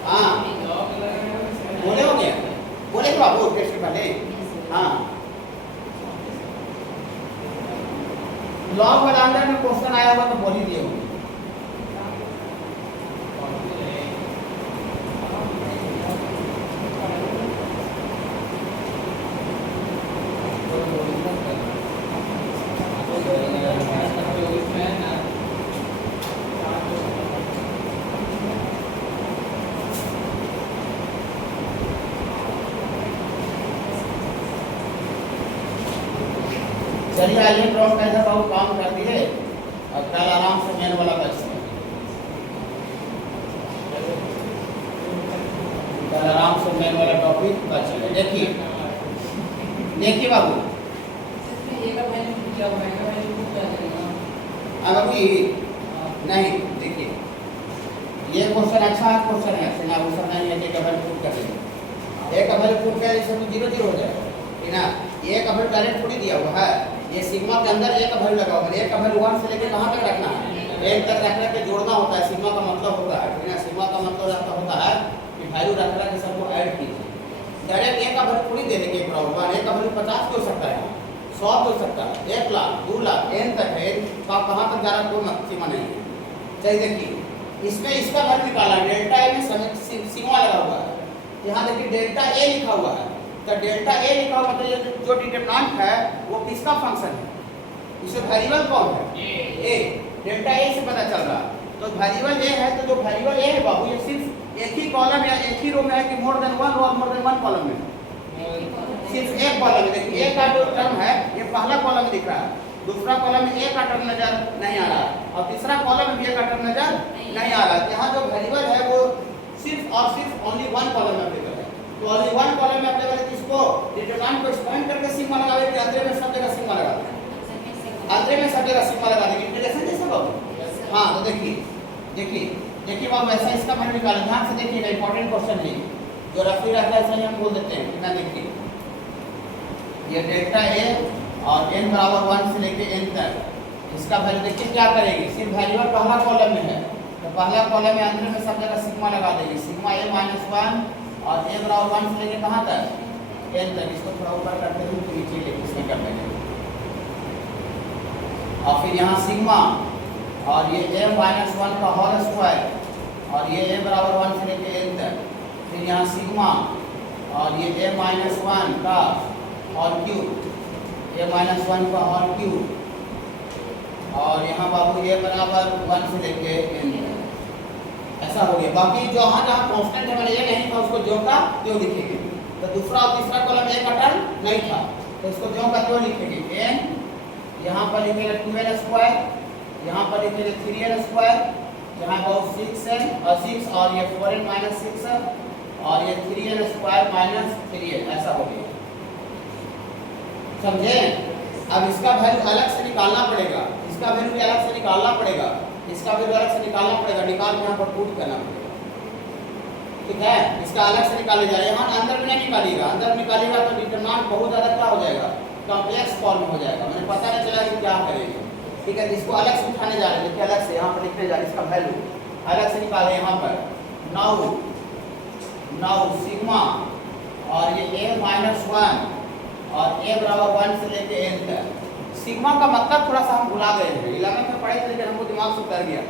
हाँ बोले होंगे, बोले तो बाबू टेस्ट के पहले। हाँ, लॉग वाला अंदर में क्वेश्चन आया हुआ तो बोल ही दिए होंगे। चलिए आइए, ड्रॉप कैसा बाबू काम कर दिए, और कल आराम से मेन वाला बैच में, कल आराम से मेन वाला टॉपिक बैच में। देखिए देखिए बाबू, अभी नहीं, देखिए ये क्वेश्चन अच्छा है, क्वेश्चन है ना, वो सब नहीं है कि कभी प्रूफ कर देंगे, एक कभी प्रूफ कर इसमें 0-0 हो जाए, ठीक ना। ये कभी डायरेक्ट थोड़ी दिया हुआ है, ये सिग्मा के अंदर एक कभी लगा हुआ है, एक कभी 1 से लेके कहाँ तक रखना है, 1 तक रखने के जोड़ना होता है। सिग्मा का मतलब होता है, ठीक है, सिग्मा का मतलब होता है कि वैल्यू रख रहा है सबको ऐड कीजिए। डायरेक्ट एक कभी थोड़ी दे देंगे, एक कभी 50 हो सकता है, 100 हो सकता है, 1 लाख 2 लाख n तक है, तो आप कहाँ तक जा रहा है कोई सीमा नहीं है। चलिए देखिए, इसमें इसका वैल्यू निकाला, डेल्टा ए में सिग्मा लगा हुआ है, यहाँ देखिए डेल्टा ए लिखा हुआ है, तो डेल्टा ए लिखा हुआ मतलब जो डिटरमिनेंट है वो किसका फंक्शन है, इसमें वेरिएबल कौन है, ए। डेल्टा ए से पता चल रहा है, तो वेरिएबल ए है, तो जो वेरिएबल ए है बाबू, ये सिर्फ एक ही कॉलम या एक ही रो में है कि मोर देन 1 रो और मोर देन 1 कॉलम में, सिर्फ एक कॉलम में। देखिए ए का जो टर्म है ये पहला कॉलम में दिख रहा है, दूसरा कॉलम में ए का टर्म नजर नहीं आ रहा है, और तीसरा कॉलम में भी ए का टर्म नजर नहीं आ रहा है। यहाँ जो वेरिएबल है वो सिर्फ और सिर्फ ओनली 1 कॉलम में अवेलेबल है, तो ओनली 1 कॉलम में अवेलेबल है। किसको डिटरमिनेंट को एक्सपेंड करके सिग्मा लगावे कि अंदर में सब जगह सिग्मा लगा दें, अंदर में सब जगह सिग्मा लगा देंगे, इंटीग्रेशन जैसा बाबू। हाँ तो देखिए बाबू, ऐसा इसका मैंने निकाला, ध्यान से देखिएगा, इंपॉर्टेंट क्वेश्चन है, जो रफी रहता है ऐसा हम बोल देते हैं, कितना देखिए, ये डेल्टा ए और n बराबर 1 से लेके n तक, इसका वैल्यू देखिए क्या करेगी, सिर्फ वेरिएबल पहला कॉलम में है, तो पहला कॉलम में अंदर में सब जगह सिग्मा लगा देगी, सिग्मा a - 1 और a बराबर 1 से लेके कहाँ तक, n तक। इसको थोड़ा ऊपर करते हुए तो नीचे लेके इसमें कर देंगे, और फिर यहाँ सिग्मा और ये a - 1 का होल स्क्वायर, और ये a बराबर 1 से लेके n तक, फिर यहाँ सिग्मा और ये a - 1 का होल क्यूब, a - 1 का होल क्यूब, और यहाँ बाबू a बराबर 1 से लेके n तक, ऐसा हो गया। बाकी जो जहाँ कांस्टेंट है, मैंने ये नहीं था उसको जो का त्यों लिखेंगे, तो दूसरा और तीसरा कॉलम a का टर्म नहीं था, तो इसको जो का त्यों लिखेंगे, n यहाँ पर लिखेंगे 2n स्क्वायर, यहाँ पर लिखेंगे 3n स्क्वायर, यहाँ बहुत 6n और 6 और ये 4n माइनस 6 और ये 3n स्क्वायर माइनस 3n ऐसा हो गया। समझे? अब इसका वैल्यू अलग से निकालना पड़ेगा, इसका वैल्यू भी अलग से निकालना पड़ेगा, इसका वैल्यू अलग से निकालना पड़ेगा, निकाल के यहाँ पर पुट करना पड़ेगा। ठीक है, इसका अलग से निकाले जा रहे हैं, यहाँ अंदर में नहीं निकालिएगा, अंदर निकालिएगा तो डिटरमिनेंट बहुत ज़्यादा क्या हो जाएगा, कॉम्प्लेक्स फॉर्म हो जाएगा, मुझे पता नहीं चला कि क्या करेंगे। ठीक है, इसको अलग से उठाने जा रहे हैं, देखिए अलग से यहाँ पर लिखने जा रहे हैं, इसका वैल्यू अलग से निकाले यहाँ पर। नाउ सिग्मा और ये a माइनस 1 और a बराबर 1 से लेके n तक। सिग्मा का मतलब थोड़ा सा हम भुला गए हैं, 11th में पढ़े थे लेकिन हमको दिमाग से उतर गया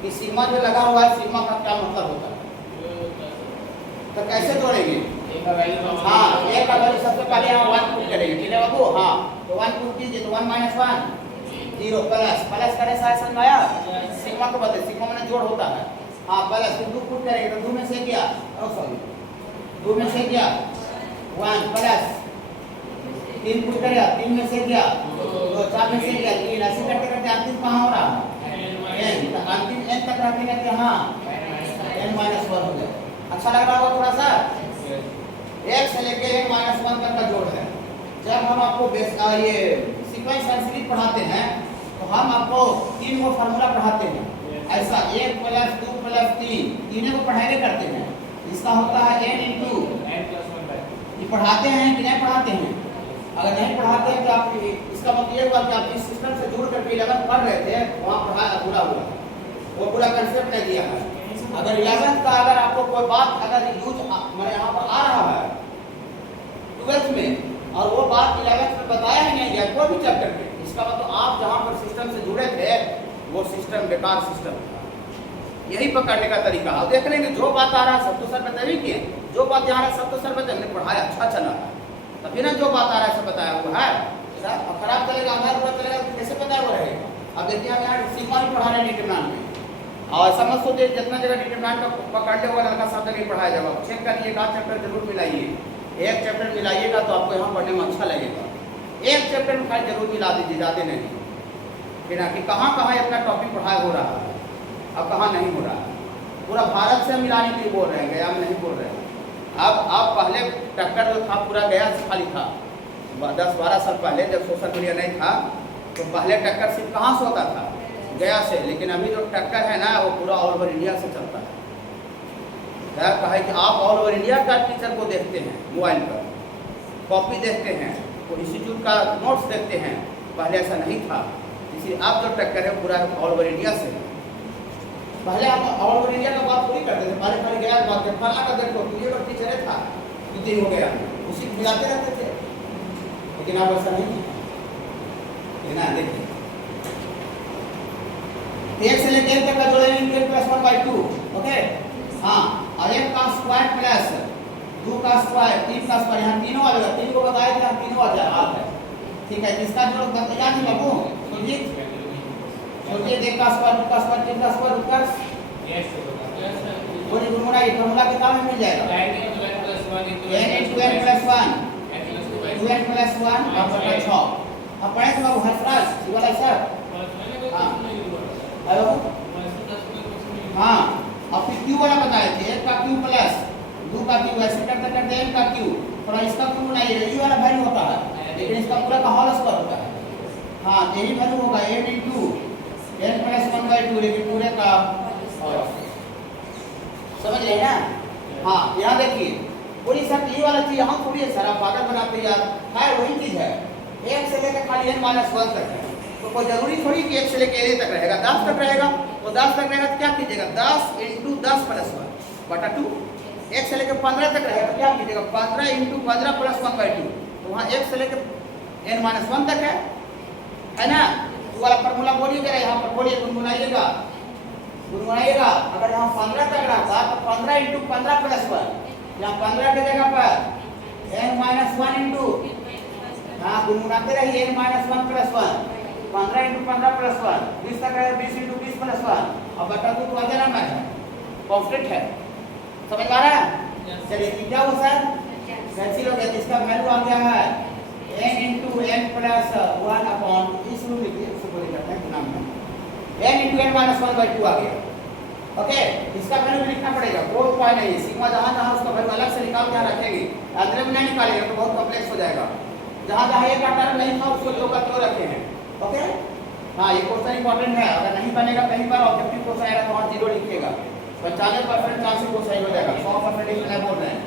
कि सिग्मा जो लगा हुआ है सिग्मा का क्या मतलब होता है। तो कैसे जोड़ेंगे? हाँ, a का वैल्यू सबसे पहले हम 1 पुट करेंगे, ठीक है बाबू? हाँ, तो 1 पुट कीजिए तो 1 माइनस 1 0 प्लस करे साइड समझ आया? सिग्मा को बदले, सिग्मा में जोड़ होता है। हाँ, प्लस फिर 2 पुट करेंगे तो 2 में से क्या, सॉरी 2 में से क्या 1 प्लस 3 पुट करेगा, 3 में से क्या 2, 4 में से क्या 3, ऐसे करते करते अंतिम कहाँ हो रहा है n, अंतिम n तक रहते रहते हाँ n माइनस 1 हो गया। अच्छा लग रहा होगा थोड़ा सा? 1 से लेके n माइनस 1 तक का जोड़ है। जब हम आपको ये सीक्वेंस संस्कृत पढ़ाते हैं तो हम आपको 3 को फार्मूला पढ़ाते हैं, ऐसा 1 प्लस 2 प्लस 3 तीनों को पढ़ाएंगे करते हैं। इसका होता है n इंटू ये पढ़ाते हैं कि नहीं पढ़ाते हैं? अगर नहीं पढ़ाते हैं तो आप इसका मतलब ये हुआ कि आप इस सिस्टम से जुड़ करके 11th पढ़ रहे थे, वहाँ पढ़ाया पूरा हुआ, वो पूरा कंसेप्ट नहीं दिया है। अगर 11th का अगर आपको कोई बात अगर यूज मैंने यहाँ पर आ रहा है 12th में और वो बात 11th में बताया ही नहीं गया कोई भी चैप्टर पे, इसका मतलब आप जहाँ पर सिस्टम से जुड़े थे वो सिस्टम बेकार सिस्टम था। यही पकड़ने का तरीका। अब देख लेंगे जो बात आ रहा है सब तो सर बताइए कि जो बात जहाँ सब तो सर बताए, हमने पढ़ाया अच्छा चला है तभी ना जो बात आ रहा है सब बताया हुआ है। सर खराब चलेगा आधार पूरा चलेगा तो कैसे बताया हुआ रहेगा? अब देखिए हम यहाँ सिग्मा भी पढ़ा रहे हैं डिटरमिनेंट में और समझ सोचे जितना जगह डिटरमिनेंट का पकड़ने हुआ लड़का सब जगह पढ़ाया जाएगा। चेक करिए एक आध चैप्टर जरूर मिलाइए, एक चैप्टर मिलाइएगा तो आपको यहाँ पढ़ने में अच्छा लगेगा। एक चैप्टर में खाली जरूर मिला दीजिए, ज़्यादा नहीं, फिर ना कि कहाँ कहाँ अपना टॉपिक पढ़ाया हो रहा है अब कहाँ नहीं हो रहा है। पूरा भारत से मिलाने के लिए बोल रहे हैं, गया में नहीं बोल रहे हैं। अब पहले टक्कर जो था पूरा गया से खाली था, 10-12 साल पहले जब सोशल मीडिया नहीं था तो पहले टक्कर सिर्फ कहाँ से होता था, गया से। लेकिन अभी जो टक्कर है ना वो पूरा ऑल ओवर इंडिया से चलता है। क्या कहा है कि आप ऑल ओवर इंडिया का टीचर को देखते हैं, मोबाइल पर कॉपी देखते हैं, वो इंस्टीट्यूट का नोट्स देखते हैं, पहले ऐसा नहीं था। इसलिए अब जो टक्कर है पूरा ऑल ओवर इंडिया से है। पहले हम ऑल ओवर इंडिया का बात पूरी करते थे, पहले पहले गया बात फला का देखो ये लोग टीचर था 2-3 हो गया उसी को मिलाते रहते थे, लेकिन अब ऐसा नहीं है ना। देखिए 1 से लेकर 1 तक का जोड़ेंगे 1 + 1/2 ओके। हाँ, और 1 का स्क्वायर प्लस 2 का स्क्वायर 3 का स्क्वायर, यहाँ तीनों आ जाएगा, 3 को बताया था तीनों आ जाएगा। ठीक है, जिसका जो बताया नहीं बाबू सोचिए 1 का स्क्वायर 2 का स्क्वायर 3 का स्क्वायर उत्तर पूरी गुणा ये फॉर्मूला के काम में मिल जाएगा। n × n + 1 2n + 1 बराबर 6। अब पढ़े तो बाबू हर्षराज ये वाला सर। हाँ हेलो हाँ, और फिर क्यू वाला बताए थे 1 का क्यू प्लस 2 का क्यू, ऐसे करते करते n का क्यू, थोड़ा इसका क्यू बनाइएगा, ये वाला वैल्यू होता है लेकिन इसका पूरा का होल स्क्वायर होता है। हाँ, यही वैल्यू होगा n × n + 1/2 लेकिन पूरे का समझ रहे हैं ना। हाँ, यहाँ देखिए पूरी सर ये वाला चीज यहाँ थोड़ी है सर, आप पागल बनाते यार है, वही चीज है 1 से लेकर खाली n - 1 तक है। तो कोई जरूरी थोड़ी कि 1 से लेकर a तक रहेगा, 10 तक रहेगा। तो 10 तक रहेगा तो क्या कीजिएगा 10 × 10 + 1/2। 1 से लेकर 15 तक रहेगा तो क्या कीजिएगा 15 × 15 + 1/2। तो वहाँ 1 से लेकर n - 1 तक है ना। तो वाला फॉर्मूला बोलिएगा, यहाँ पर बोलिए गुनगुनाइएगा। अगर यहाँ 15 तक रहता तो 15 × 15 + 1, यहाँ 15 के जगह पर n - 1 × हाँ गुनगुनाते रहिए n - 1 + 1, 15 × 15 + 1 20 तक है, 20 × 20 + 1 और बटा 2 तो आगे नंबर है, कॉन्फ्लिक्ट है, समझ आ रहा है। चलिए क्या हुआ सर कैंसिल हो गया, इसका वैल्यू आ गया है n × n + 1/2। इस रूप में इसको बोले जाते हैं नाम में n × n - 1/2 आ गया। ओके, इसका वैल्यू भी लिखना पड़ेगा, कोई उपाय नहीं। सिग्मा जहाँ जहाँ उसका वैल्यू अलग से निकाल के यहाँ रखेंगे, अंदर में नहीं निकालेंगे तो बहुत कॉम्प्लेक्स हो जाएगा। जहाँ जहाँ एक का टर्म नहीं था उसको दो का दो रखे हैं। ओके, हाँ ये क्वेश्चन इंपॉर्टेंट है, अगर नहीं बनेगा कहीं पर ऑब्जेक्टिव क्वेश्चन आएगा तो वहाँ 0 लिखिएगा। 95% चांस वो सही हो जाएगा, 100% इसमें बोल रहे हैं।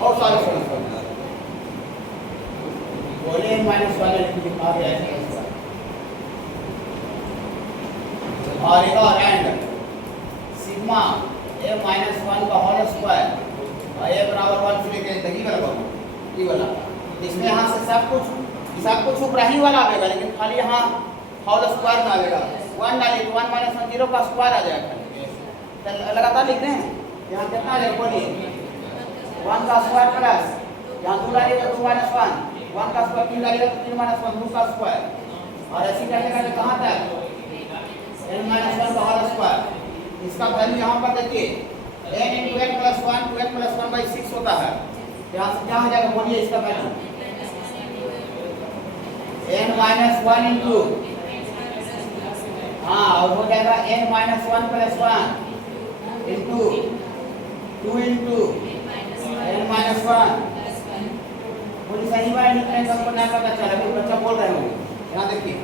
और सॉरी बोले माइनस वाले लिखा गया है और एक और एंड सिग्मा a माइनस 1 का होल स्क्वायर और a बराबर 1 से लेके तक ही वाला ये वाला, इसमें यहाँ से सब कुछ ऊपर ही वाला आएगा, लेकिन खाली यहाँ होल स्क्वायर में आएगा। 1 डालिए 1 माइनस 1 0 का स्क्वायर आ जाएगा। तो लगातार लिख रहे हैं, यहाँ कितना आ जाएगा बोलिए, 1 का स्क्वायर प्लस यहाँ 2 डालिएगा 2 माइनस 1 का स्क्वायर 3 डालिएगा तो 3 माइनस 1 2 का स्क्वायर, और ऐसे करने का कहाँ तक n माइनस 1 का होल स्क्वायर। इसका वैल्यू यहाँ पर देखिए n into n plus 1 2n plus 1 by 6 होता है। यहाँ से क्या हो जाएगा बोलिए इसका वैल्यू n माइनस 1 into हाँ और हो जाएगा n minus 1 plus 1 into 2 into n minus 1। बोलिए सही बात लिख रहे हैं, सबको नहीं पता चला, कोई बच्चा बोल रहे होंगे। यहाँ देखिए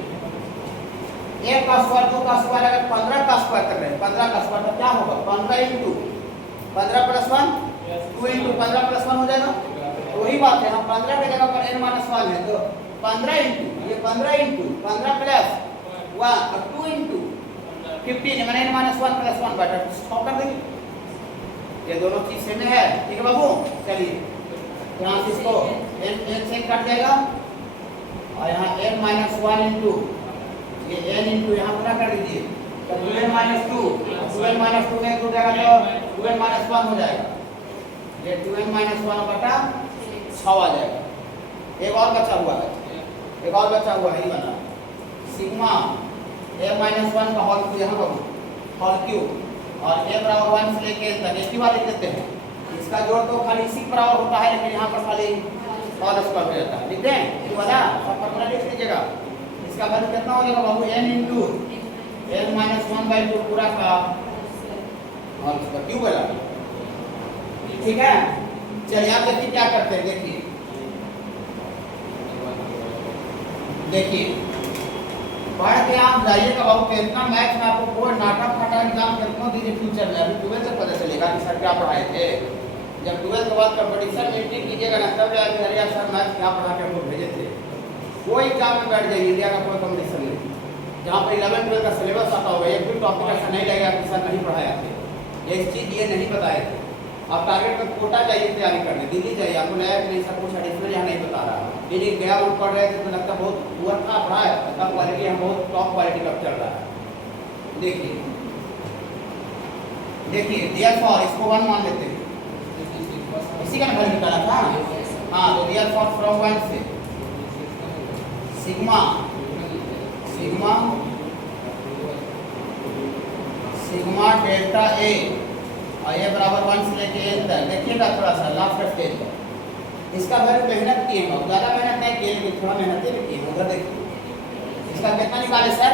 1 का स्क्वायर 2 का स्क्वायर अगर 15 का स्क्वायर कर रहे हैं, 15 का स्क्वायर तो क्या होगा 15 इंटू 15 प्लस 1 2 इंटू 15 प्लस 1 हो जाएगा। तो वही बात है, हम 15 की जगह पर n माइनस 1 है तो 15 इंटू ये 15 इंटू 15 प्लस 1 और 2 इंटू 15 मैंने n माइनस 1 प्लस 1 बटा 6 कर देंगे। ये दोनों चीज सेम है, ठीक है बाबू। चलिए यहाँ से इसको n से कट जाएगा और यहाँ n माइनस 1 इंटू ये n इंटू यहाँ पूरा कर दीजिए तो 2n माइनस 2 2n माइनस 2 में 2 जाएगा तो 2n माइनस 1 हो जाएगा। ये 2n माइनस 1 बटा 6 आ जाएगा। एक और बचा हुआ है, एक और बचा हुआ है ये वाला सिग्मा a माइनस 1 का होल क्यूब, यहाँ पर होल क्यूब और a बराबर 1 से लेके तक एक ही बात लिख देते हैं। इसका जोड़ तो खाली इसी बराबर होता है, लेकिन यहाँ पर खाली होल स्क्वायर हो जाता है। लिख दें ये वाला सब फॉर्मूला लिख लीजिएगा। इसका वैल्यू कितना हो जाएगा बाबू n into n minus 1 by 2 पूरा का और उसका क्यूब बना, ठीक है। चलिए आप देखिए क्या करते हैं, देखिए पढ़ के आप जाइएगा बाबू। तो इतना मैथ में आपको कोई नाटक फाटा एग्जाम कितना दीजिए फ्यूचर में, अभी 12 से पता चलेगा कि सर क्या पढ़ाए थे। जब 12 के बाद कंपटीशन एंट्री कीजिएगा ना तब जाकर अरे यार सर मैथ क्या पढ़ा के हमको भेजे थे। कोई एग्जाम में बैठ जाइए, इंडिया का कोई कंपटीशन नहीं जहाँ पर 11 12 का सिलेबस आता होगा, एक भी टॉपिक ऐसा नहीं लगेगा कि सर नहीं पढ़ाया थे, ये चीज़ ये नहीं बताए थे। आप टारगेट में कोटा जाइए तैयारी करने, दिल्ली जाइए, आपको लगा कि नहीं सर कुछ एडिशनल यहाँ नहीं बता रहा। दिल्ली गया हम पढ़ रहे थे तो लगता बहुत पुअर था पढ़ाया, तब क्वालिटी हम बहुत टॉप क्वालिटी का चल रहा है। देखिए देयरफॉर इसको 1 मान लेते हैं, इसी का वैल्यू निकाला था। हाँ तो देयरफॉर फ्रॉम 1 से सिग्मा डेल्टा ए और ये बराबर 1 से लेके n तक। देखिएगा थोड़ा सा लास्ट स्टेज पर इसका वैल्यू मेहनत किए हैं, ज़्यादा मेहनत नहीं किए लेकिन थोड़ा मेहनत भी किए हैं। उधर देखिए इसका कितना निकाले सर,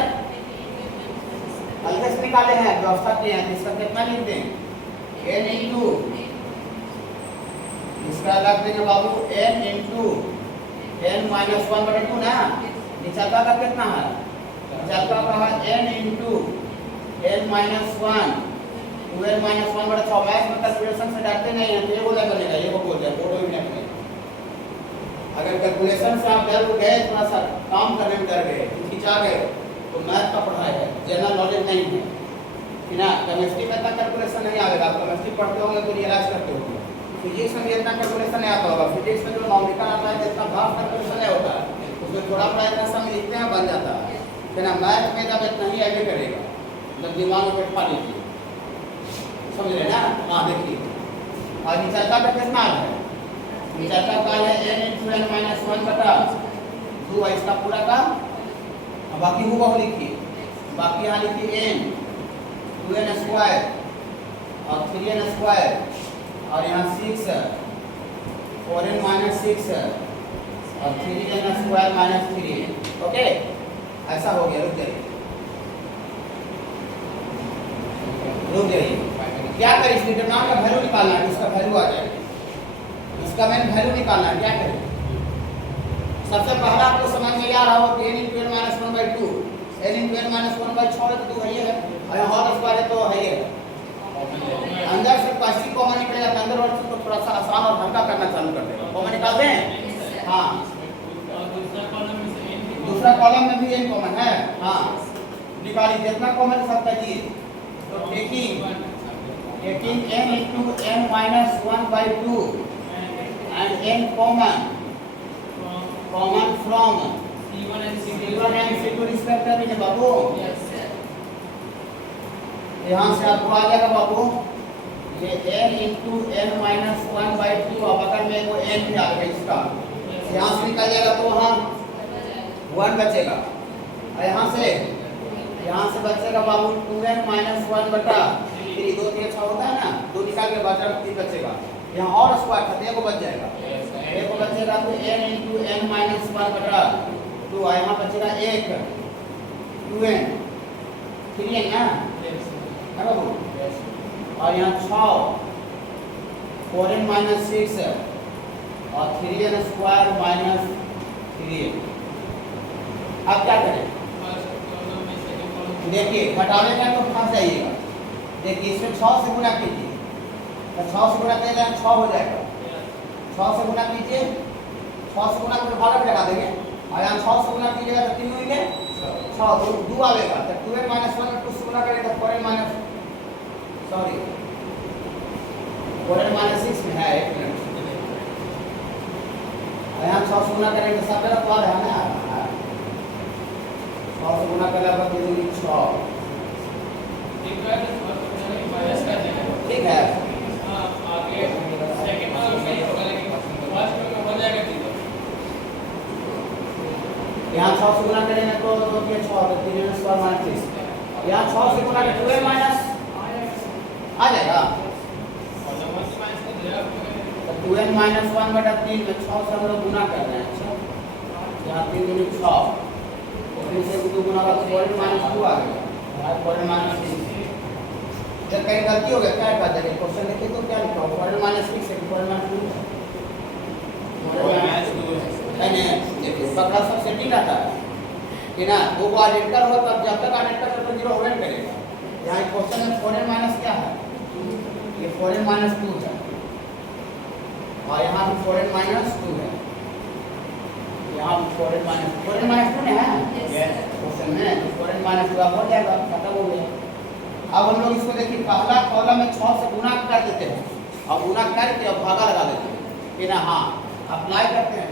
अलग से निकाले हैं, व्यवस्था किए हैं। इसका कितना लिख दें n इंटू इसका लग देंगे बाबू n इंटू n माइनस 1 बटा 2 ना। निचलका का कितना है, निचलका का है n into n minus 1 2n minus 1 बटा 6। मैथ में कैलकुलेशन से डरते नहीं हैं तो ये बोला बनेगा, ये को बोल दिया फोटो भी नहीं। अगर कैलकुलेशन से आप डर गए, थोड़ा सा काम करने में डर गए, खिंचा गए तो मैथ का पढ़ाई है, जनरल नॉलेज नहीं है कि ना। केमिस्ट्री में इतना कैलकुलेशन नहीं आएगा, आप केमिस्ट्री पढ़ते होंगे तो रियलाइज करते होंगे। फिजिक्स में भी इतना कैलकुलेशन नहीं आता होगा, फिजिक्स में जो नॉमिकल आता है इतना भाग कैलकुलेशन नहीं होता है, उसमें थोड़ा थोड़ा इतना समय लिखते हैं बन जाता है। फिर मैथ में जब इतना ही ऐड करेगा जब दिमाग में बैठा लीजिए, समझ रहे ना। हाँ देखिए और निचलता का कितना है, निचलता का है n इंटू n माइनस 1 बटा 2 है इसका पूरा का। अब बाकी वो बहुत लिखिए, बाकी यहाँ लिखिए n 2n स्क्वायर और 3n स्क्वायर और यहाँ 6 4n माइनस 6 और 3n स्क्वायर माइनस 3। ओके ऐसा हो गया, रुक जाइए रुक जाइए, क्या करें, इस डिटरमिनेंट का वैल्यू निकालना है, इसका वैल्यू आ जाएगा, इसका मैंने वैल्यू निकालना है, क्या करें। सबसे पहला आपको समझ में आ रहा हो कि n × n - 1/2, n × n - 1/6 है तो वही है, और यहाँ होल स्क्वायर है तो है ही है। अंदर से कैसी कॉमन निकलेगा, अंदर वर्ड से तो थोड़ा सा आसान और हल्का करना चालू कर देगा। कॉमन निकाल दें, हाँ, दूसरा कॉलम में भी n कॉमन है, हाँ, निकालिए जितना कॉमन सब कीजिए। तो taking n × n - 1/2 and n common from C1 and C1 and C2 respectively है बाबू। यहाँ से आपको आ जाएगा बाबू ये n × n - 1/2, अब अगर में वो n भी आ गया इसका, यहाँ से निकल जाएगा तो वहाँ 1 बचेगा, और यहाँ से बचेगा बाबू 2n - 1/3, 2 3 6 होता है ना, 2 निकाल के बचा 3 बचेगा, यहाँ और स्क्वायर था देखो बच जाएगा, एक बचेगा तो n × n - 1/2, और यहाँ बचेगा 1 2n 3n ना है बाबू, और यहाँ 6 4n - 6 और 3n² - 3n। अब क्या करें, देखिए घटाने का तो फंस जाइएगा, देखिए इसमें 6 से गुणा कीजिए, तो 6 से गुणा करेंगे 6 हो जाएगा, 6 से गुणा कीजिए, 6 से गुणा करके भागा भी लगा देंगे, और यहाँ 6 से गुणा कीजिएगा तो 3 होंगे 6 2 आएगा, तो 2n - 1 में 2 से गुणा करेंगे तो 4n - 6 में है, एक मिनट, यहाँ 6 से गुणा करेंगे सब मेरा तो आ रहा है ना, 6 से गुणा करने पर 3 6, ठीक है, आगे सेकंड वाला में होगा लेकिन फर्स्ट में हो जाएगा ठीक है। यहाँ 6 से गुणा करेंगे तो 2 3 6 तो 3n² - 3, यहाँ 6 से गुणा करें 2n माइनस आ जाएगा, तो 2n - 1/3 में 6 से हम लोग गुना कर रहे हैं, अच्छा यहाँ 3 दूनी 6, फिर से 2 गुना होगा तो 4n - 2 आ गया, 4n - 6, जब कहीं गलती हो गया क्या कर देंगे, क्वेश्चन लिखे तो क्या लिखा होगा 4n - 6 है 4n - 2 नहीं, पकड़ा सब सेटिंग रहता है कि ना, दो को एडिटर हो तब जब तक एडिटर तब 0 होवे करेगा। यहाँ क्वेश्चन में 4n माइनस क्या है, ये 4n - 2 है, और यहाँ भी 4n - 2 है, यहाँ भी 4n - 2 है क्वेश्चन में, 4n - 2 हो जाएगा, खत्म हो गया। अब हम लोग इसको देखिए पहला कॉलम में 6 से गुना कर देते हैं, और गुना करके और भागा लगा देते हैं कि ना, हाँ अप्लाई करते हैं,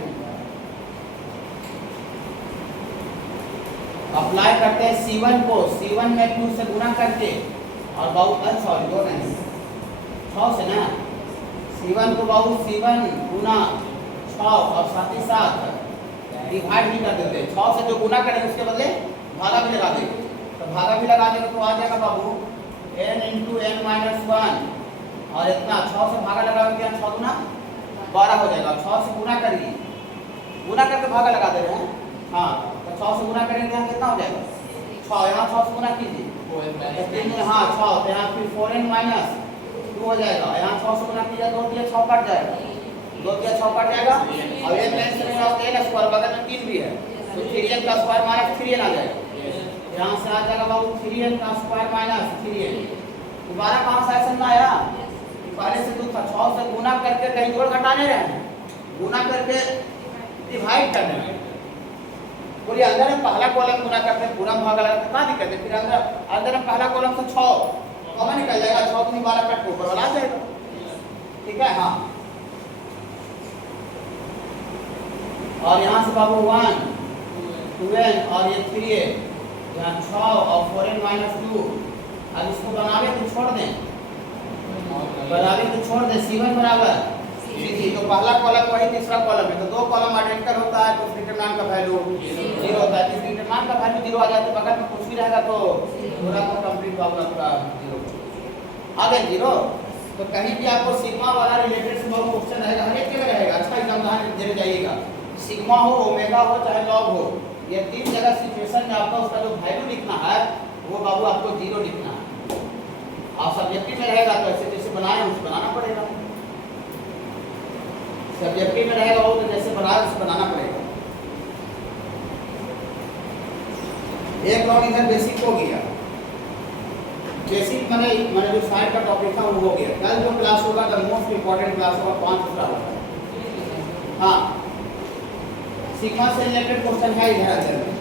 अप्लाई करते हैं C1 को, C1 में 2 से गुना करके, और बाबू सॉरी 2 नहीं 6 से ना, C1 को बाबू C1 गुना 6 और साथ ही साथ डिवाइड भी कर देते हैं, 6 से जो गुना करेंगे उसके बदले भागा भी लगा देंगे, तो भागा भी लगा देंगे तो आ जाएगा बाबू n × n - 1, और इतना 6 से भागा लगाएंगे यहाँ 6 गुना 12 हो जाएगा, 6 से गुना करिए, गुना करके भागा लगा दे रहे हैं, हाँ तो 6 से गुना करेंगे यहाँ कितना हो जाएगा 6, यहाँ 6 से गुना कीजिए, हाँ 6, तो यहाँ फिर 4n - 2 हो जाएगा, यहाँ 6 से गुना कीजिए 2 3 6 कट जाएगा, 2 3 6 कट जाएगा, और एक लाइन से n² बगल में 3 भी है तो 3n² - 3n आ जाएगा, यहाँ से आ जाएगा बाबू 3n² - 3n, दोबारा कहाँ से ऐसा ना आया, पहले से 2 था, 6 से गुना करके कहीं जोड़ घटाने रहे हैं, गुना करके डिवाइड करने में, बोलिए अंदर में पहला कॉलम गुना करते हैं पूरा भागा लगाते कहाँ दिक्कत है, फिर अंदर में पहला कॉलम से 6 कॉमन निकल जाएगा, 6 दूनी 12 कट के ऊपर वाला आ जाएगा, ठीक है, हाँ, और यहाँ से बाबू 1 2n और ये 3n, यहाँ 6 और 4n - 2, अब इसको बनावे तो छोड़ दें, बनावे तो छोड़ दें, C1 बराबर तो पहला कॉलम वही तीसरा कॉलम है, तो 2 कॉलम आइडेंटिकल होता है तो डिटरमिनेंट का वैल्यू 0 होता है, इस डिटरमिनेंट का वैल्यू 0 आ जाता है, बगल में कुछ भी रहेगा तो पूरा का कंप्लीट बाबू आपका 0 आ गया 0, तो कहीं भी आपको सिग्मा वाला रिलेटेड से बहुत क्वेश्चन रहेगा, हर एक जगह रहेगा, अच्छा एग्जाम ध्यान देने जाइएगा, सिग्मा हो ओमेगा हो चाहे लॉग हो, ये 3 जगह सिचुएशन में आपका उसका जो वैल्यू लिखना है वो बाबू आपको 0 लिखना है, और सब्जेक्टिव में रहेगा तो ऐसे जैसे बनाए उसे बनाना पड़ेगा। सब्जेक्टिव में रहेगा वो तो जैसे बनाए उसे बनाना पड़ेगा। एक राउंड इधर बेसिक हो गया। बेसिक मैंने जो साइड का टॉपिक था वो हो गया। कल जो क्लास होगा द मोस्ट इंपॉर्टेंट क्लास होगा 5 दूसरा होगा। हाँ, सिग्मा से रिलेटेड क्वेश्चन है इधर अंदर में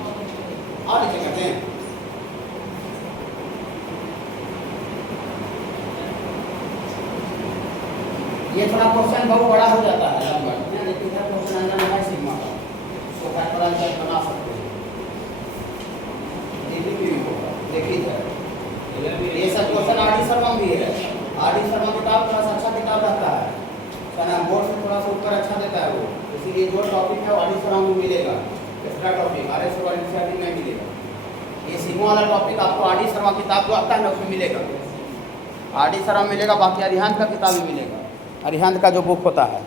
और नीचे करते हैं। ये थोड़ा क्वेश्चन बहुत बड़ा हो जाता है लंबा, लेकिन इधर क्वेश्चन अंदर में है सिग्मा का, उसको फैक्टराइज करके बना सकते हैं। देखिए ये सब क्वेश्चन आर.डी. शर्मा भी है। आर.डी. शर्मा किताब थोड़ा सा अच्छा किताब रहता है, क्या बोर्ड से थोड़ा सा ऊपर अच्छा देता है वो, इसीलिए जो टॉपिक है वो आर.डी. शर्मा में मिलेगा। Extra topic RS. और एनसीईआरटी में मिलेगा। ये सिग्मा वाला टॉपिक आपको आर.डी. शर्मा किताब जो आता है ना उसमें मिलेगा। आर.डी. शर्मा मिलेगा, बाकी अरिहंत का किताब भी मिलेगा। अरिहंत का जो बुक होता है